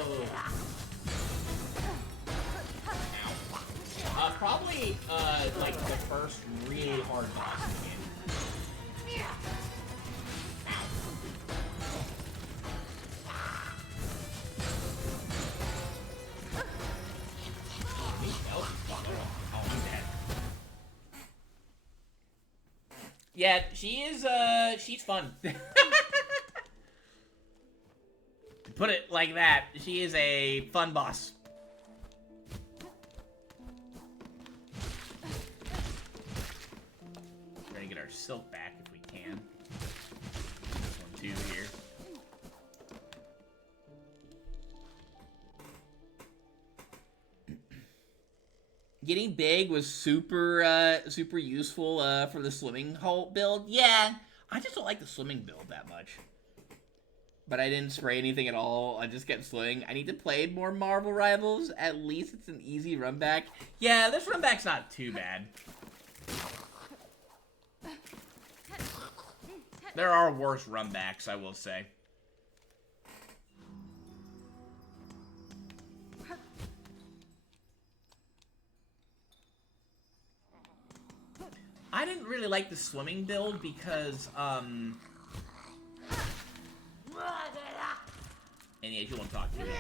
Probably, like, the first really hard boss in the game. Oh, I'm dead. Yeah, she is, she's fun. Put it like that. She is a fun boss. Get our silk back if we can. This one too here. Getting big was super useful for the swimming hole build. Yeah, I just don't like the swimming build that much. But I didn't spray anything at all. I just kept swimming. I need to play more Marvel Rivals. At least it's an easy run back. Yeah, this run back's not too bad. There are worse runbacks, I will say. I didn't really like the swimming build because, and yeah, you won't talk to me again.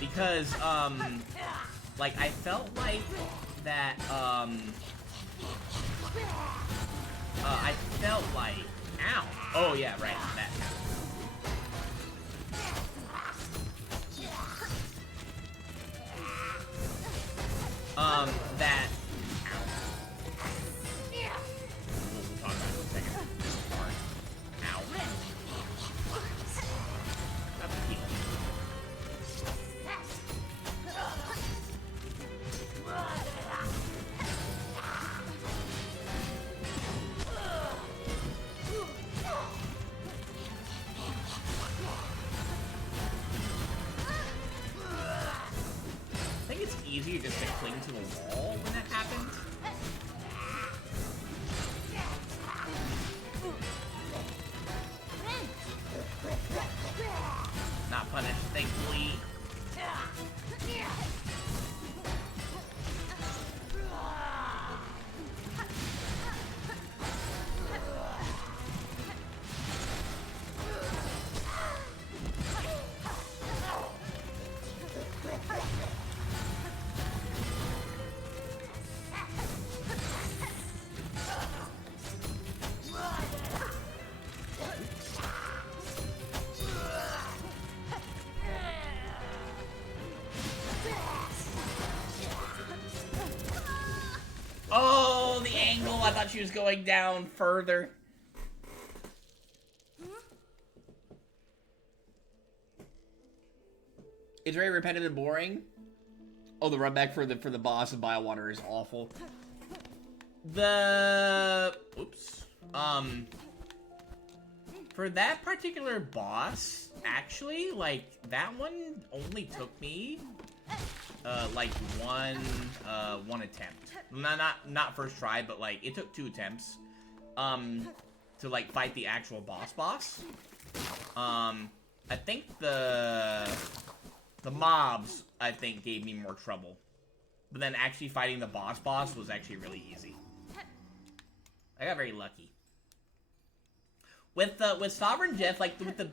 Because, like, I felt like that, I felt like, ow. Oh yeah, right, that. That. Ow. We'll talk about it in a second. This part. Ow. That's a heal. easier just to cling to the wall when that happens. Not punished, thankfully. Oh, the angle. I thought she was going down further. It's very repetitive and boring. Oh, the run back for the boss of Biowater is awful. For that particular boss, actually, like, that one only took me like one attempt. Not first try, but like it took 2 attempts to like fight the actual boss. I think the mobs gave me more trouble. But then actually fighting the boss was actually really easy. I got very lucky. With Sovereign Jeff, like with the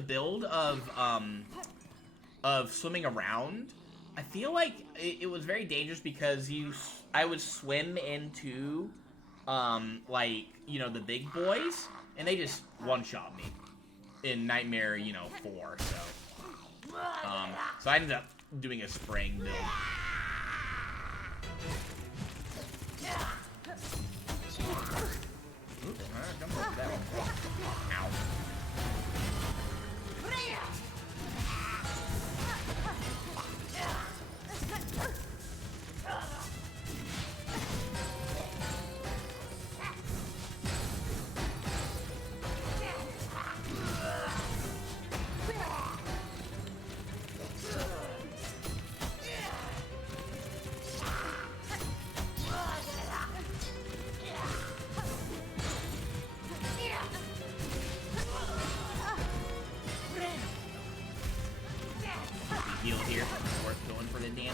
build of swimming around, I feel like it was very dangerous because I would swim into like, you know, the big boys, and they just one-shot me in Nightmare, 4, so I ended up doing a spraying build. Oops, jump over that one. Ow. Heal here, it's worth going for the damage.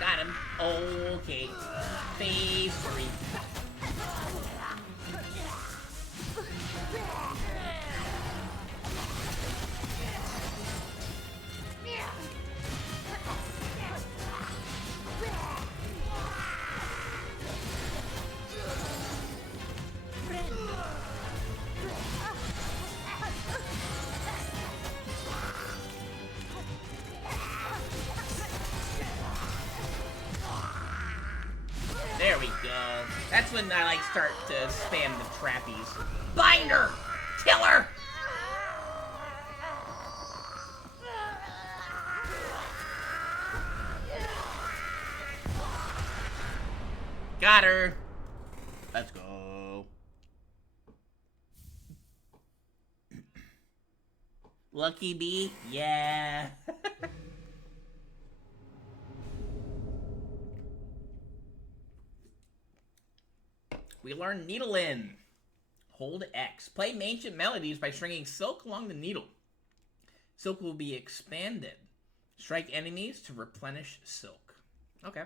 Got him. Okay. Phase 3. There we go. That's when I like start to spam the trappies. Binder! Killer! Got her. Let's go. Lucky bee? Yeah. We learned Needle In. Hold X. Play ancient melodies by stringing silk along the needle. Silk will be expanded. Strike enemies to replenish silk. Okay.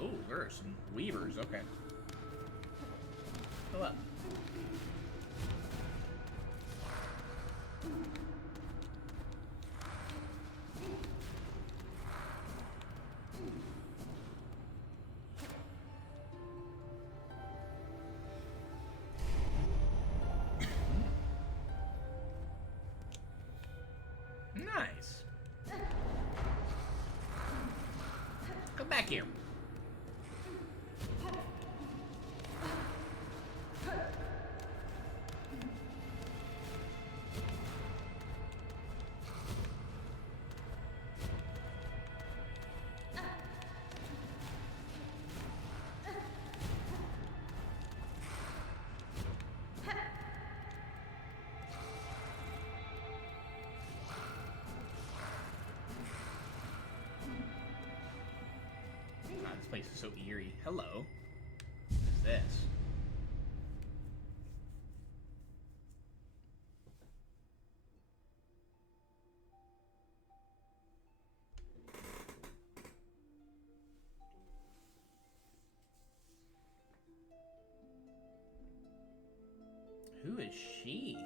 Oh, there are some weavers. Okay. Go up. Nice. Come back here. This place is so eerie. Hello. What is this? Who is she?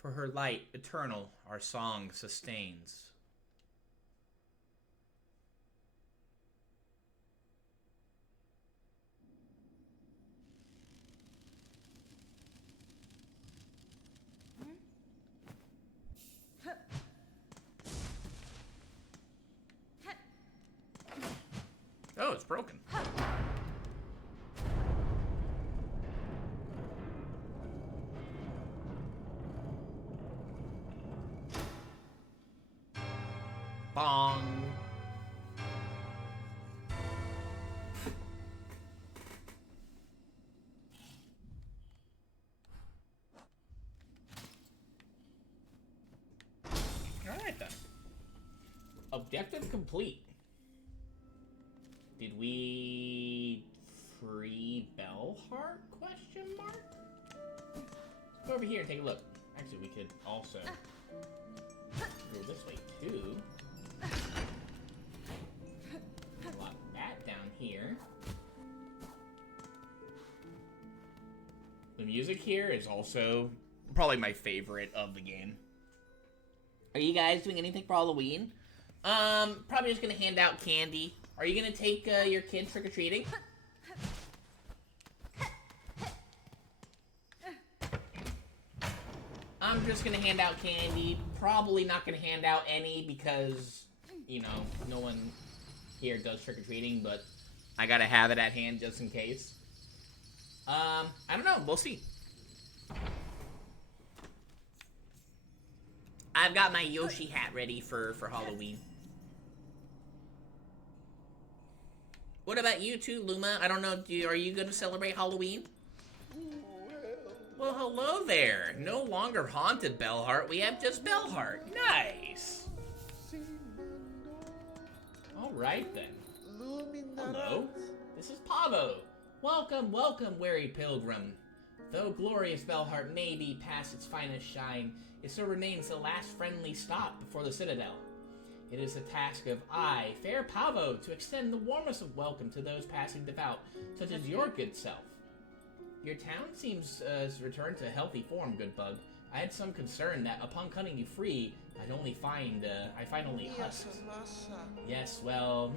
For her light, eternal, our song sustains. Oh, it's broken. Bong. Alright then. Objective complete. Did we free Bellheart? Question mark? Let's go over here and take a look. Actually, we could also go this way too. Lock that down here. The music here is also probably my favorite of the game. Are you guys doing anything for Halloween? Probably just gonna hand out candy. Are you gonna take your kids trick-or-treating? I'm just gonna hand out candy. Probably not gonna hand out any because, you know, no one here does trick-or-treating, but I gotta have it at hand just in case. I don't know. We'll see. I've got my Yoshi hat ready for Halloween. What about you too, Luma? I don't know, are you going to celebrate Halloween? Well, hello there. No longer haunted Bellheart, we have just Bellheart. Nice. Alright then. Hello, this is Pavo. Welcome, welcome, wary pilgrim. Though glorious Bellheart may be past its finest shine, it still remains the last friendly stop before the Citadel. It is the task of I, fair Pavo, to extend the warmest of welcome to those passing devout, such as your good self. Your town seems returned to healthy form, good bug. I had some concern that upon cutting you free, I find only husks. Yes, well,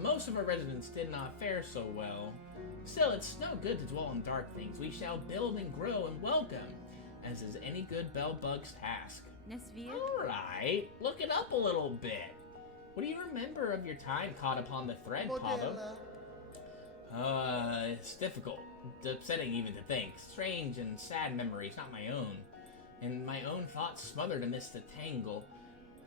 most of our residents did not fare so well. Still, it's no good to dwell on dark things. We shall build and grow and welcome, as is any good bell bug's task. Alright, look it up a little bit. What do you remember of your time caught upon the thread, Pavo? It's difficult. It's upsetting even to think. Strange and sad memories, not my own. And my own thoughts smothered amidst the tangle.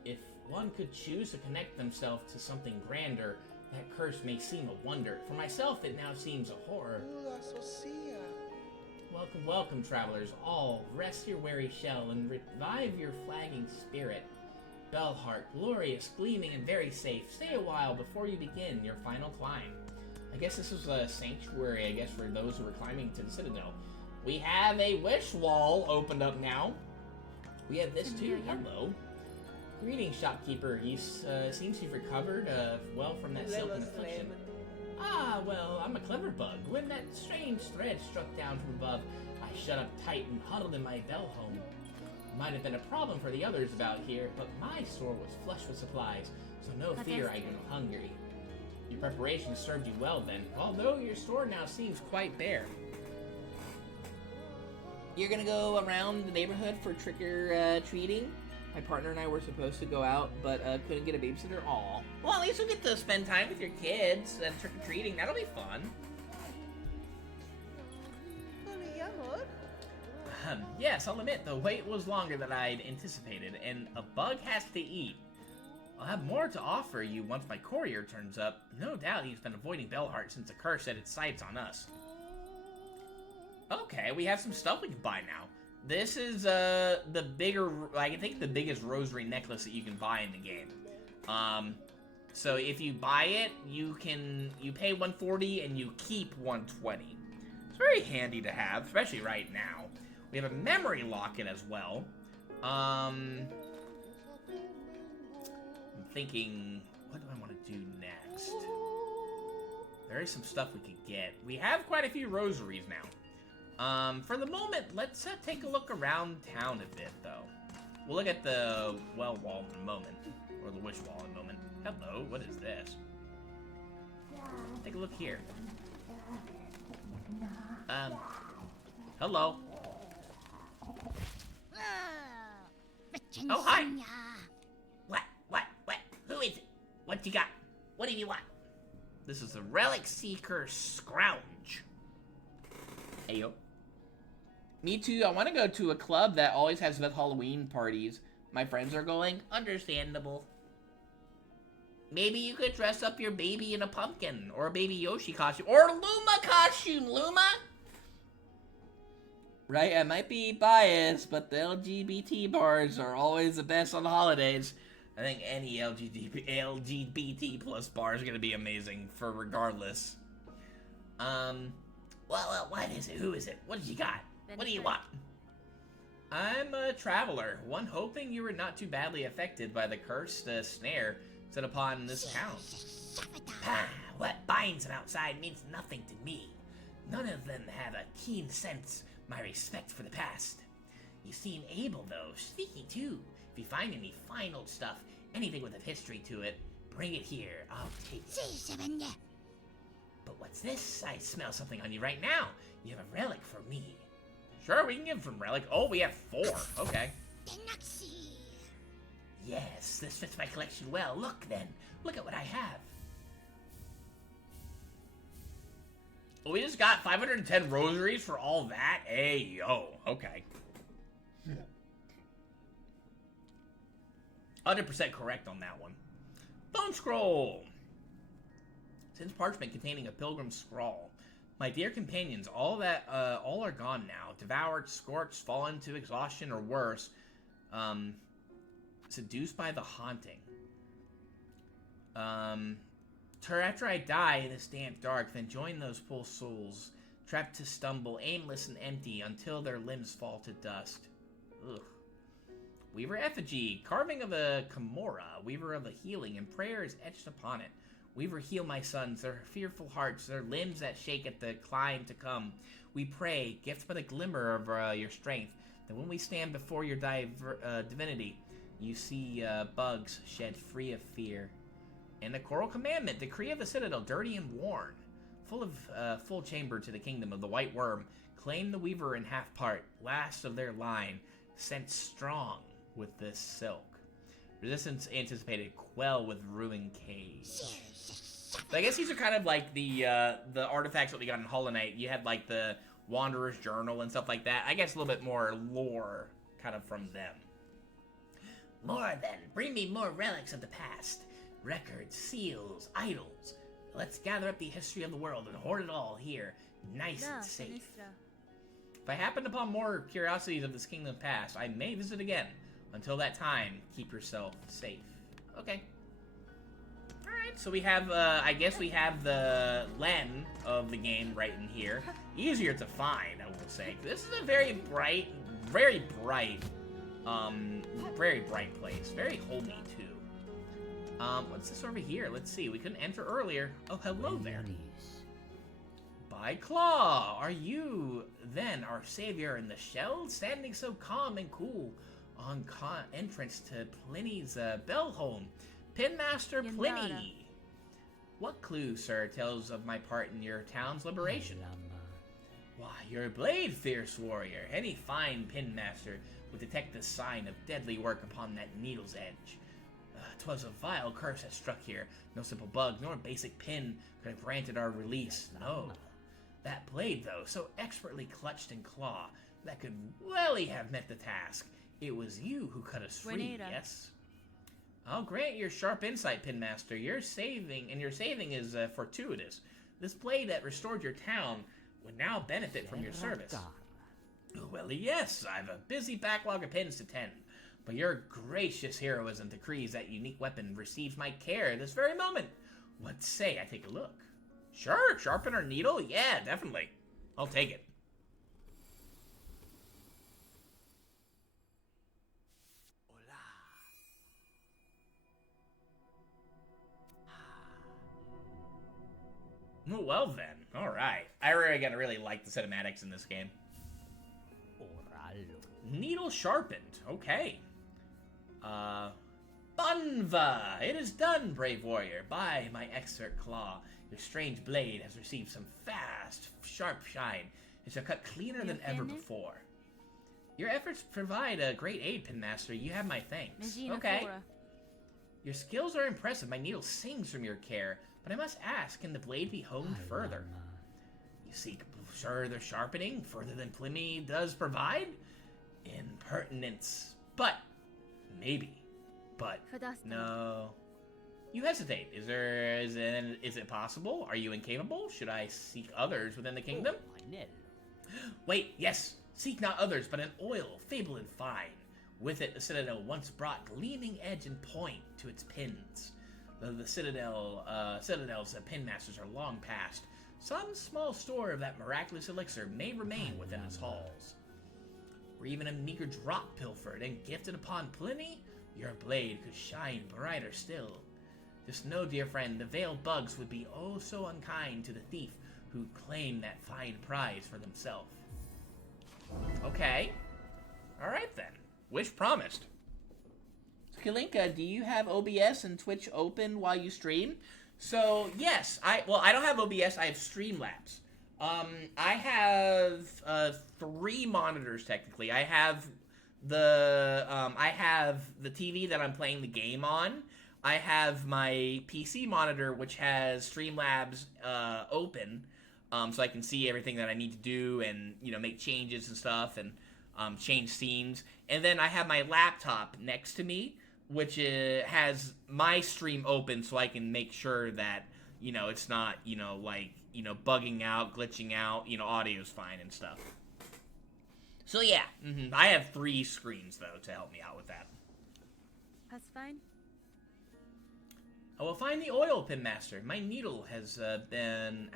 If one could choose to connect themselves to something grander, that curse may seem a wonder. For myself, it now seems a horror. Welcome, welcome, travelers all. Rest your weary shell and revive your flagging spirit. Bellheart, glorious, gleaming, and very safe. Stay a while before you begin your final climb. I guess this is a sanctuary, I guess, for those who are climbing to the Citadel. We have a wish wall opened up now. We have this too. Hello. Greetings, shopkeeper. You seems you've recovered well from that silken affliction. Ah, well, I'm a clever bug. When that strange thread struck down from above, I shut up tight and huddled in my bell home. Might have been a problem for the others about here, but my store was flush with supplies, so no fear I go hungry. Your preparations served you well then, although your store now seems quite bare. You're gonna go around the neighborhood for trick-or-treating? My partner and I were supposed to go out, but couldn't get a babysitter. Aw. Well, at least you'll get to spend time with your kids and trick-or-treating. That'll be fun. Yes, I'll admit, the wait was longer than I'd anticipated, and a bug has to eat. I'll have more to offer you once my courier turns up. No doubt he's been avoiding Bellheart since the curse set its sights on us. Okay, we have some stuff we can buy now. This is the bigger, I think the biggest rosary necklace that you can buy in the game. So if you buy it, you pay $140 and you keep $120. It's very handy to have, especially right now. We have a memory locket as well. I'm thinking, what do I want to do next? There is some stuff we could get. We have quite a few rosaries now. For the moment, let's take a look around town a bit, though. We'll look at the well wall in a moment, or the wish wall in a moment. Hello, what is this? Take a look here. Hello. Oh, hi. What? Who is it? What you got? What do you want? This is the Relic Seeker Scrounge. Ayo. Me too. I want to go to a club that always has the Halloween parties. My friends are going. Understandable. Maybe you could dress up your baby in a pumpkin, or a baby Yoshi costume, or Luma costume, Luma! Right, I might be biased, but the LGBT bars are always the best on the holidays. I think any LGBT plus bar is going to be amazing for regardless. Well, what is it? Who is it? What did you got? What do you want? I'm a traveler, one hoping you were not too badly affected by the cursed snare set upon this town. What binds them outside means nothing to me. None of them have a keen sense my respect for the past. You seem able, though. Sneaky, too. If you find any fine old stuff, anything with a history to it, bring it here. I'll take it. But what's this? I smell something on you right now. You have a relic for me. Sure, we can give some relic. Oh, we have 4. Okay. Yes, this fits my collection well. Look, then. Look at what I have. Well, we just got 510 rosaries for all that? Hey, yo. Okay. 100% correct on that one. Bone scroll. Since parchment containing a pilgrim's scrawl. My dear companions, all are gone now. Devoured, scorched, fallen to exhaustion or worse. Seduced by the haunting. After I die in this damp dark, then join those poor souls, trapped to stumble, aimless and empty, until their limbs fall to dust. Ugh. Weaver effigy, carving of a Kimura, weaver of a healing, and prayer is etched upon it. Weaver, heal my sons, their fearful hearts, their limbs that shake at the climb to come. We pray, gift but a glimmer of your strength, that when we stand before your divinity, you see bugs shed free of fear. And the Choral Commandment, decree of the Citadel, dirty and worn, full chamber to the kingdom of the White Worm, claim the Weaver in half part, last of their line, sent strong with this silk. Resistance anticipated, quell with ruin caves. So I guess these are kind of like the artifacts that we got in Hollow Knight. You had like the Wanderer's Journal and stuff like that. I guess a little bit more lore kind of from them. More then. Bring me more relics of the past. Records, seals, idols. Let's gather up the history of the world and hoard it all here, nice and safe. If I happen upon more curiosities of this kingdom past, I may visit again. Until that time, keep yourself safe. Okay. Alright, so we have, I guess we have the Len of the game right in here. Easier to find, I will say. This is a very bright place. Very homey, too. What's this over here? Let's see. We couldn't enter earlier. Oh, hello there. By Claw, are you, then, our savior in the shell, standing so calm and cool on entrance to Pliny's Bellholm? Pinmaster Pliny. What clue, sir, tells of my part in your town's liberation? Why, you're a blade, fierce warrior. Any fine pinmaster would detect the sign of deadly work upon that needle's edge. 'Twas a vile curse that struck here. No simple bug nor basic pin could have granted our release. No. That blade, though, so expertly clutched in claw, that could well have met the task. It was you who cut us free, yes? I'll grant your sharp insight, Pinmaster. Your saving is fortuitous. This blade that restored your town would now benefit from your service. Well, yes, I've a busy backlog of pins to tend, but your gracious heroism decrees that unique weapon receives my care this very moment. What say I take a look? Sure, sharpen our needle? Yeah, definitely. I'll take it. Well then, alright. I really like the cinematics in this game. Needle sharpened, okay. Bunva! It is done, brave warrior. By my expert claw, your strange blade has received some fast, sharp shine. It shall cut cleaner than ever before. Your efforts provide a great aid, Pinmaster. You have my thanks. Okay. Your skills are impressive. My needle sings from your care. But I must ask, can the blade be honed further? You seek further sharpening, further than Pliny does provide? Impertinence. But, maybe. But, no. You hesitate. Is it possible? Are you incapable? Should I seek others within the kingdom? Wait, yes. Seek not others, but an oil, fable and fine. With it, the citadel once brought gleaming edge and point to its pins. Though the citadel's pinmasters are long past, some small store of that miraculous elixir may remain within its halls. Or even a meager drop pilfered and gifted upon Pliny, your blade could shine brighter still. Just know, dear friend, the veiled bugs would be oh so unkind to the thief who claimed that fine prize for themselves. Okay. Alright then. Wish promised. Kalinka, do you have OBS and Twitch open while you stream? So, yes. I don't have OBS. I have Streamlabs. I have 3 monitors, technically. I have the TV that I'm playing the game on. I have my PC monitor, which has Streamlabs open, so I can see everything that I need to do and, make changes and stuff and change scenes. And then I have my laptop next to me, which has my stream open so I can make sure that, it's not, bugging out, glitching out, audio's fine and stuff. So yeah, I have 3 screens, though, to help me out with that. That's fine. I will find the oil, Pinmaster. My needle has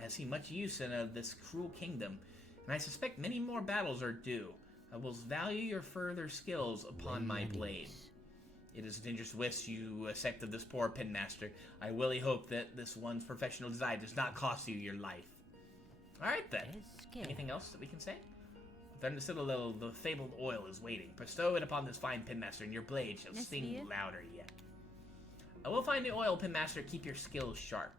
seen much use in this cruel kingdom, and I suspect many more battles are due. I will value your further skills upon my blade. It is a dangerous wish you accept of this poor Pinmaster. I really hope that this one's professional design does not cost you your life. Alright then. Anything else that we can say? Within the citadel, the fabled oil is waiting. Bestow it upon this fine Pinmaster, and your blade shall sing louder yet. I will find the oil, Pinmaster. Keep your skills sharp.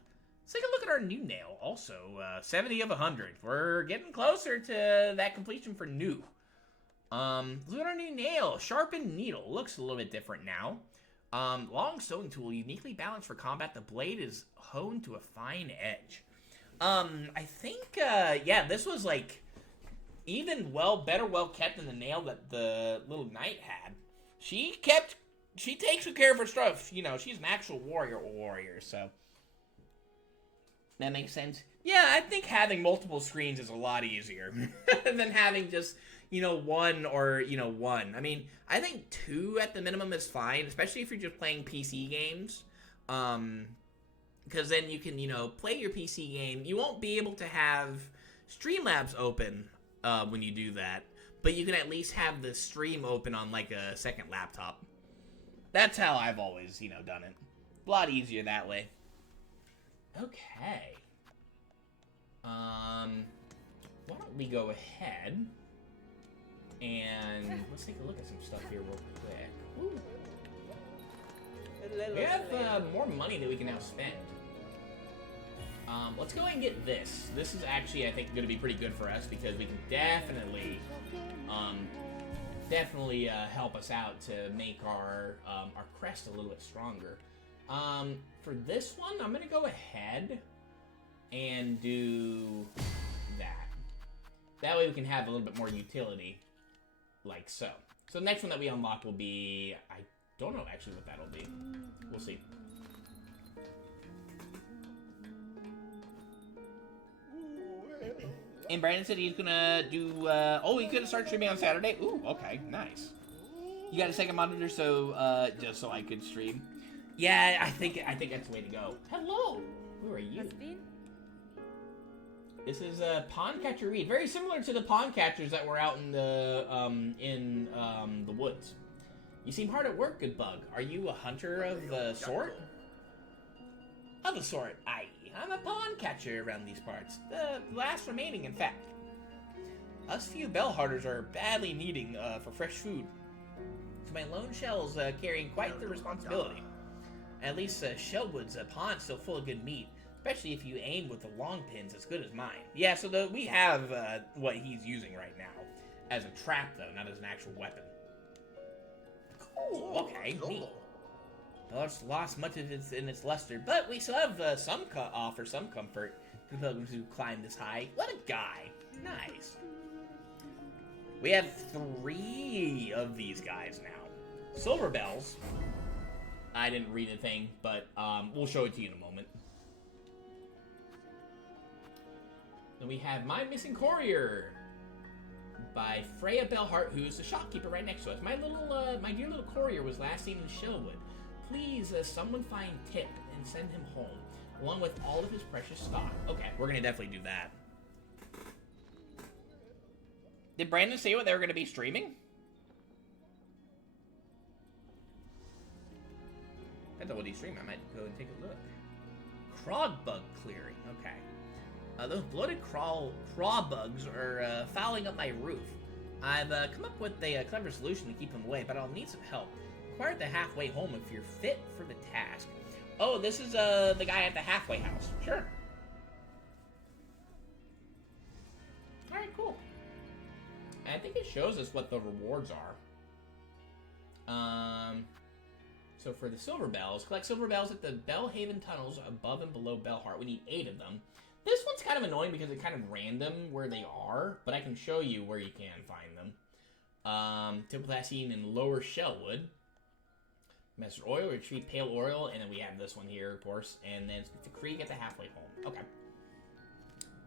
Let's take a look at our new nail. Also, 70 of 100. We're getting closer to that completion for new. Look at our new nail. Sharpened needle. Looks a little bit different now. Long sewing tool, uniquely balanced for combat. The blade is honed to a fine edge. I think, yeah, this was like even better well kept than the nail that the little knight had. She takes good care of her stuff. You know, she's an actual warrior, so. That makes sense. Yeah, I think having multiple screens is a lot easier than having just, you know, one. I mean, I think 2 at the minimum is fine, especially if you're just playing PC games. Because then you can, you know, play your PC game. You won't be able to have Streamlabs open when you do that, but you can at least have the stream open on, like, a second laptop. That's how I've always, you know, done it. A lot easier that way. Okay. Why don't we go ahead and let's take a look at some stuff here real quick. Ooh. We have more money that we can now spend. Let's go ahead and get this. This is actually, I think, going to be pretty good for us because we can definitely help us out to make our crest a little bit stronger. For this one, I'm going to go ahead and do that. That way we can have a little bit more utility, like so. So the next one that we unlock will be, I don't know actually what that'll be. We'll see. And Brandon said he's gonna do, he's gonna start streaming on Saturday? Ooh, okay, nice. You got a second monitor just so I could stream? Yeah, I think that's the way to go. Hello! Who are you? This is Pond Catcher Reed. Very similar to the pond catchers that were out in the woods. You seem hard at work, good bug. Are you a hunter of the sort? Of the sort, aye. I'm a pond catcher around these parts. The last remaining, in fact. Us few bellhearters are badly needing for fresh food. So my lone shell's carrying quite the responsibility. At least Shellwood's pond still full of good meat. Especially if you aim with the long pins as good as mine. Yeah, so we have what he's using right now. As a trap, though, not as an actual weapon. Cool, okay, neat. Well, it's lost much of its luster, but we still have offer some comfort to the pilgrims who climb this high. What a guy. Nice. We have 3 of these guys now. Silver bells. I didn't read the thing, but we'll show it to you in a moment. Then we have My Missing Courier by Freya Bellhart, who's the shopkeeper right next to us. My dear little courier was last seen in Shellwood. Please, someone find Tip and send him home, along with all of his precious stock. Okay, we're gonna definitely do that. Did Brandon say what they were gonna be streaming? I don't know what he's streaming. I might go and take a look. Craw bug clearing. Okay. Those bloated craw bugs are fouling up my roof. I've come up with a clever solution to keep them away, but I'll need some help. Inquire at the halfway home if you're fit for the task. Oh, this is the guy at the halfway house. Sure. Alright, cool. And I think it shows us what the rewards are. So for the silver bells, collect silver bells at the Bellhaven tunnels above and below Bellheart. We need 8 of them. This one's kind of annoying because it's kind of random where they are, but I can show you where you can find them. Typical last seen in Lower Shellwood. Master Oil, retrieve Pale Oil, and then we have this one here, of course. And then the creek at the halfway home. Okay.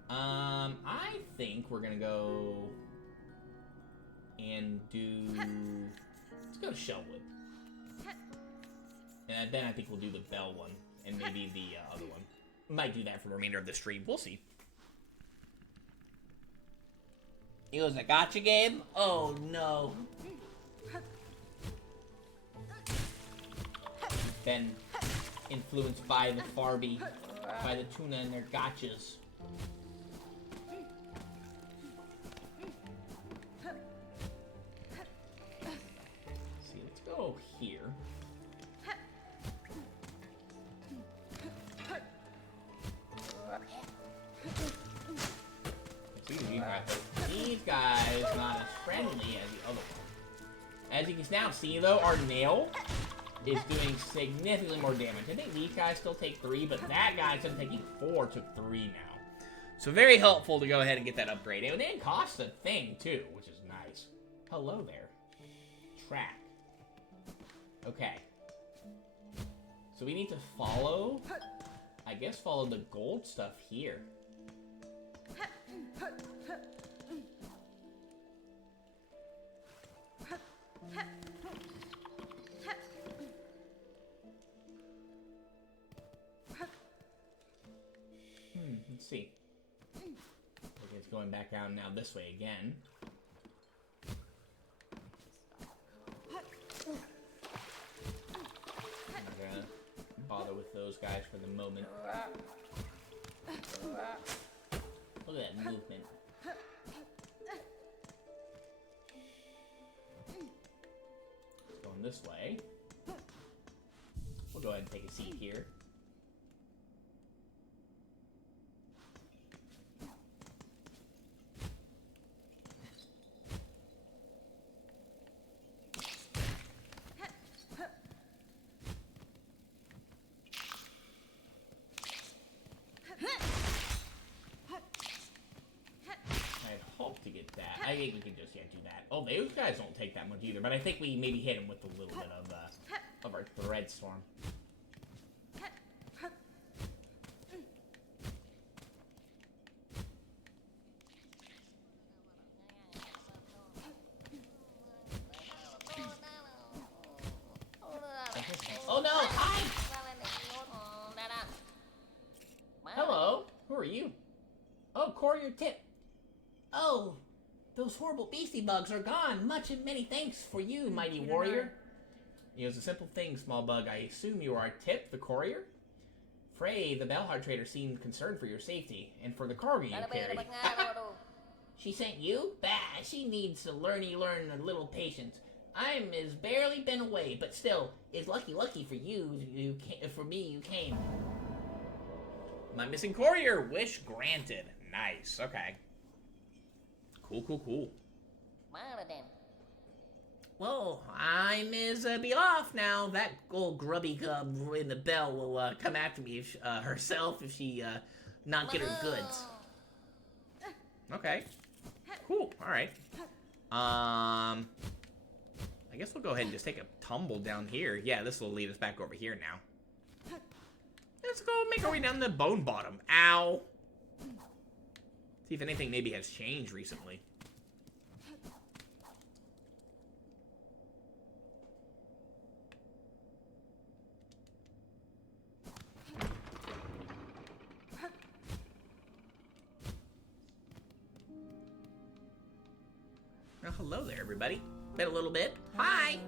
I think we're gonna go and do. Let's go to Shellwood. And then I think we'll do the Bell one, and maybe the other one. Might do that for the remainder of the stream. We'll see. It was a gotcha game? Oh no. Been influenced by the Farby, by the tuna and their gotchas. Let's see, let's go here. These guys not as friendly as the other one. As you can now see though, our nail is doing significantly more damage. I think these guys still take 3, but that guy instead of taking 4 took 3 now. So very helpful to go ahead and get that upgrade. And it didn't cost a thing, too, which is nice. Hello there. Track. Okay. So we need to follow, I guess follow the gold stuff here. Let's see. Okay, it's going back down now this way again. I'm not gonna bother with those guys for the moment. Look at that movement. Going this way. We'll go ahead and take a seat here. I think we can just, do that. Oh, those guys don't take that much either, but I think we maybe hit him with a little bit of our thread storm. Oh no, hi! Hello, who are you? Oh, Courier Tip. Oh, those horrible beastie bugs are gone. Much and many thanks for you, mighty warrior. It was a simple thing, small bug. I assume you are Tip, the courier? Frey, the Bellheart trader, seemed concerned for your safety and for the cargo you carried. She sent you? Bah, she needs to learn a little patience. I'm has barely been away, but still, it's lucky for you. For me, you came. My missing courier. Wish granted. Nice. Okay. Cool. Well, I Ms. Be off now. That old grubby cub in the bell will come after me if herself if she not get her goods. Okay. Cool. All right. I guess we'll go ahead and just take a tumble down here. Yeah, this will lead us back over here now. Let's go make our way down the bone bottom. Ow. See if anything maybe has changed recently. Well, hello there, everybody. Been a little bit. Hi!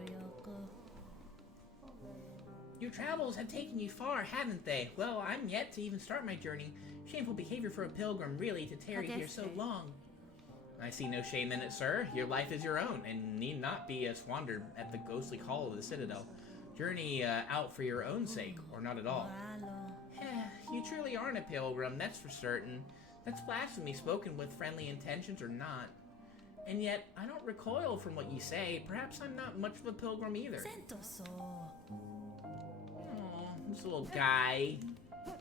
Your travels have taken you far, haven't they? Well, I'm yet to even start my journey. Shameful behavior for a pilgrim, really, to tarry here so long. I see no shame in it, sir. Your life is your own, and need not be squandered at the ghostly call of the Citadel. Journey out for your own sake, or not at all. You truly aren't a pilgrim, that's for certain. That's blasphemy, spoken with friendly intentions or not. And yet, I don't recoil from what you say. Perhaps I'm not much of a pilgrim either. Oh, this little guy.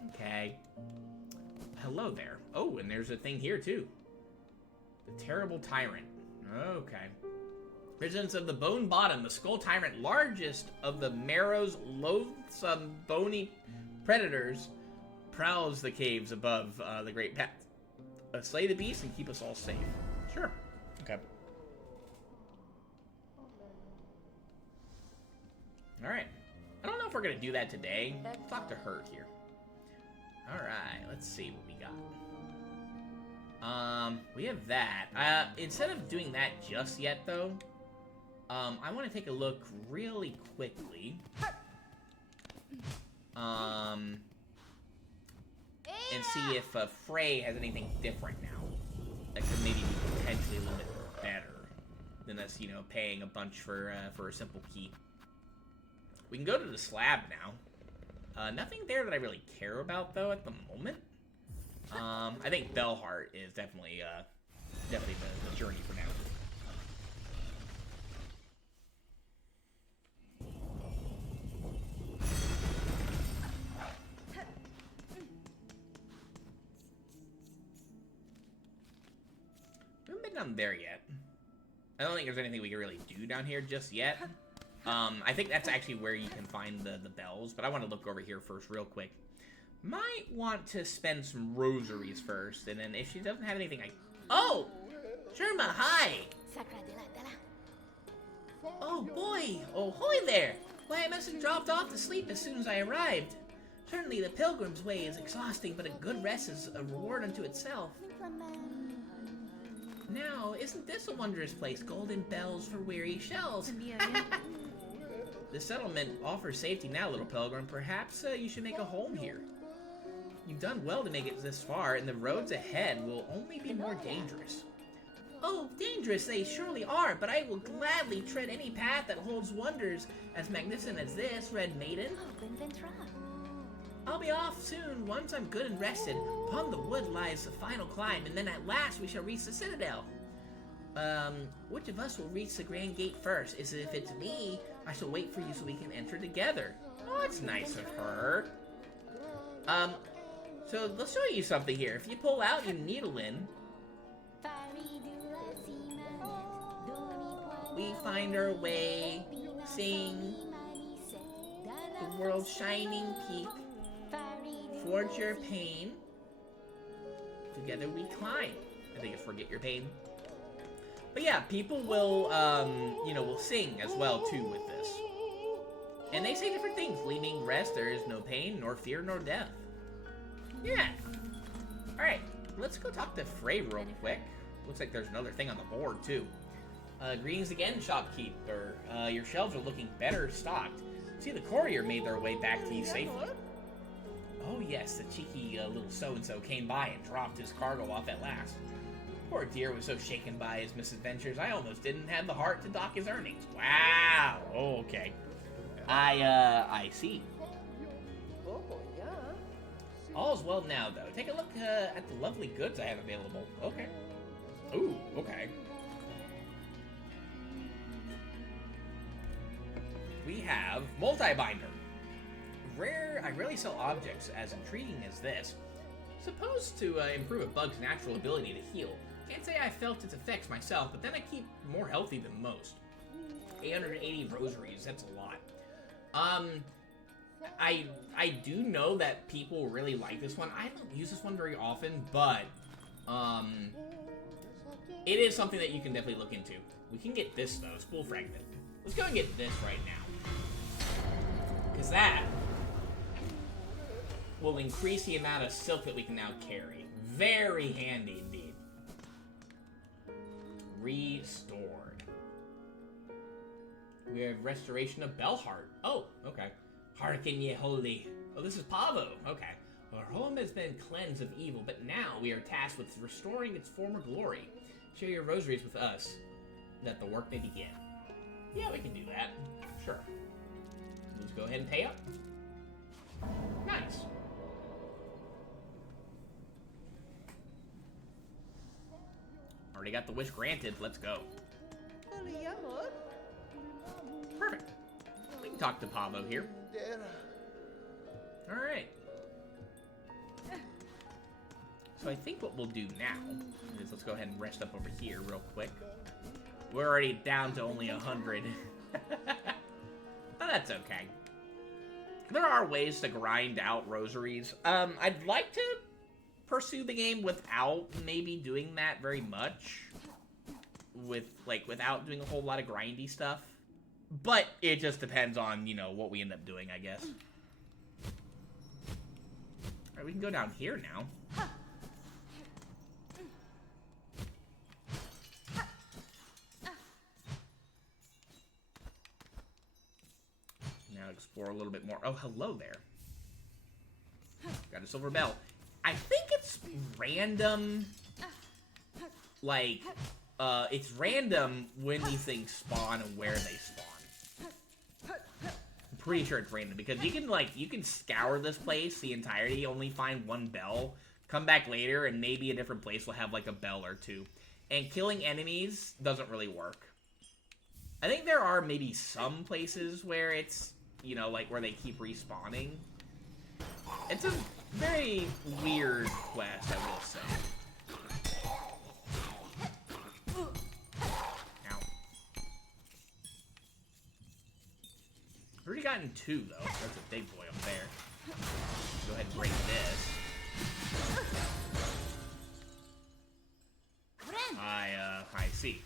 Okay. Hello there. Oh, and there's a thing here, too. The Terrible Tyrant. Okay. Residents of the Bone Bottom, the Skull Tyrant, largest of the Marrow's loathsome bony predators, prowls the caves above the Great Path. Slay the beast and keep us all safe. Sure. Okay. Alright. I don't know if we're going to do that today. Let's talk to her here. Alright, let's see what we got. We have that. Instead of doing that just yet, though, I want to take a look really quickly. And see if Frey has anything different now. That could maybe be potentially a little bit better than us, you know, paying a bunch for a simple key. We can go to the slab now. Nothing there that I really care about, though, at the moment. I think Bellheart is definitely the journey for now. been down there yet. I don't think there's anything we can really do down here just yet. I think that's actually where you can find the bells, but I want to look over here first real quick. Might want to spend some rosaries first, and then if she doesn't have anything, Oh! Sherma, hi! Oh boy! Oh hoy there! Why, I must have dropped off to sleep as soon as I arrived. Certainly the pilgrim's way is exhausting, but a good rest is a reward unto itself. Now, isn't this a wondrous place? Golden bells for weary shells. The settlement offers safety now, little pilgrim. Perhaps you should make a home here. You've done well to make it this far, and the roads ahead will only be more dangerous. Oh, dangerous they surely are, but I will gladly tread any path that holds wonders as magnificent as this, Red Maiden. I'll be off soon, once I'm good and rested. Upon the wood lies the final climb, and then at last we shall reach the citadel. Which of us will reach the Grand Gate first? If it's me, I shall wait for you so we can enter together. Oh, that's nice of her. So let's show you something here. If you pull out your needle in, we find our way, sing, the world's shining peak, forge your pain, together we climb. I think it's forget your pain. But yeah, people will, will sing as well too with this. And they say different things. Leaving rest, there is no pain, nor fear, nor death. Yeah. Alright, let's go talk to Frey real quick. Looks like there's another thing on the board too. Greetings again, shopkeeper. Your shelves are looking better stocked. See, the courier made their way back to you safely. Oh yes, the cheeky little so-and-so came by and dropped his cargo off at last. Poor dear was so shaken by his misadventures, I almost didn't have the heart to dock his earnings. Wow. Oh, okay. I see. All's well now, though. Take a look at the lovely goods I have available. Okay. Ooh, okay. We have multi-binder. Rare, I rarely sell objects as intriguing as this. Supposed to improve a bug's natural ability to heal. Can't say I felt its effects myself, but then I keep more healthy than most. 880 rosaries, that's a lot. I do know that people really like this one. I don't use this one very often, but it is something that you can definitely look into. We can get this though, spool fragment. Let's go and get this right now. Because that will increase the amount of silk that we can now carry. Very handy indeed. Restored. We have restoration of Bellheart. Oh, okay. Hearken ye holy. Oh, this is Pavo. Okay. Our home has been cleansed of evil, but now we are tasked with restoring its former glory. Share your rosaries with us, that the work may begin. Yeah, we can do that. Sure. Let's go ahead and pay up. Nice. Already got the wish granted. Let's go. Perfect. We can talk to Pavo here. Alright. So I think what we'll do now is let's go ahead and rest up over here real quick. We're already down to only 100. But that's okay. There are ways to grind out rosaries. I'd like to pursue the game without maybe doing that very much. Without doing a whole lot of grindy stuff. But it just depends on, what we end up doing, I guess. Alright, we can go down here now. Now explore a little bit more. Oh, hello there. Got a silver bell. I think it's random. It's random when these things spawn and where they spawn. I'm pretty sure it's random because you can scour this place the entirety, only find one bell, come back later, and maybe a different place will have like a bell or two. And killing enemies doesn't really work. I think there are maybe some places where it's, where they keep respawning. It's a very weird quest, I will say. gotten 2, though. That's a big boy up there. Go ahead and break this. I see.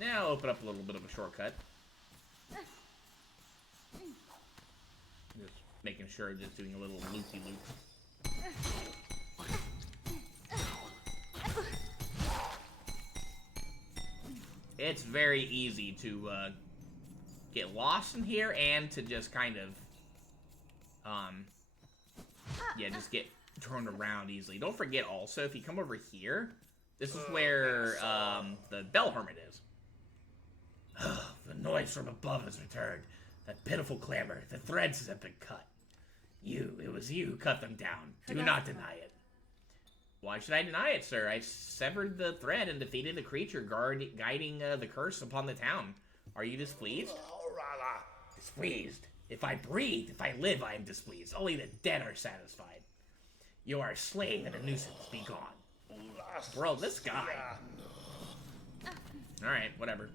Now I'll open up a little bit of a shortcut. Just making sure, just doing a little loopy-loop. It's very easy to get lost in here and to just kind of, yeah, just get turned around easily. Don't forget also, if you come over here, this is where the bell hermit is. The noise from above has returned. That pitiful clamor. The threads have been cut. It was you who cut them down. Do not deny it. Why should I deny it, sir? I severed the thread and defeated the creature guiding the curse upon the town. Are you displeased? Displeased? If I breathe, if I live, I am displeased. Only the dead are satisfied. You are a slave and a nuisance. Be gone. Bro, this guy. Alright, whatever.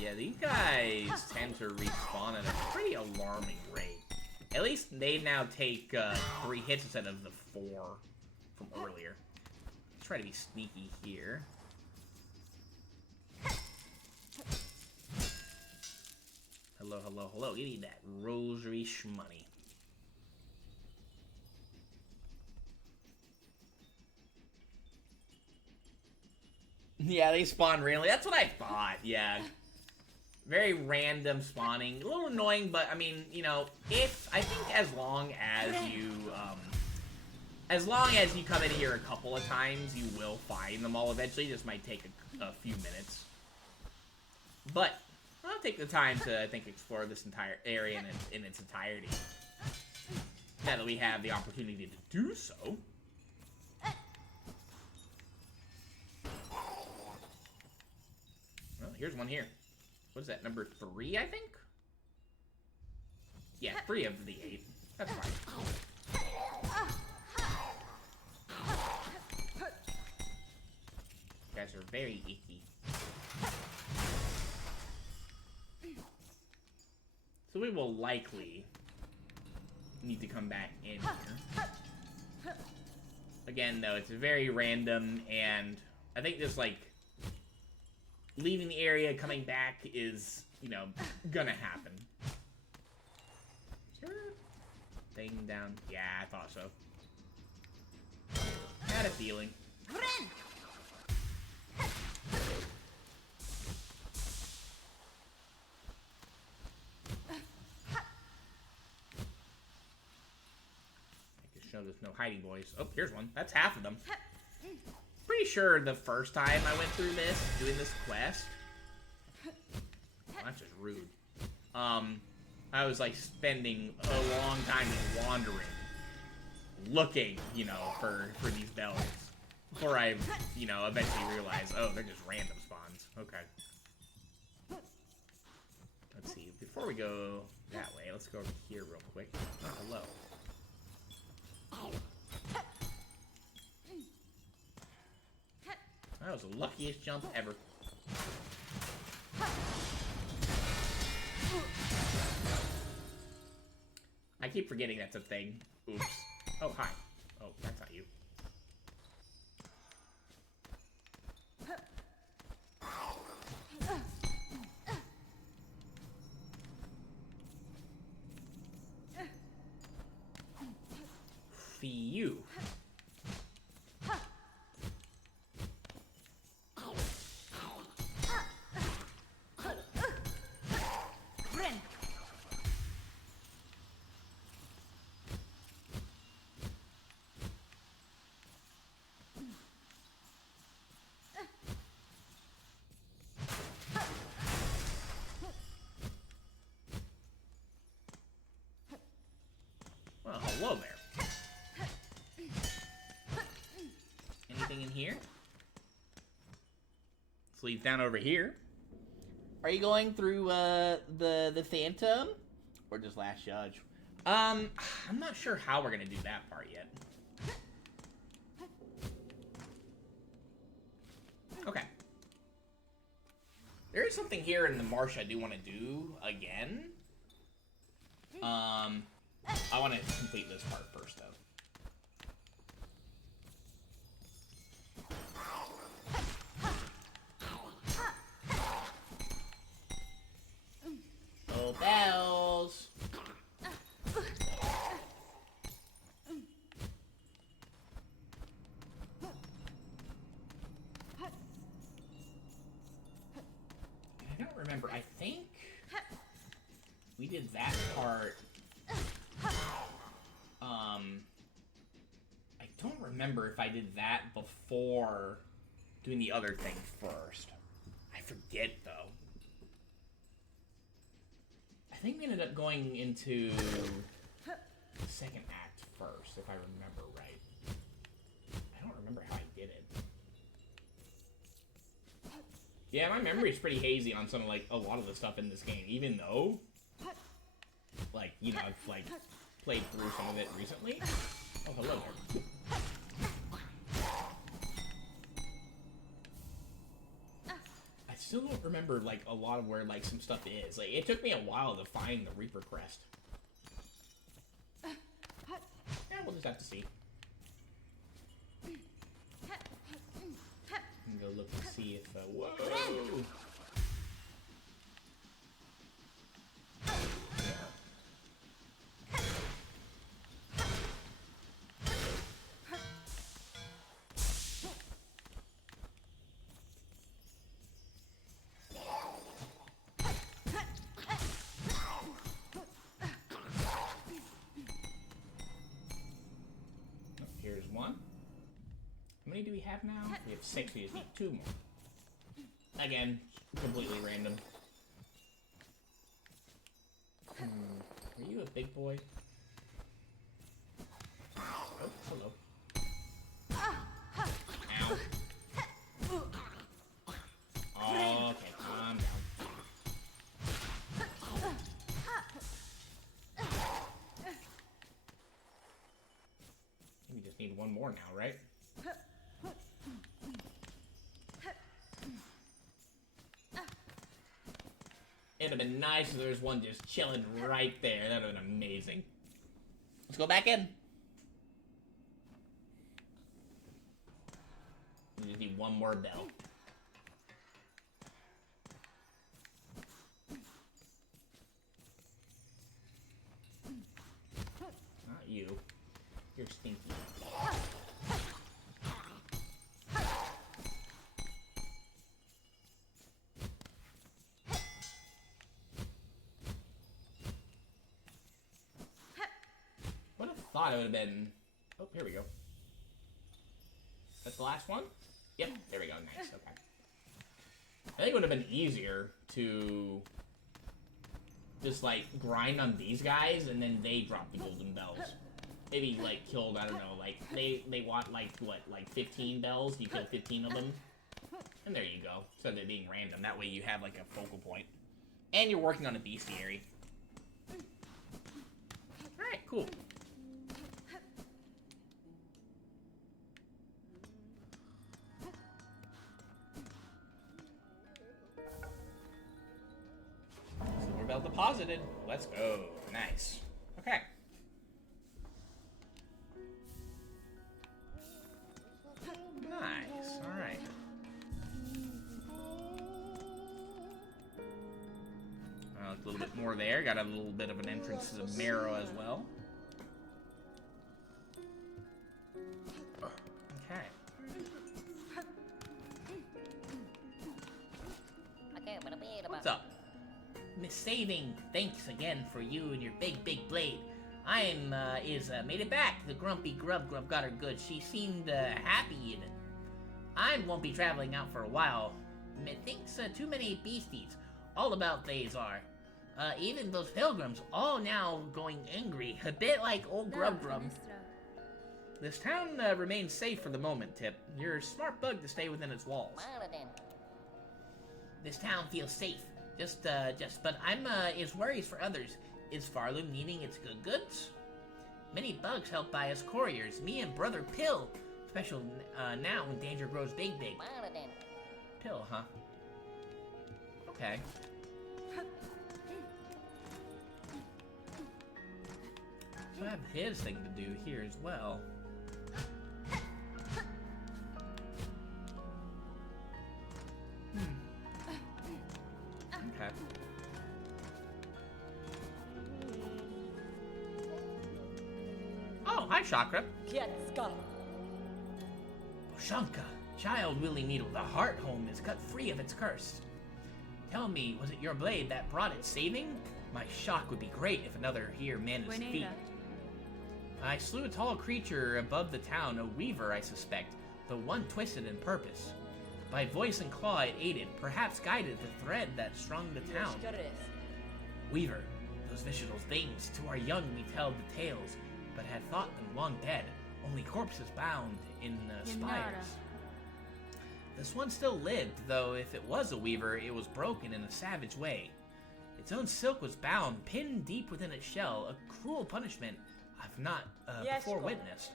Yeah, these guys tend to respawn at a pretty alarming rate. At least they now take 3 hits instead of the 4 from earlier. Let's try to be sneaky here. Hello, hello, hello. Give me that rosary shmoney. Yeah, they spawn randomly. That's what I thought, yeah. Very random spawning. A little annoying, but, I mean, you know, I think as long as you come in here a couple of times, you will find them all eventually. This might take a few minutes. But I'll take the time to, I think, explore this entire area in its entirety. Now that we have the opportunity to do so. Well, here's one here. What is that, number 3, I think? Yeah, 3 of the 8. That's fine. You guys are very icky. So we will likely need to come back in here. Again, though, it's very random, and I think just, like, leaving the area, coming back is, you know, gonna happen. Sure. Thing down. Yeah, I thought so. Had a feeling. There's no hiding boys. Oh, here's one. That's half of them. Pretty sure the first time I went through this, doing this quest, well, that's just rude. I was like spending a long time just wandering, looking, you know, for these bells before I, you know, eventually realized, oh, they're just random spawns. Okay. Let's see. Before we go that way, let's go over here real quick. Oh, hello. That was the luckiest jump ever. I keep forgetting that's a thing. Oops. Oh, hi. Oh, that's not you. You. Well, hello there. Anything in here? Let's leave down over here. Are you going through the Phantom or just Last Judge? I'm not sure how we're gonna do that part yet. Okay. There is something here in the marsh I do want to do again. I want to complete this part first, though. Oh, bells! I don't remember. I think we did that part. I don't remember if I did that before doing the other thing first. I forget, though. I think we ended up going into the second act first, if I remember right. I don't remember how I did it. Yeah, my memory's pretty hazy on some of, like, a lot of the stuff in this game, even though, like, you know, I've, like, played through some of it recently. Oh, hello there. I still don't remember, like, a lot of where, like, some stuff is. Like, it took me a while to find the Reaper Crest. Yeah, we'll just have to see. I'm gonna go look and see if, whoa! Here's one. How many do we have now? We have 6. We just need 2 more. Again, completely random. Are you a big boy? Oh, hello. Ow. Oh, okay, calm down. We just need 1 more now, right? It'd have been nice if there was one just chilling right there. That would have been amazing. Let's go back in. We just need 1 more bell. Not you. You're stinky. What I thought it would have been. Oh, here we go. That's the last one? Yep, there we go. Nice, okay. I think it would have been easier to just, like, grind on these guys and then they drop the golden bells. Maybe, like, killed, I don't know, like, they want, like, what, like 15 bells? You kill 15 of them? And there you go. Instead of it being random. That way you have, like, a focal point. And you're working on a bestiary. Alright, cool. Silver bell deposited. Let's go. Nice. Okay. Nice. All right. A little bit more there. Got a little bit of an entrance to the marrow as well. Okay. What's up? Miss Saving, thanks again for you and your big blade. Made it back. The grumpy grub got her good. She seemed happy, and I won't be traveling out for a while. Methinks too many beasties. All about these are. Even those pilgrims, all now going angry, a bit like old Grub. This town remains safe for the moment, Tip. You're a smart bug to stay within its walls. This town feels safe. But I'm is worries for others. Is Farloom needing its goods? Many bugs help by us couriers. Me and Brother Pill. Special now when danger grows big. pill, huh? Okay. So I have his thing to do here as well. Okay. Oh, hi, Chakra. Shanka, child willing needle, the heart home is cut free of its curse. Tell me, was it your blade that brought its saving? My shock would be great if another here managed to feet. I slew a tall creature above the town, a weaver, I suspect, though one twisted in purpose. By voice and claw it aided, perhaps guided the thread that strung the town. Weaver, those vicious things, to our young we tell the tales, but had thought them long dead, only corpses bound in spires. This one still lived, though if it was a weaver, it was broken in a savage way. Its own silk was bound, pinned deep within its shell, a cruel punishment I've not before witnessed.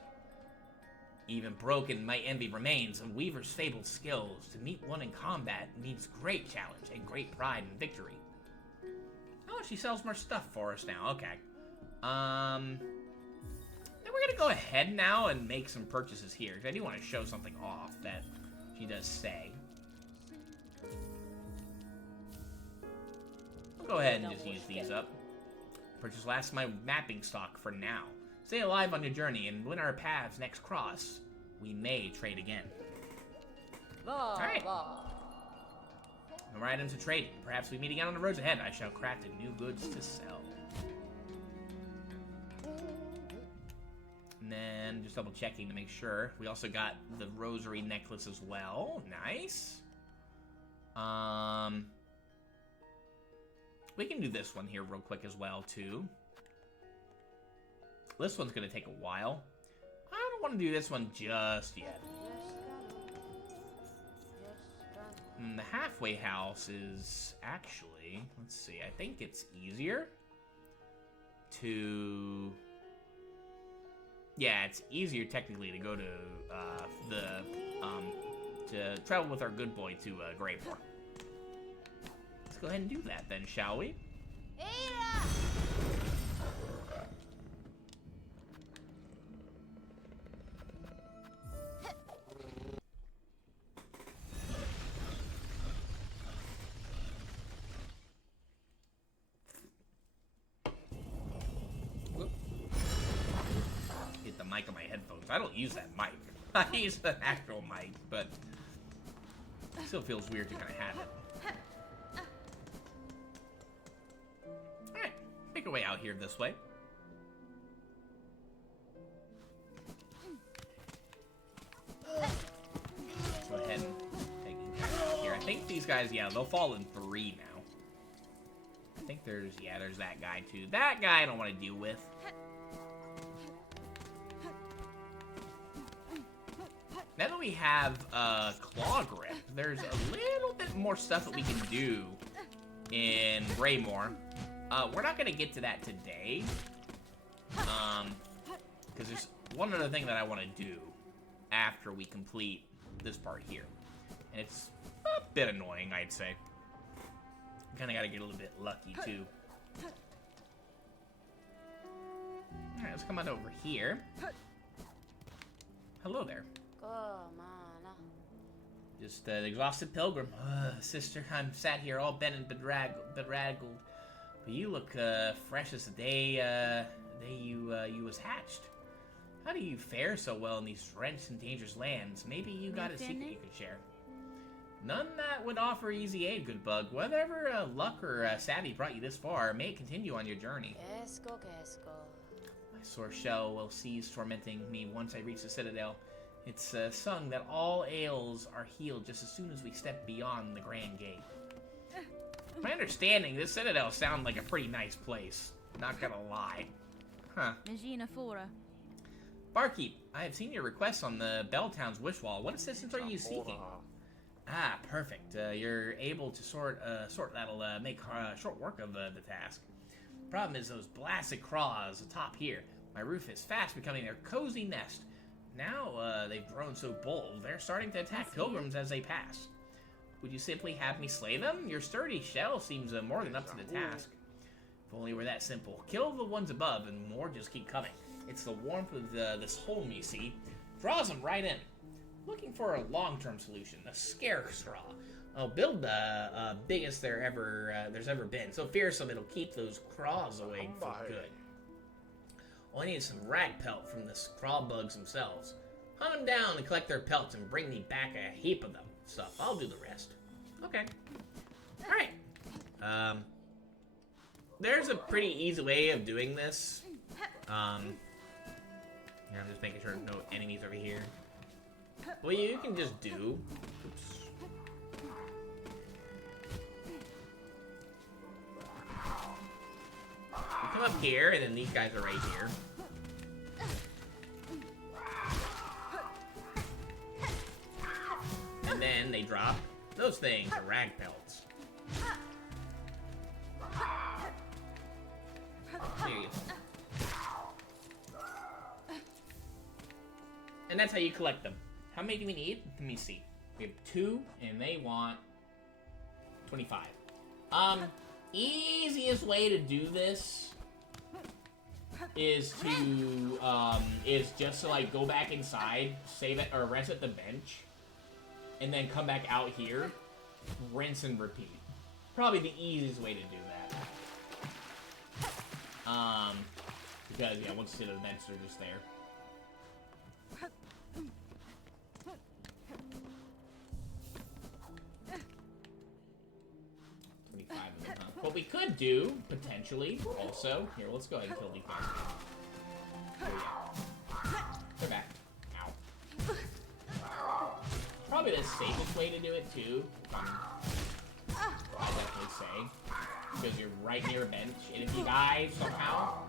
Even broken, my envy remains, and Weaver's fabled skills. To meet one in combat means great challenge and great pride in victory. Oh, she sells more stuff for us now. Okay. Then we're gonna go ahead now and make some purchases here, because I do want to show something off that she does say. We'll go ahead and just use these up. Purchase last my mapping stock for now. Stay alive on your journey, and when our paths next cross, we may trade again. Alright. No more items to trade. Perhaps we meet again on the roads ahead. I shall craft new goods to sell. And then just double checking to make sure. We also got the rosary necklace as well. Nice. We can do this one here real quick as well, too. This one's going to take a while. I don't want to do this one just yet. And the halfway house is actually, let's see, I think it's easier to... Yeah, it's easier technically to go to to travel with our good boy to Greymoor. Let's go ahead and do that then, shall we? Hit the mic on my headphones. I don't use that mic. I use an actual mic, but it still feels weird to kind of have it. Alright, make our way out here this way. Let's go ahead and take out here. I think these guys, yeah, they'll fall in 3 now. I think there's that guy too. That guy I don't want to deal with. Now that we have Claw Grip, there's a little bit more stuff that we can do in Greymoor. We're not going to get to that today. Because there's one other thing that I want to do after we complete this part here. And it's a bit annoying, I'd say. Kind of got to get a little bit lucky, too. Alright, let's come on over here. Hello there. Just an exhausted pilgrim. Sister, I'm sat here all bent and bedraggled. But you look fresh as the day you was hatched. How do you fare so well in these drenched and dangerous lands? Maybe you got a secret you could share. None that would offer easy aid, good bug. Whatever luck or savvy brought you this far, may it continue on your journey. My sore shell will cease tormenting me once I reach the citadel. It's sung that all ails are healed just as soon as we step beyond the grand gate. My understanding, this citadel sounds like a pretty nice place. Not gonna lie. Huh. Barkeep, I have seen your requests on the Belltown's wish wall. What assistance are you seeking? Ah, perfect. You're able to sort that'll make short work of the task. Problem is those blasted craws atop here. My roof is fast becoming their cozy nest. Now they've grown so bold, they're starting to attack pilgrims as they pass. Would you simply have me slay them? Your sturdy shell seems more than up to the task. If only were that simple. Kill the ones above, and more just keep coming. It's the warmth of this home, you see. Draws them right in. Looking for a long-term solution. A scare straw. I'll build the biggest there's ever been. So fearsome it'll keep those craws away for good. Oh, I need some rag pelt from the craw bugs themselves. Hunt them down and collect their pelts and bring me back a heap of them. Stuff. I'll do the rest. Okay. Alright. There's a pretty easy way of doing this. I'm just making sure no enemies over here. Well, you can just do... Oops. You come up here, and then these guys are right here. And then they drop those things, the rag pelts. There you go. And that's how you collect them. How many do we need? Let me see. We have 2, and they want 25. Easiest way to do this is just to like go back inside, save it, or rest at the bench, and then come back out here, rinse and repeat. Probably the easiest way to do that. Because yeah, once you sit at the bench, they're just there. What we could do, potentially, also... Here, let's go ahead and kill these guys. Here we go. They're back. Ow. Probably the safest way to do it, too. I definitely say. Because you're right near a bench, and if you die somehow...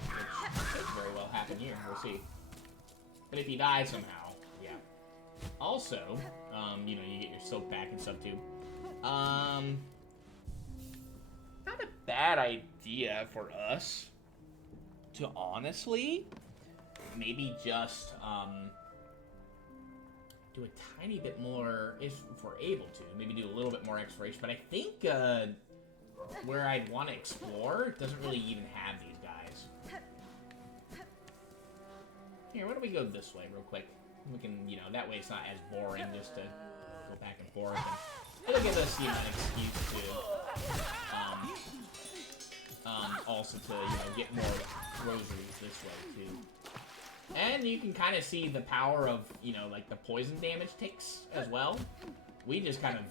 Which could very well happen here, we'll see. But if you die somehow, yeah. Also, you know, you get your soap back and stuff, too. Not a bad idea for us to honestly maybe just do a tiny bit more if we're able to. Maybe do a little bit more exploration. But I think where I'd want to explore doesn't really even have these guys. Here, why don't we go this way real quick? We can, you know, that way it's not as boring just to go back and forth. And it'll give us, you know, an excuse to... also to, you know, get more rosaries this way, too. And you can kind of see the power of, you know, like, the poison damage ticks as well. We just kind of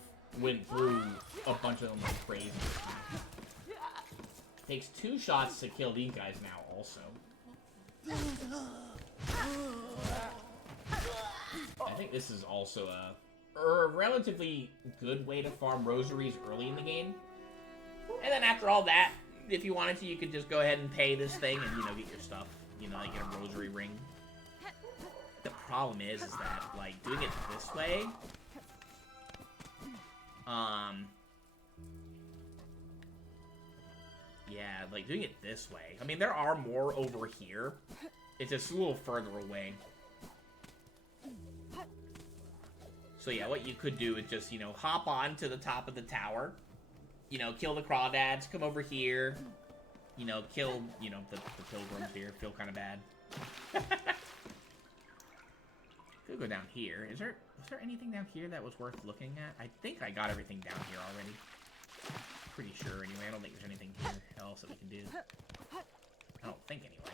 went through a bunch of them like crazy. Takes 2 shots to kill these guys now, also. I think this is also a relatively good way to farm rosaries early in the game. And then after all that, if you wanted to, you could just go ahead and pay this thing and, you know, get your stuff. You know, like get a rosary ring. The problem is that, like, doing it this way... Yeah, like, doing it this way. I mean, there are more over here. It's just a little further away. So, yeah, what you could do is just, you know, hop on to the top of the tower. You know, kill the crawdads, come over here, you know, kill, you know, the pilgrims here. Feel kind of bad. Could go down here. Was there anything down here that was worth looking at? I think I got everything down here already. Pretty sure, anyway. I don't think there's anything here else that we can do. I don't think, anyway.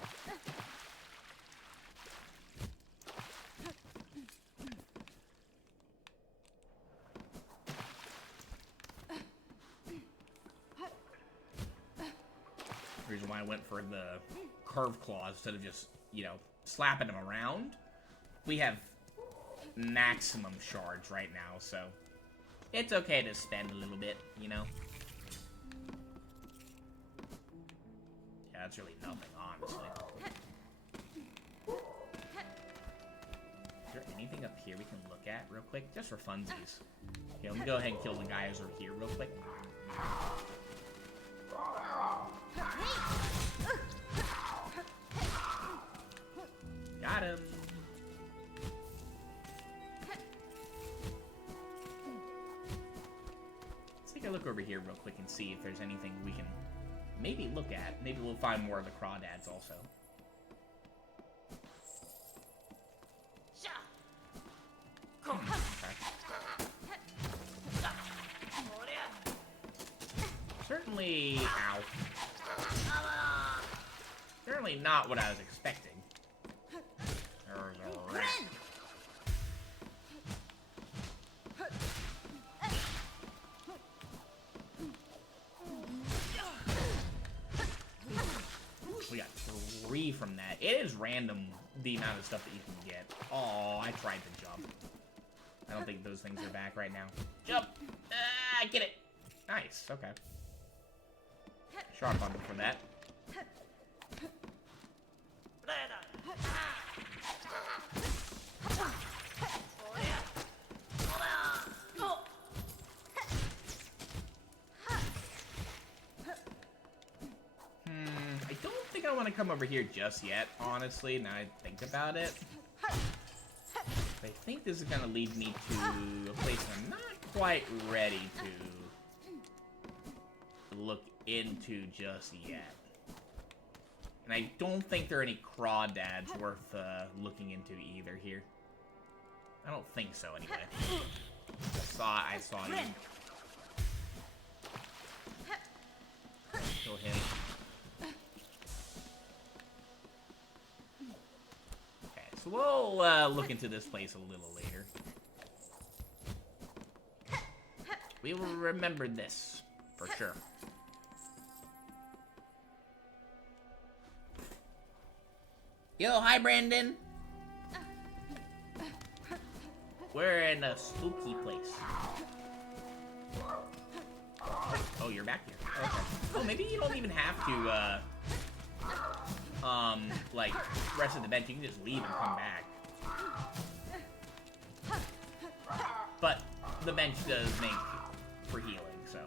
Reason why I went for the curved claws instead of just, you know, slapping them around. We have maximum shards right now, so it's okay to spend a little bit, you know? Yeah, that's really nothing, honestly. Is there anything up here we can look at real quick? Just for funsies. Okay, let me go ahead and kill the guys over here real quick. Got him. to look over here real quick and see if there's anything we can maybe look at. Maybe we'll find more of the crawdads also. Certainly, ow. Certainly not what I was expecting. There's a rat. We got 3 from that. It is random, the amount of stuff that you can get. Oh, I tried to jump. I don't think those things are back right now. Jump! Ah, get it! Nice, okay. Sharp bundle for that. I don't think I want to come over here just yet, honestly, now I think about it. I think this is going to lead me to a place I'm not quite ready to look into just yet. And I don't think there are any crawdads worth looking into either here. I don't think so, anyway. I saw you. Kill him. Okay, so we'll look into this place a little later. We will remember this, for sure. Yo, hi, Brandon. We're in a spooky place. Oh, you're back here. Okay. Oh, maybe you don't even have to, like, rest of the bench. You can just leave and come back. But the bench does make for healing, so.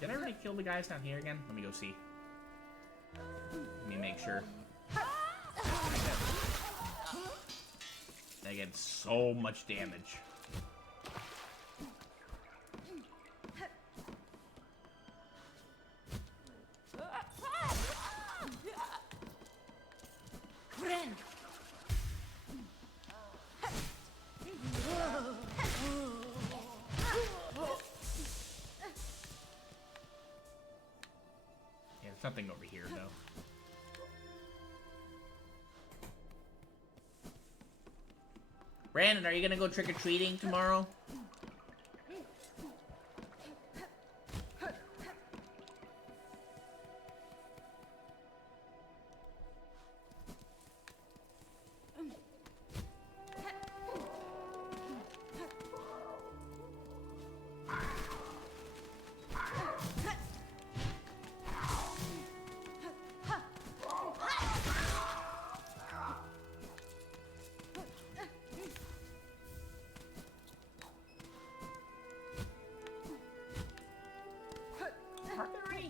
Did I already kill the guys down here again? Let me go see. Let me make sure. They get so much damage. Yeah, there's something over here, though. Brandon, are you gonna go trick-or-treating tomorrow?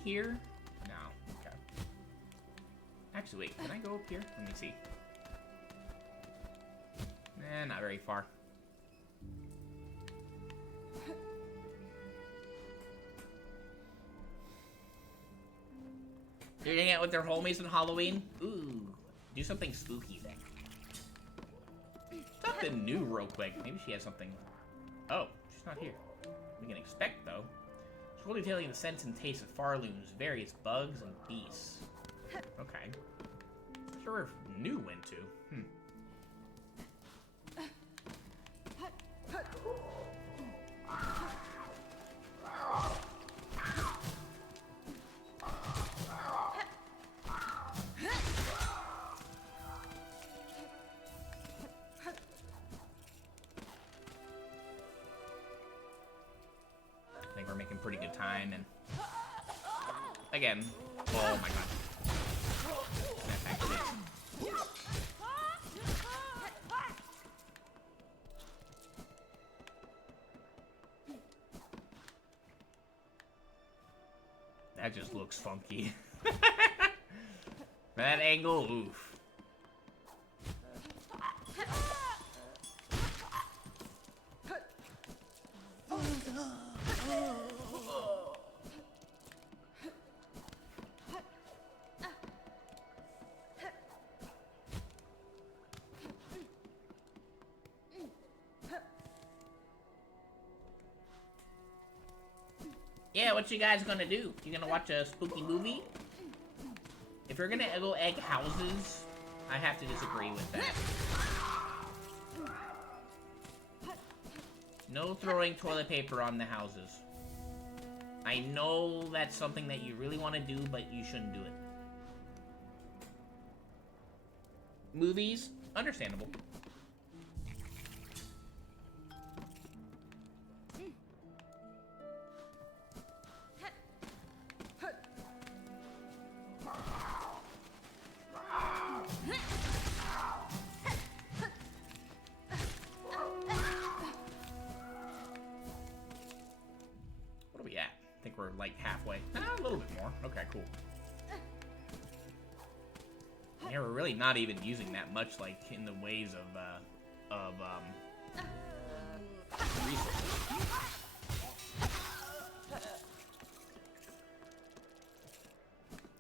Here? No. Okay. Actually, wait. Can I go up here? Let me see. Nah, not very far. You're hanging out with their homies on Halloween? Ooh. Do something spooky then. Something new real quick. Maybe she has something. Oh, she's not here. We can expect, though. Fully detailing the scents and tastes of Farloon's various bugs and beasts. Okay. Not sure where new went to. I think we're making pretty good time, and again, oh my god. That just looks funky. That angle, oof. Yeah, what you guys gonna do? You gonna watch a spooky movie? If you're gonna go egg houses, I have to disagree with that. No throwing toilet paper on the houses. I know that's something that you really want to do, but you shouldn't do it. Movies, understandable. Like halfway. A little bit more. Okay, cool. Yeah, we're really not even using that much, like, in the ways of resources.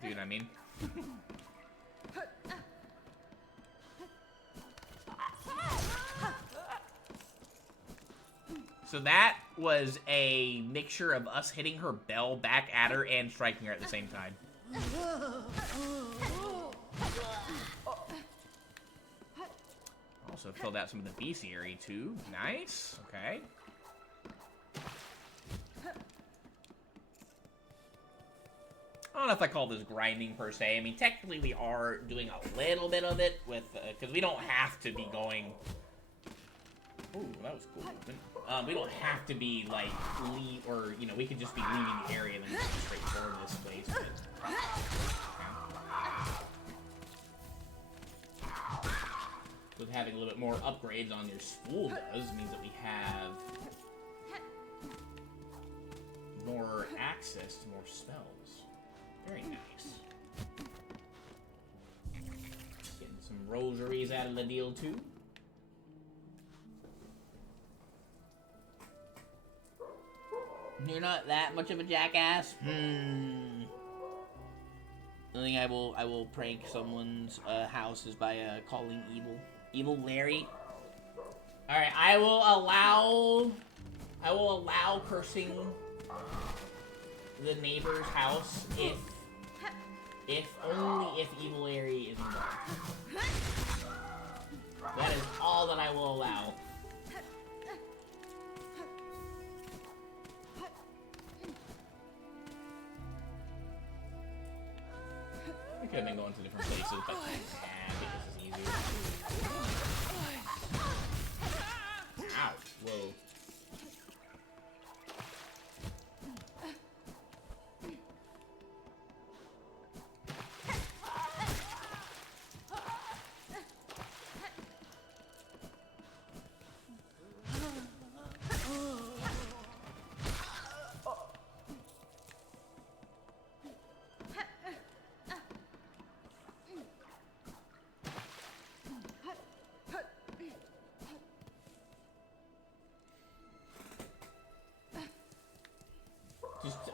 Do you know what I mean? So that was a mixture of us hitting her bell back at her and striking her at the same time. Also filled out some of the bestiary too. Nice. Okay. I don't know if I call this grinding per se. I mean, technically we are doing a little bit of it with, because we don't have to be going. Ooh, that was cool. We don't have to be like or you know, we could just be leaving the area and then just straight forward this place. But, with having a little bit more upgrades on your spool does means that we have more access to more spells. Very nice. Getting some rosaries out of the deal too. You're not that much of a jackass? I think I will prank someone's houses by calling evil Larry. Alright, I will allow cursing the neighbor's house if only if evil Larry is involved. That is all that I will allow. We could have been going to different places, but I think this is easier. Ow. Whoa.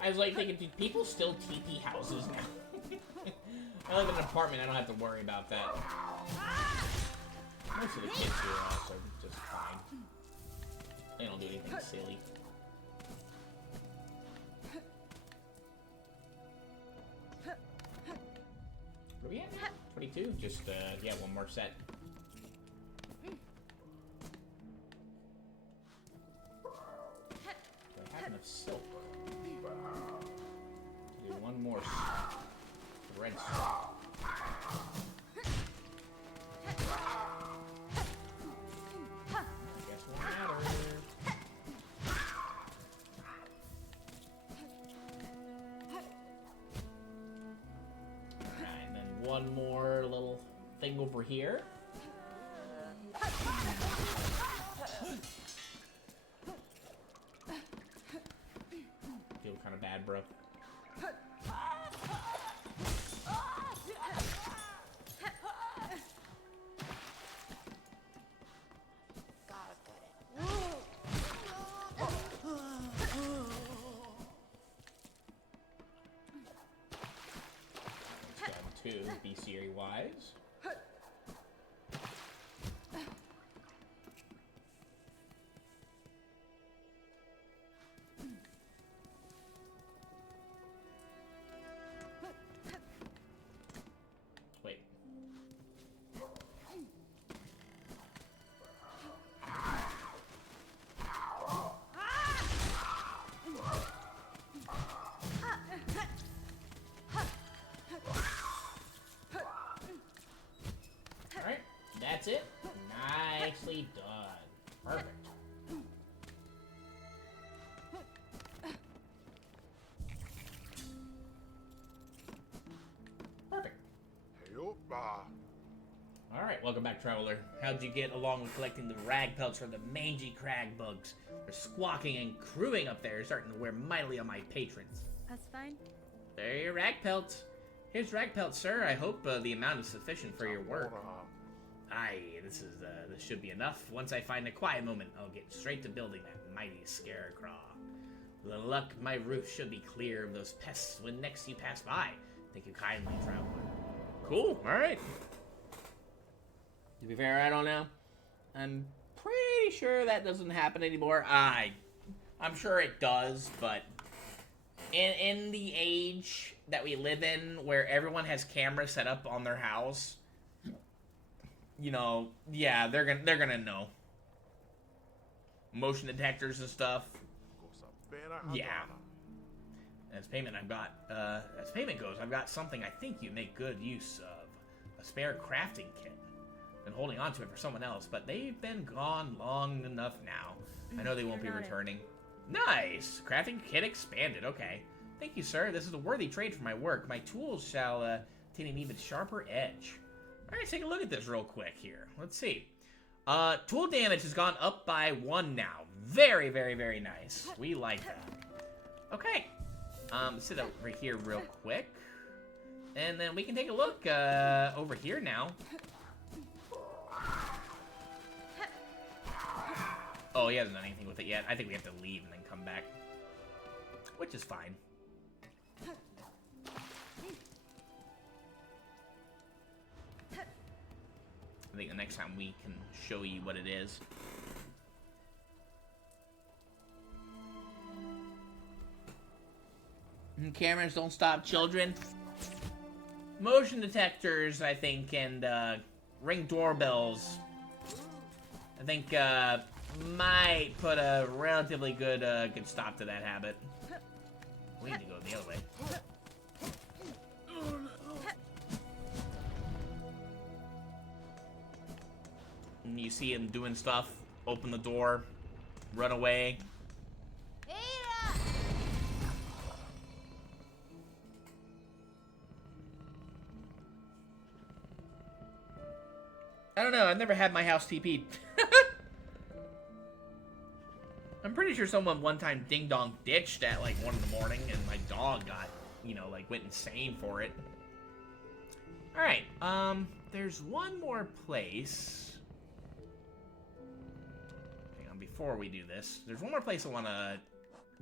I was like thinking, do people still TP houses now? I live in an apartment, I don't have to worry about that. Most of the kids here are also just fine. They don't do anything silly. Where are we at? 22? Just, yeah, one more set. Do I have enough silk? Do one more red straw. Guess won't matter. Alright, and then one more little thing over here. Feel kind of bad, bro. too, bestiary-wise. Wait. Alright, that's it. Nicely done. Perfect. Perfect. Alright, welcome back, Traveler. How'd you get along with collecting the rag pelts from the mangy crag bugs? They're squawking and crewing up there, starting to wear mightily on my patrons. That's fine. There are your rag pelts. Here's rag pelts, sir. I hope the amount is sufficient for your work. Aye, this should be enough. Once I find a quiet moment, I'll get straight to building that mighty scarecrow. With a luck, my roof should be clear of those pests when next you pass by. Thank you kindly, Traveler. Cool, alright. To be fair, I don't know. I'm pretty sure that doesn't happen anymore. I'm sure it does, but in the age that we live in, where everyone has cameras set up on their house, you know, yeah, they're gonna know. Motion detectors and stuff. Yeah. As payment goes, I've got something I think you make good use of. A spare crafting kit. Been holding on to it for someone else, but they've been gone long enough now. I know they won't be returning. Nice! Crafting kit expanded, okay. Thank you, sir. This is a worthy trade for my work. My tools shall attain an even sharper edge. Alright, take a look at this real quick here. Let's see. Tool damage has gone up by 1 now. Very, very, very nice. We like that. Okay. Sit over here real quick. And then we can take a look over here now. Oh, he hasn't done anything with it yet. I think we have to leave and then come back. Which is fine. I think the next time we can show you what it is. Cameras don't stop children. Motion detectors, I think, and ring doorbells. I think might put a relatively good stop to that habit. We need to go the other way. And you see him doing stuff. Open the door. Run away. I don't know. I've never had my house TP'd. I'm pretty sure someone one time ding-dong ditched at like 1 in the morning and my dog got, you know, like went insane for it. Alright, there's one more place. Hang on, before we do this, there's one more place I want to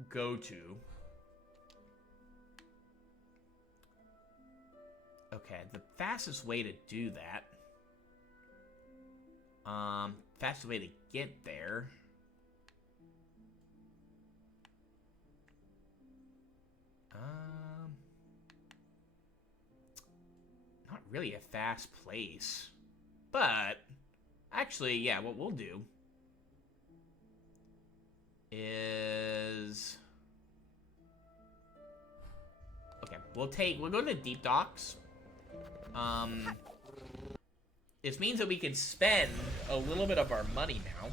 go to. Okay, the fastest way to do that. Fastest way to get there. Not really a fast place. But, actually, yeah, what we'll do is... Okay, we'll go to the deep docks. This means that we can spend a little bit of our money now.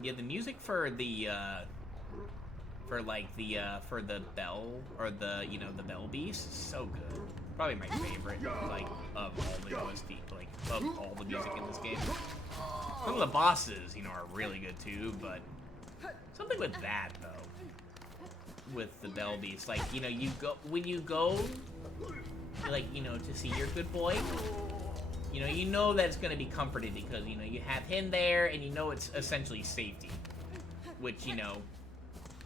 Yeah, the music for the, for the bell, or the, you know, the bell beast is so good. Probably my favorite, like, of all the OST, like, of all the music in this game. Some of the bosses, you know, are really good too, but something with that, though. with the Bell Beast. Like, you know, when you go, like, you know, to see your good boy, you know that it's gonna be comforted because, you know, you have him there and you know it's essentially safety. Which, you know,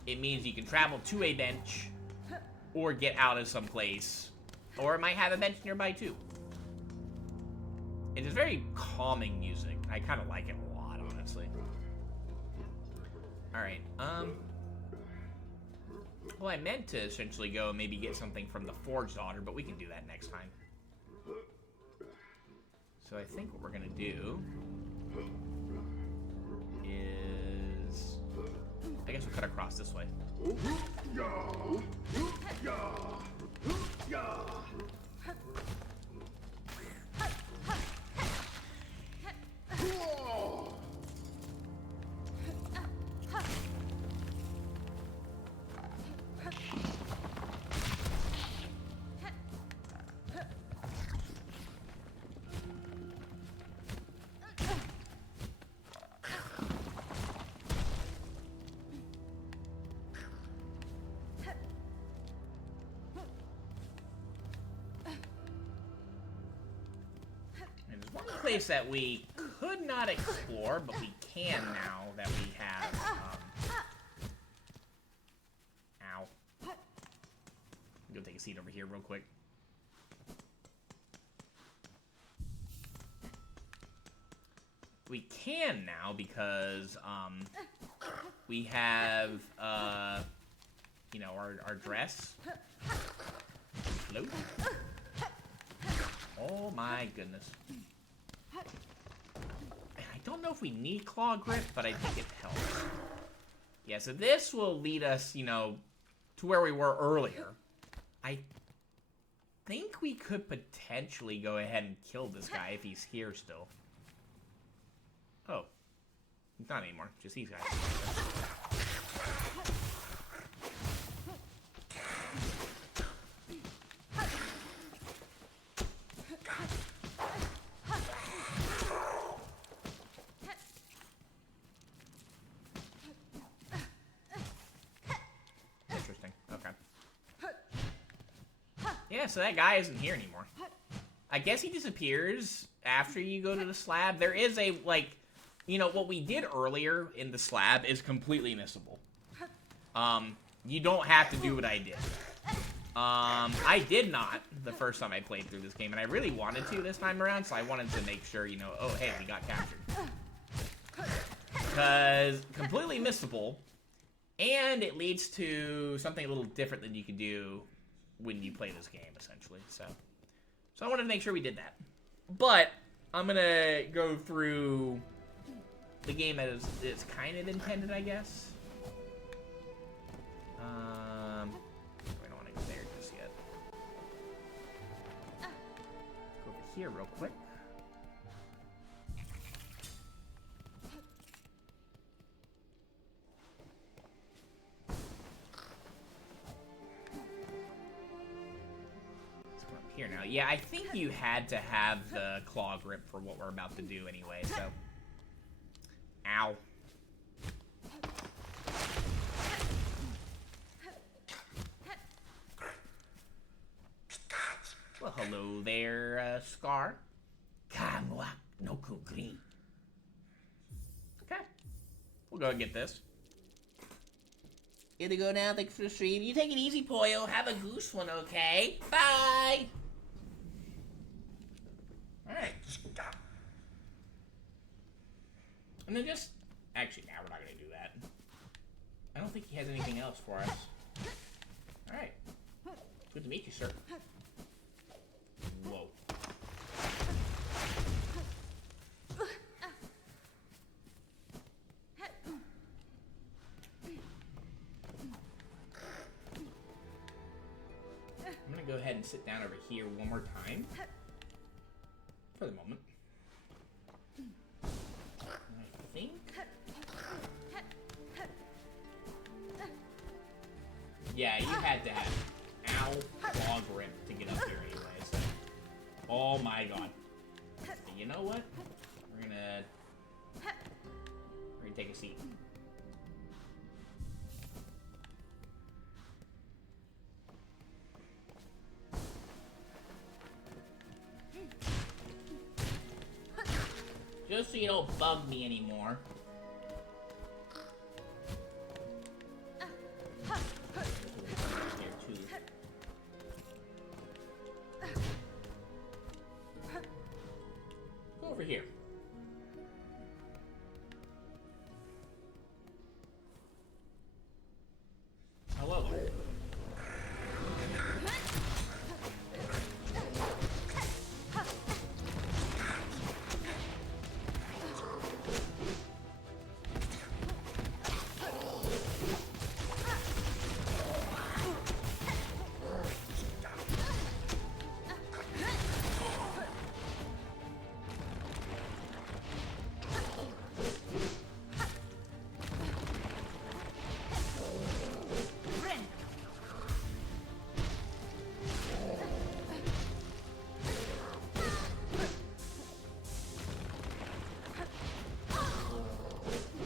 it means you can travel to a bench or get out of some place. Or it might have a bench nearby too. It is very calming music. I kind of like it a lot, honestly. Alright, well, I meant to essentially go and maybe get something from the Forge Daughter, but we can do that next time. So I think what we're gonna do is... I guess we'll cut across this way. Place that we could not explore, but we can now that we have, ow. Go take a seat over here real quick. We can now because, we have, you know, our dress. Float. Oh my goodness. I don't know if we need Claw Grip, but I think it helps. Yeah, so this will lead us, you know, to where we were earlier. I think we could potentially go ahead and kill this guy if he's here still. Oh. He's not anymore. Just these guys. Yeah, so that guy isn't here anymore. I guess he disappears after you go to the slab. There is a, like, you know, what we did earlier in the slab is completely missable. You don't have to do what I did. I did not the first time I played through this game, and I really wanted to this time around, so I wanted to make sure, you know, oh, hey, we got captured. Because completely missable, and it leads to something a little different than you could do when you play this game, essentially. So I wanted to make sure we did that. But I'm gonna go through the game as it's kind of intended, I guess. We don't want to go there just yet. Go over here real quick. Here now. Yeah, I think you had to have the claw grip for what we're about to do anyway, so. Ow. Well, hello there, Scar. Kamwa no green. Okay. We'll go and get this. Gonna go now, thanks for the stream. You take it easy, Poyo. Have a goose one, okay? Bye! Alright. And then just... Actually, nah, we're not gonna do that. I don't think he has anything else for us. Alright. Good to meet you, sir. Whoa. I'm gonna go ahead and sit down over here one more time. For the moment. I think... Yeah, you had to have ow claw grip to get up here anyway, so... Oh my god. But you know what? We're gonna take a seat. you don't bug me anymore. Here, too. Go over here. Hello.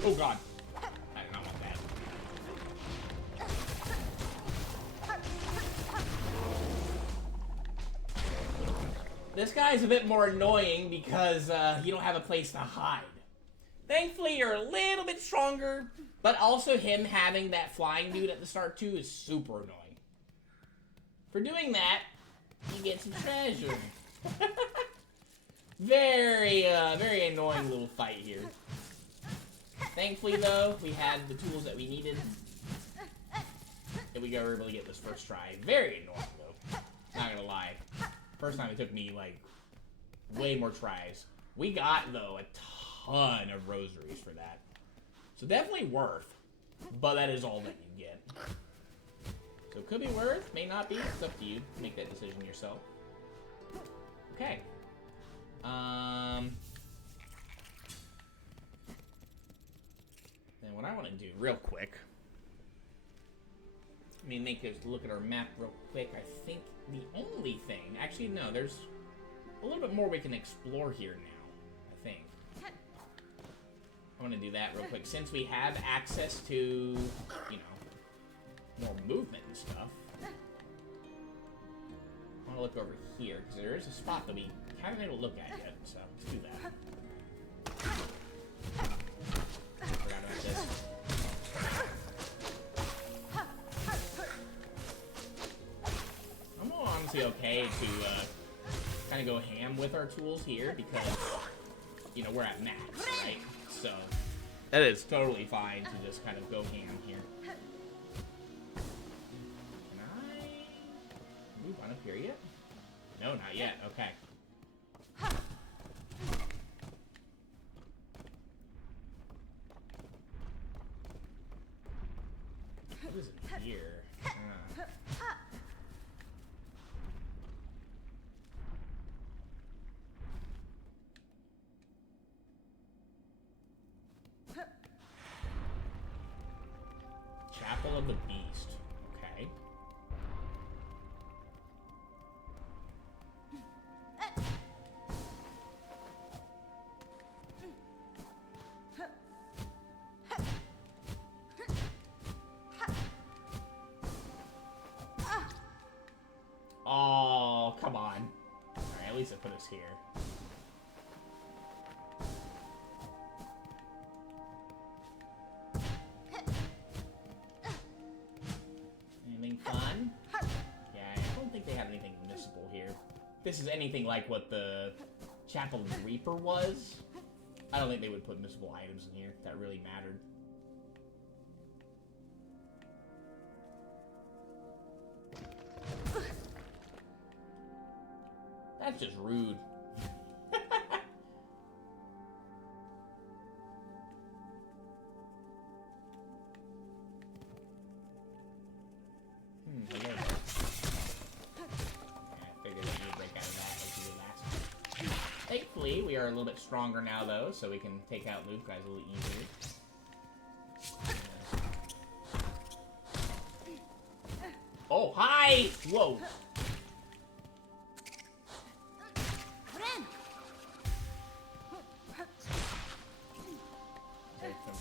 Oh god. I did not want that. This guy's a bit more annoying because you don't have a place to hide. Thankfully, you're a little bit stronger, but also him having that flying dude at the start too is super annoying. For doing that, you get some treasure. Very annoying little fight here. Thankfully, though, we had the tools that we needed. And we were able to get this first try. Very annoying, though. Not gonna lie. First time it took me, like, way more tries. We got, though, a ton of rosaries for that. So definitely worth. But that is all that you get. So it could be worth, may not be. It's up to you. Make that decision yourself. Okay. And what I want to do real quick, I mean, make us look at our map real quick. I think the only thing, actually no, there's a little bit more we can explore here now, I think. I want to do that real quick. Since we have access to, you know, more movement and stuff, I want to look over here, because there is a spot that we haven't been able to look at yet, so let's do that. Forgot about this. I'm honestly okay to kind of go ham with our tools here because, you know, we're at max, right? So that is totally fine to just kind of go ham here. Can I move on up here yet? No, not yet. Okay. What is in here? Chapel of the Beast. Okay. Oh, come on. Alright, at least it put us here. Anything fun? Yeah, I don't think they have anything missable here. If this is anything like what the Chapel of the Reaper was, I don't think they would put missable items in here that really mattered. That's just rude. Hello. Yeah, I figured that you would break out of that like you did last time. Thankfully, we are a little bit stronger now, though, so we can take out Luke guys a little easier. Oh, hi! Whoa!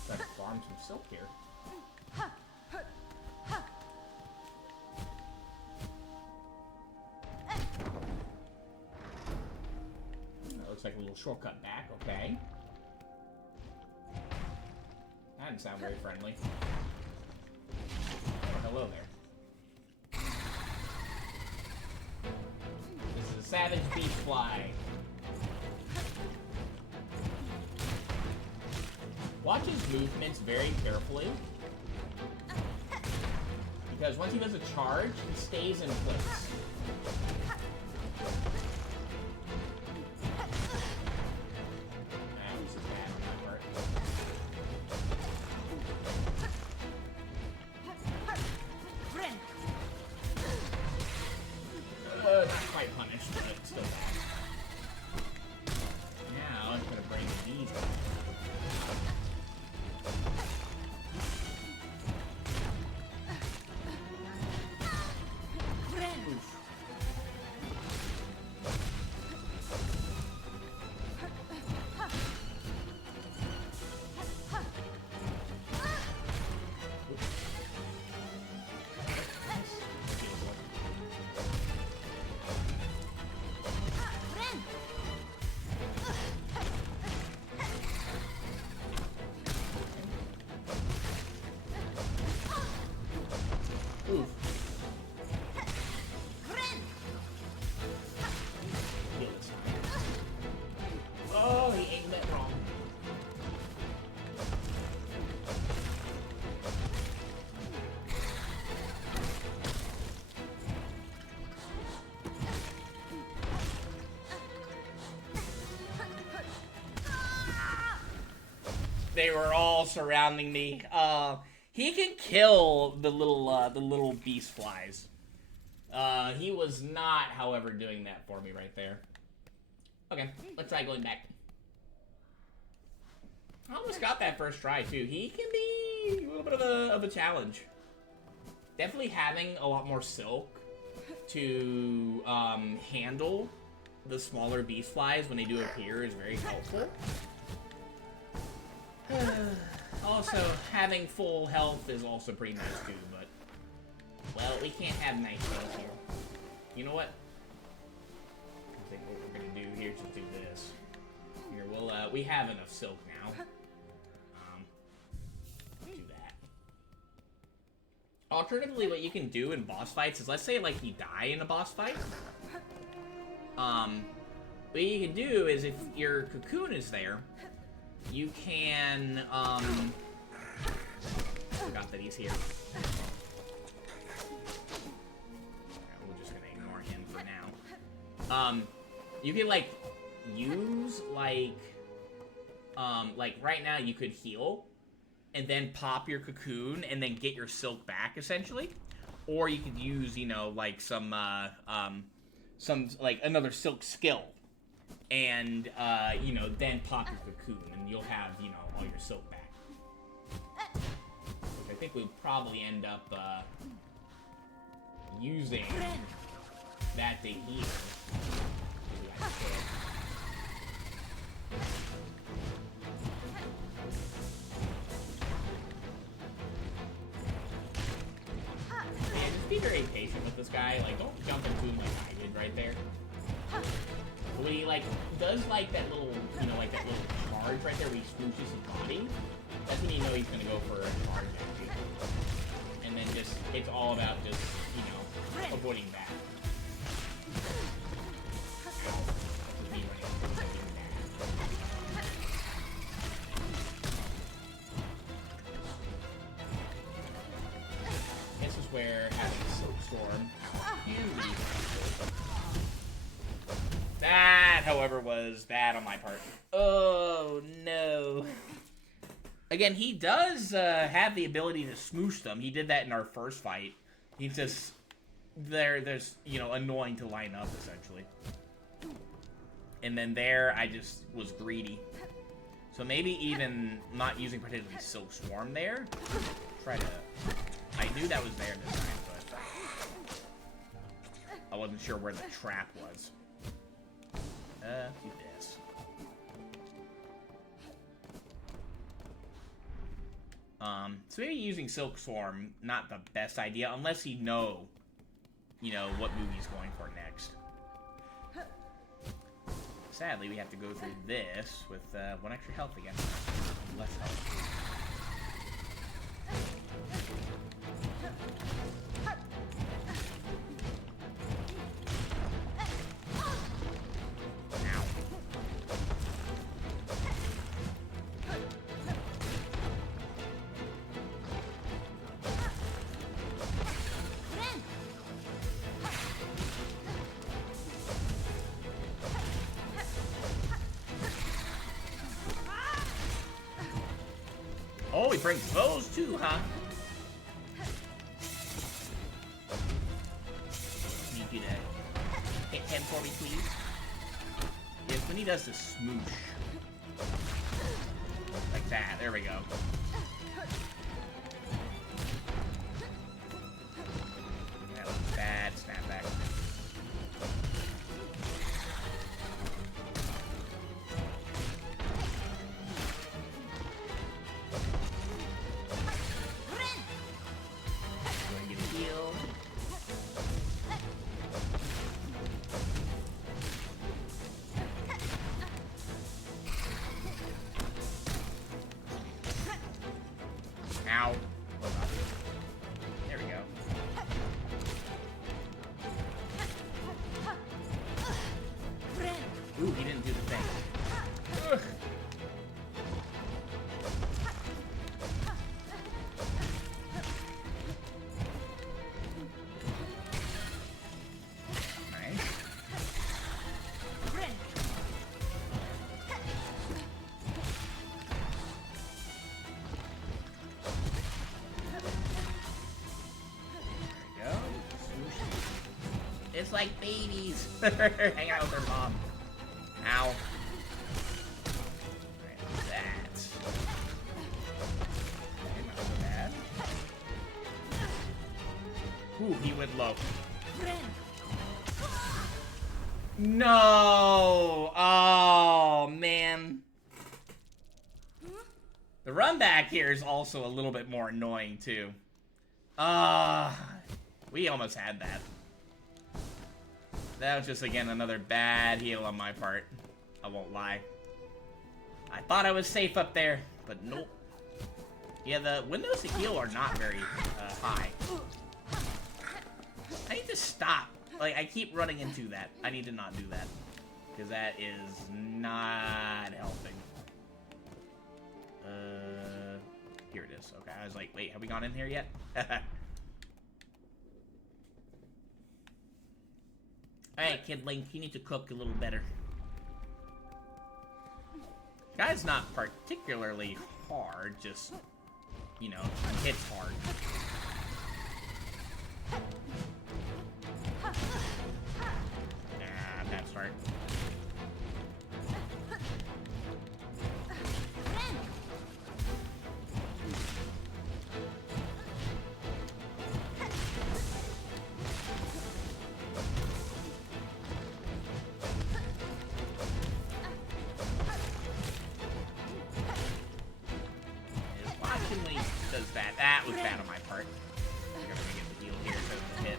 Try to farm some silk here. That looks like a little shortcut back, okay. That didn't sound very friendly. Oh, hello there. This is a savage beast fly. Watch his movements very carefully. Because once he does a charge, he stays in place. That was bad on my part. Not quite punished, but it's still bad. Now I'm gonna bring these back. Oh, he aimed it wrong. They were all surrounding me. He can kill the little beast flies. He was not, however, doing that for me right there. Okay, let's try going back. I almost got that first try, too. He can be a little bit of a challenge. Definitely having a lot more silk to handle the smaller beast flies when they do appear is very helpful. Also, having full health is also pretty nice, too, but... Well, we can't have nice health here. You know what? I think what we're gonna do here is just do this. Here, we have enough silk now. Do that. Alternatively, what you can do in boss fights is, let's say, like, you die in a boss fight. What you can do is, if your cocoon is there, you can, forgot that he's here. We're just gonna ignore him for now. You can, like, use, like right now you could heal, and then pop your cocoon, and then get your silk back, essentially. Or you could use, you know, like, some, like, another silk skill. And, you know, then pop your cocoon, and you'll have, you know, all your silk back. Which I think we'll probably end up, using that to heal. And just be very patient with this guy. Like, don't jump into him like I did right there. When he, like, does, like, that little, you know, like, that little charge right there where he swooshes his body, that's when you know he's gonna go for a charge at you. And then just, it's all about just, you know, avoiding that. Ow. Me running into doing that. This is where having a Silksong usually helpful. That, however, was bad on my part. Oh, no. Again, he does have the ability to smoosh them. He did that in our first fight. He's just... There's, you know, annoying to line up, essentially. And then there, I just was greedy. So maybe even not using particularly Silk Swarm there. Try to... I knew that was there this time, but... I wasn't sure where the trap was. Do this. So maybe using Silk Swarm, not the best idea, unless you know, what move he's going for next. Sadly, we have to go through this with 1 extra health again. Less health. Oh, he brings those too, huh? Need you to hit him for me, please. Yes, when he does the smoosh. Like that. There we go. That was bad snapback. Ow. There we go. Ooh, he didn't do the thing. Ugh. Nice. It's like babies. Hang out with their mom. Ow. Alright, that. Okay, not so bad. Ooh, he went low. No! Oh, man. The run back here is also a little bit more annoying, too. We almost had that. That was just, again, another bad heal on my part. I won't lie. I thought I was safe up there, but nope. Yeah, the windows to heal are not very high. I need to stop. Like, I keep running into that. I need to not do that. Because that is not helping. Here it is. Okay, I was like, wait, have we gone in here yet? Alright, Kid Link, you need to cook a little better. Guy's not particularly hard, just, you know, he hits hard. Nah, bad start. That was bad on my part. I think I'm gonna get the heal here because of the hit.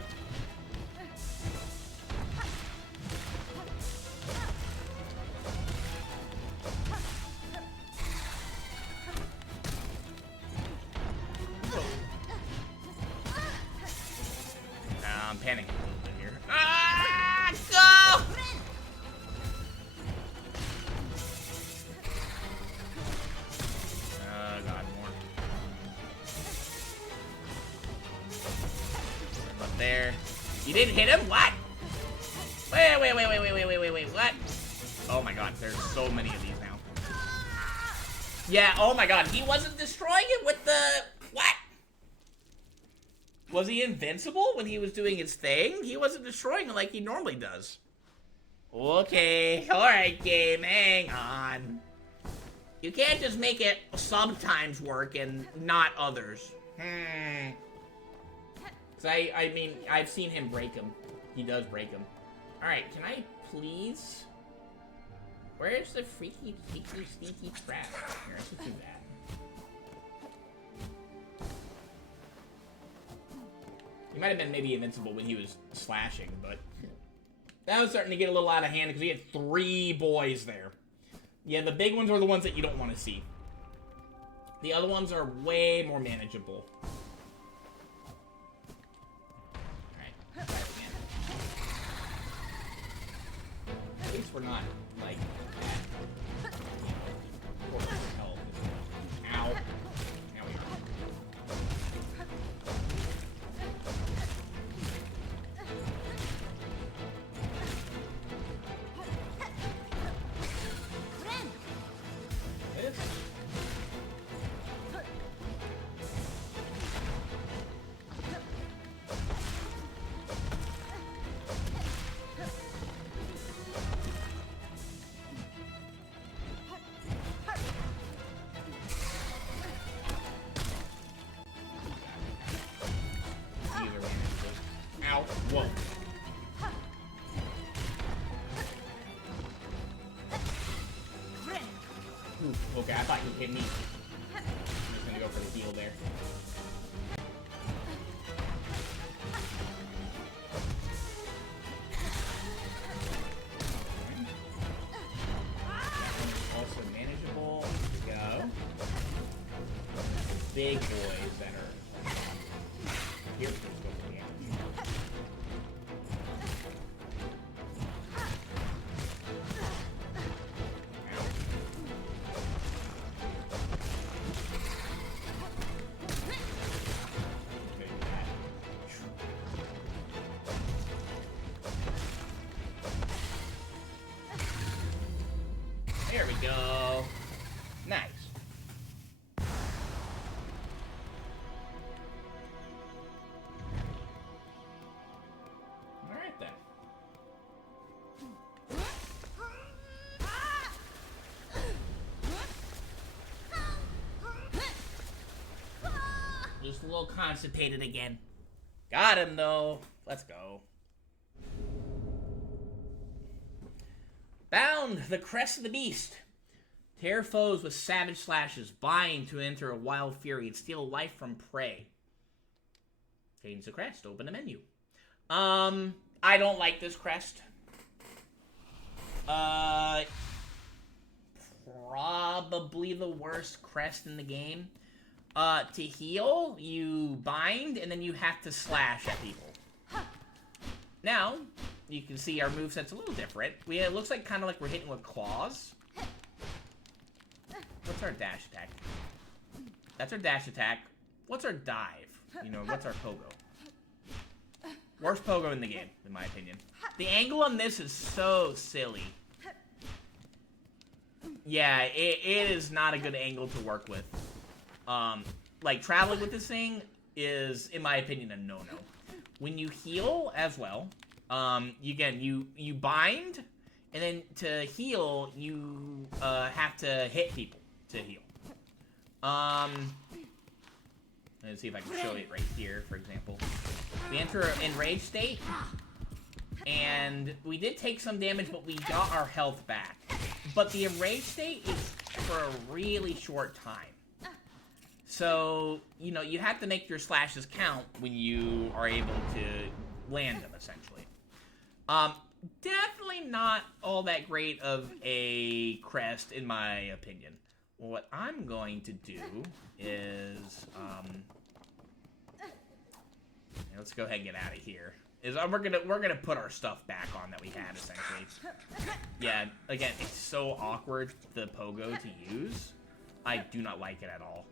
I'm panicking a little bit here. Ah, go! Oh god, more. Up there. You didn't hit him? What? Wait, what? Oh my god, there's so many of these now. Yeah, oh my god, he wasn't destroying it with the... What? Was he invincible when he was doing his thing? He wasn't destroying it like he normally does. Okay, alright game, hang on. You can't just make it sometimes work and not others. So I mean, I've seen him break them. He does break them. Alright, can I please... Where's the freaky, sneaky trap? Here, let's just do that. He might have been maybe invincible when he was slashing, but... That was starting to get a little out of hand because he had 3 boys there. Yeah, the big ones are the ones that you don't want to see. The other ones are way more manageable. Alright, try it again. At least we're not, like, at, you know, 4% health. Ow. Now we are. Whoa. Ooh, okay, I thought you hit me. I'm just gonna go for the heal there. Also manageable. Here we go. Big boys that are here for the damage. There we go. Nice. All right then. Just a little constipated again. Got him though. Let's go. Bound, the crest of the beast. Tear foes with savage slashes. Bind to enter a wild fury and steal life from prey. Change the crest. Open the menu. I don't like this crest. Probably the worst crest in the game. To heal, you bind, and then you have to slash at people. Now, you can see our moveset's a little different. It looks like kind of like we're hitting with claws. What's our dash attack? That's our dash attack. What's our dive? You know, what's our pogo? Worst pogo in the game, in my opinion. The angle on this is so silly. Yeah, it is not a good angle to work with. Like, traveling with this thing is, in my opinion, a no-no. When you heal as well, you bind, and then to heal, you have to hit people to heal. Let's see if I can show it right here, for example. We enter an enraged state, and we did take some damage, but we got our health back. But the enraged state is for a really short time. So, you know, you have to make your slashes count when you are able to land them, essentially. Definitely not all that great of a crest, in my opinion. What I'm going to do is, let's go ahead and get out of here. We're gonna put our stuff back on that we had, essentially. Yeah, again, it's so awkward, the pogo to use. I do not like it at all.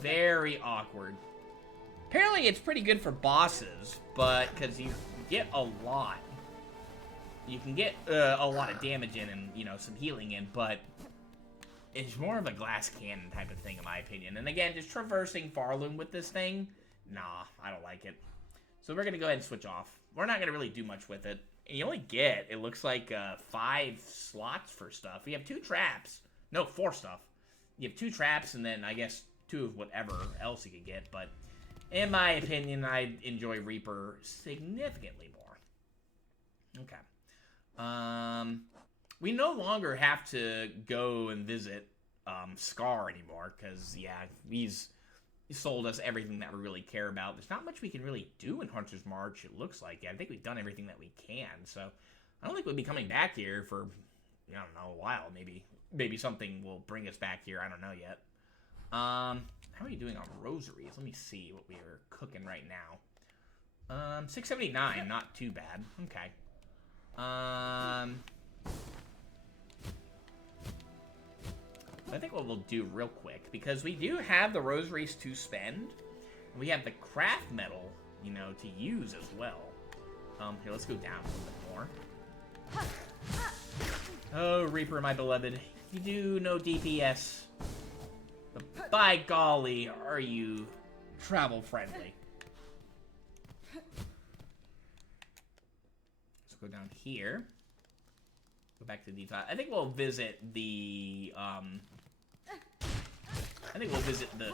Very awkward. Apparently it's pretty good for bosses, but because you get a lot. You can get a lot of damage in and, you know, some healing in, but it's more of a glass cannon type of thing, in my opinion. And again, just traversing Farloom with this thing, nah, I don't like it. So we're going to go ahead and switch off. We're not going to really do much with it. And you only get, it looks like, 5 slots for stuff. You have 2 traps. No, 4 stuff. You have 2 traps, and then, I guess, 2 of whatever else you could get. But, in my opinion, I enjoy Reaper significantly more. Okay. We no longer have to go and visit Scar anymore, because, yeah, he's sold us everything that we really care about. There's not much we can really do in Hunter's March, it looks like. Yeah, I think we've done everything that we can, so I don't think we'll be coming back here for, I don't know, a while, maybe. Maybe something will bring us back here, I don't know yet. How are you doing on rosaries? Let me see what we are cooking right now. 679, not too bad. Okay. I think what we'll do real quick, because we do have the rosaries to spend, we have the craft metal, you know, to use as well. Here, let's go down a little bit more. Oh, Reaper, my beloved, you do no DPS, but by golly, are you travel friendly. Let's go down here. Go back to the detail. I think we'll visit the,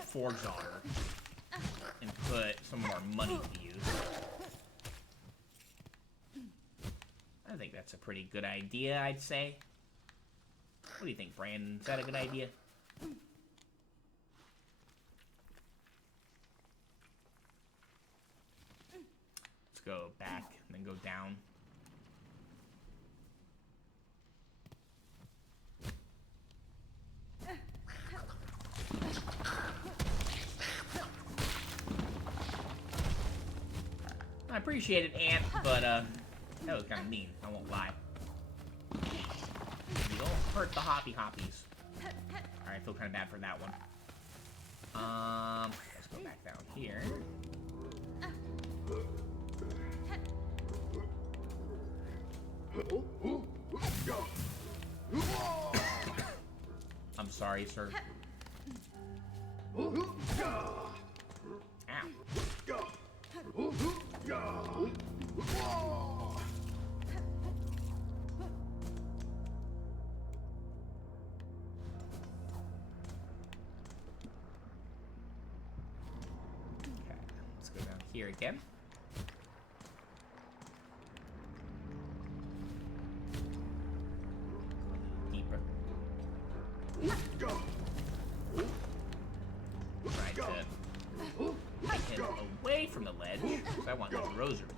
Forge Daughter and put some more money to use. I think that's a pretty good idea, I'd say. What do you think, Brandon? Is that a good idea? Let's go back and then go down. I appreciate it, Ant, but, that was kind of mean, I won't lie. You don't hurt the hoppy hoppies. Alright, I feel kind of bad for that one. Let's go back down here. I'm sorry, sir. Ow. Okay, let's go down here again. Deeper. Try to get him away from the ledge, because I want those rosaries.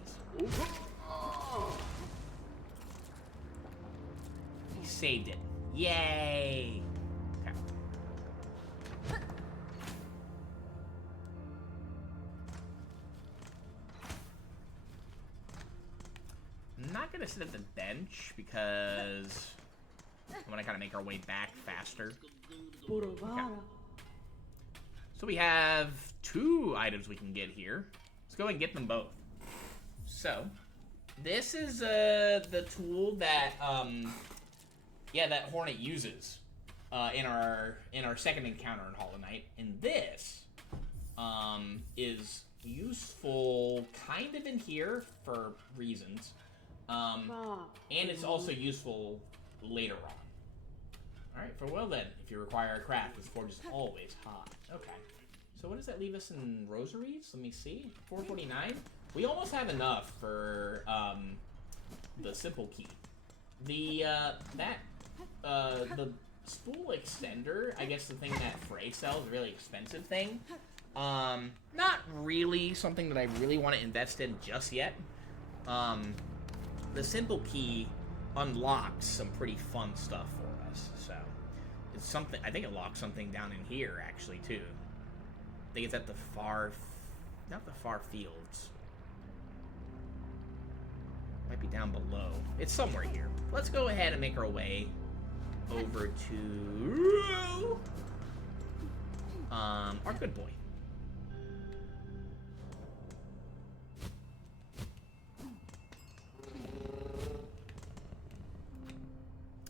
He saved it. Yay! Okay. I'm not gonna sit at the bench because I want to kind of make our way back faster. Okay. So we have 2 items we can get here. Let's go and get them both. So, this is the tool that that Hornet uses in our second encounter in Hollow Knight, and this is useful kind of in here for reasons, and it's also useful later on. Alright, for well then, if you require a craft, this forge is always hot. Okay. So what does that leave us in rosaries? Let me see. 449? We almost have enough for the simple key. The spool extender, I guess the thing that Frey sells, a really expensive thing. Not really something that I really want to invest in just yet. The simple key unlocks some pretty fun stuff for us, so it's something. I think it locks something down in here actually too. I think it's at the not the far fields. Might be down below. It's somewhere here. Let's go ahead and make our way over to our good boy.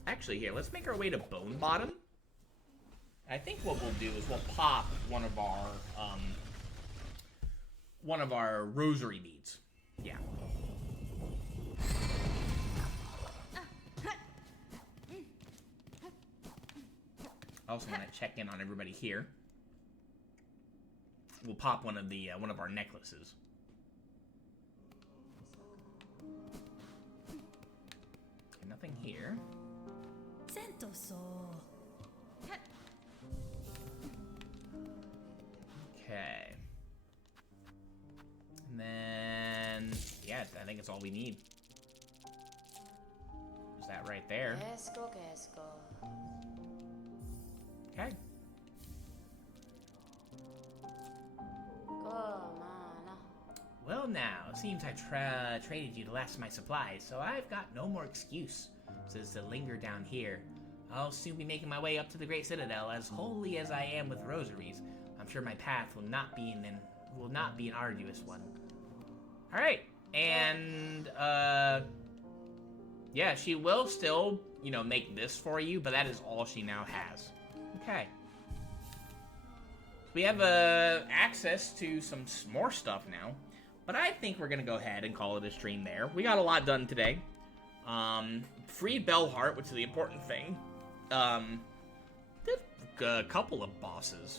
Actually, here, let's make our way to Bone Bottom. I think what we'll do is we'll pop one of our rosary beads. Yeah. I also want to check in on everybody here. We'll pop one of our necklaces. Okay, nothing here. Okay. And then, yeah, I think it's all we need. Is that right there? Okay. Well now, it seems I traded you the last of my supplies, so I've got no more excuse to linger down here. I'll soon be making my way up to the Great Citadel. As holy as I am with rosaries, I'm sure my path will not be an arduous one. All right, and yeah, she will still, make this for you, but that is all she now has. Okay. We have access to some more stuff now, but I think we're gonna go ahead and call it a stream there. We got a lot done today. Freed Bellheart, which is the important thing. Did a couple of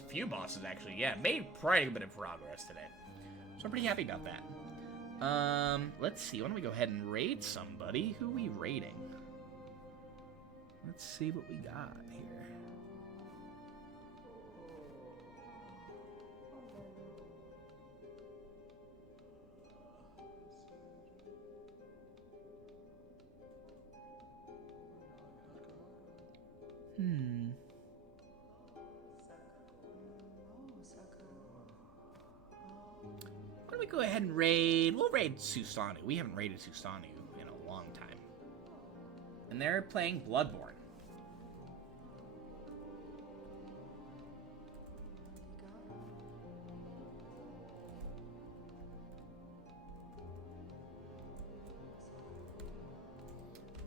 few bosses actually. Yeah, made quite a bit of progress today. So I'm pretty happy about that. Let's see. Why don't we go ahead and raid somebody? Who are we raiding? Let's see what we got here. Why don't we go ahead and raid? We'll raid Susanu. We haven't raided Susanu in a long time. And they're playing Bloodborne.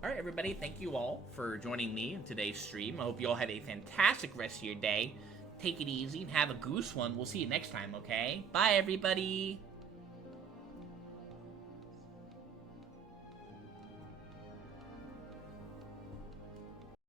All right, everybody, thank you all for joining me in today's stream. I hope you all have a fantastic rest of your day. Take it easy and have a goose one. We'll see you next time, okay? Bye, everybody.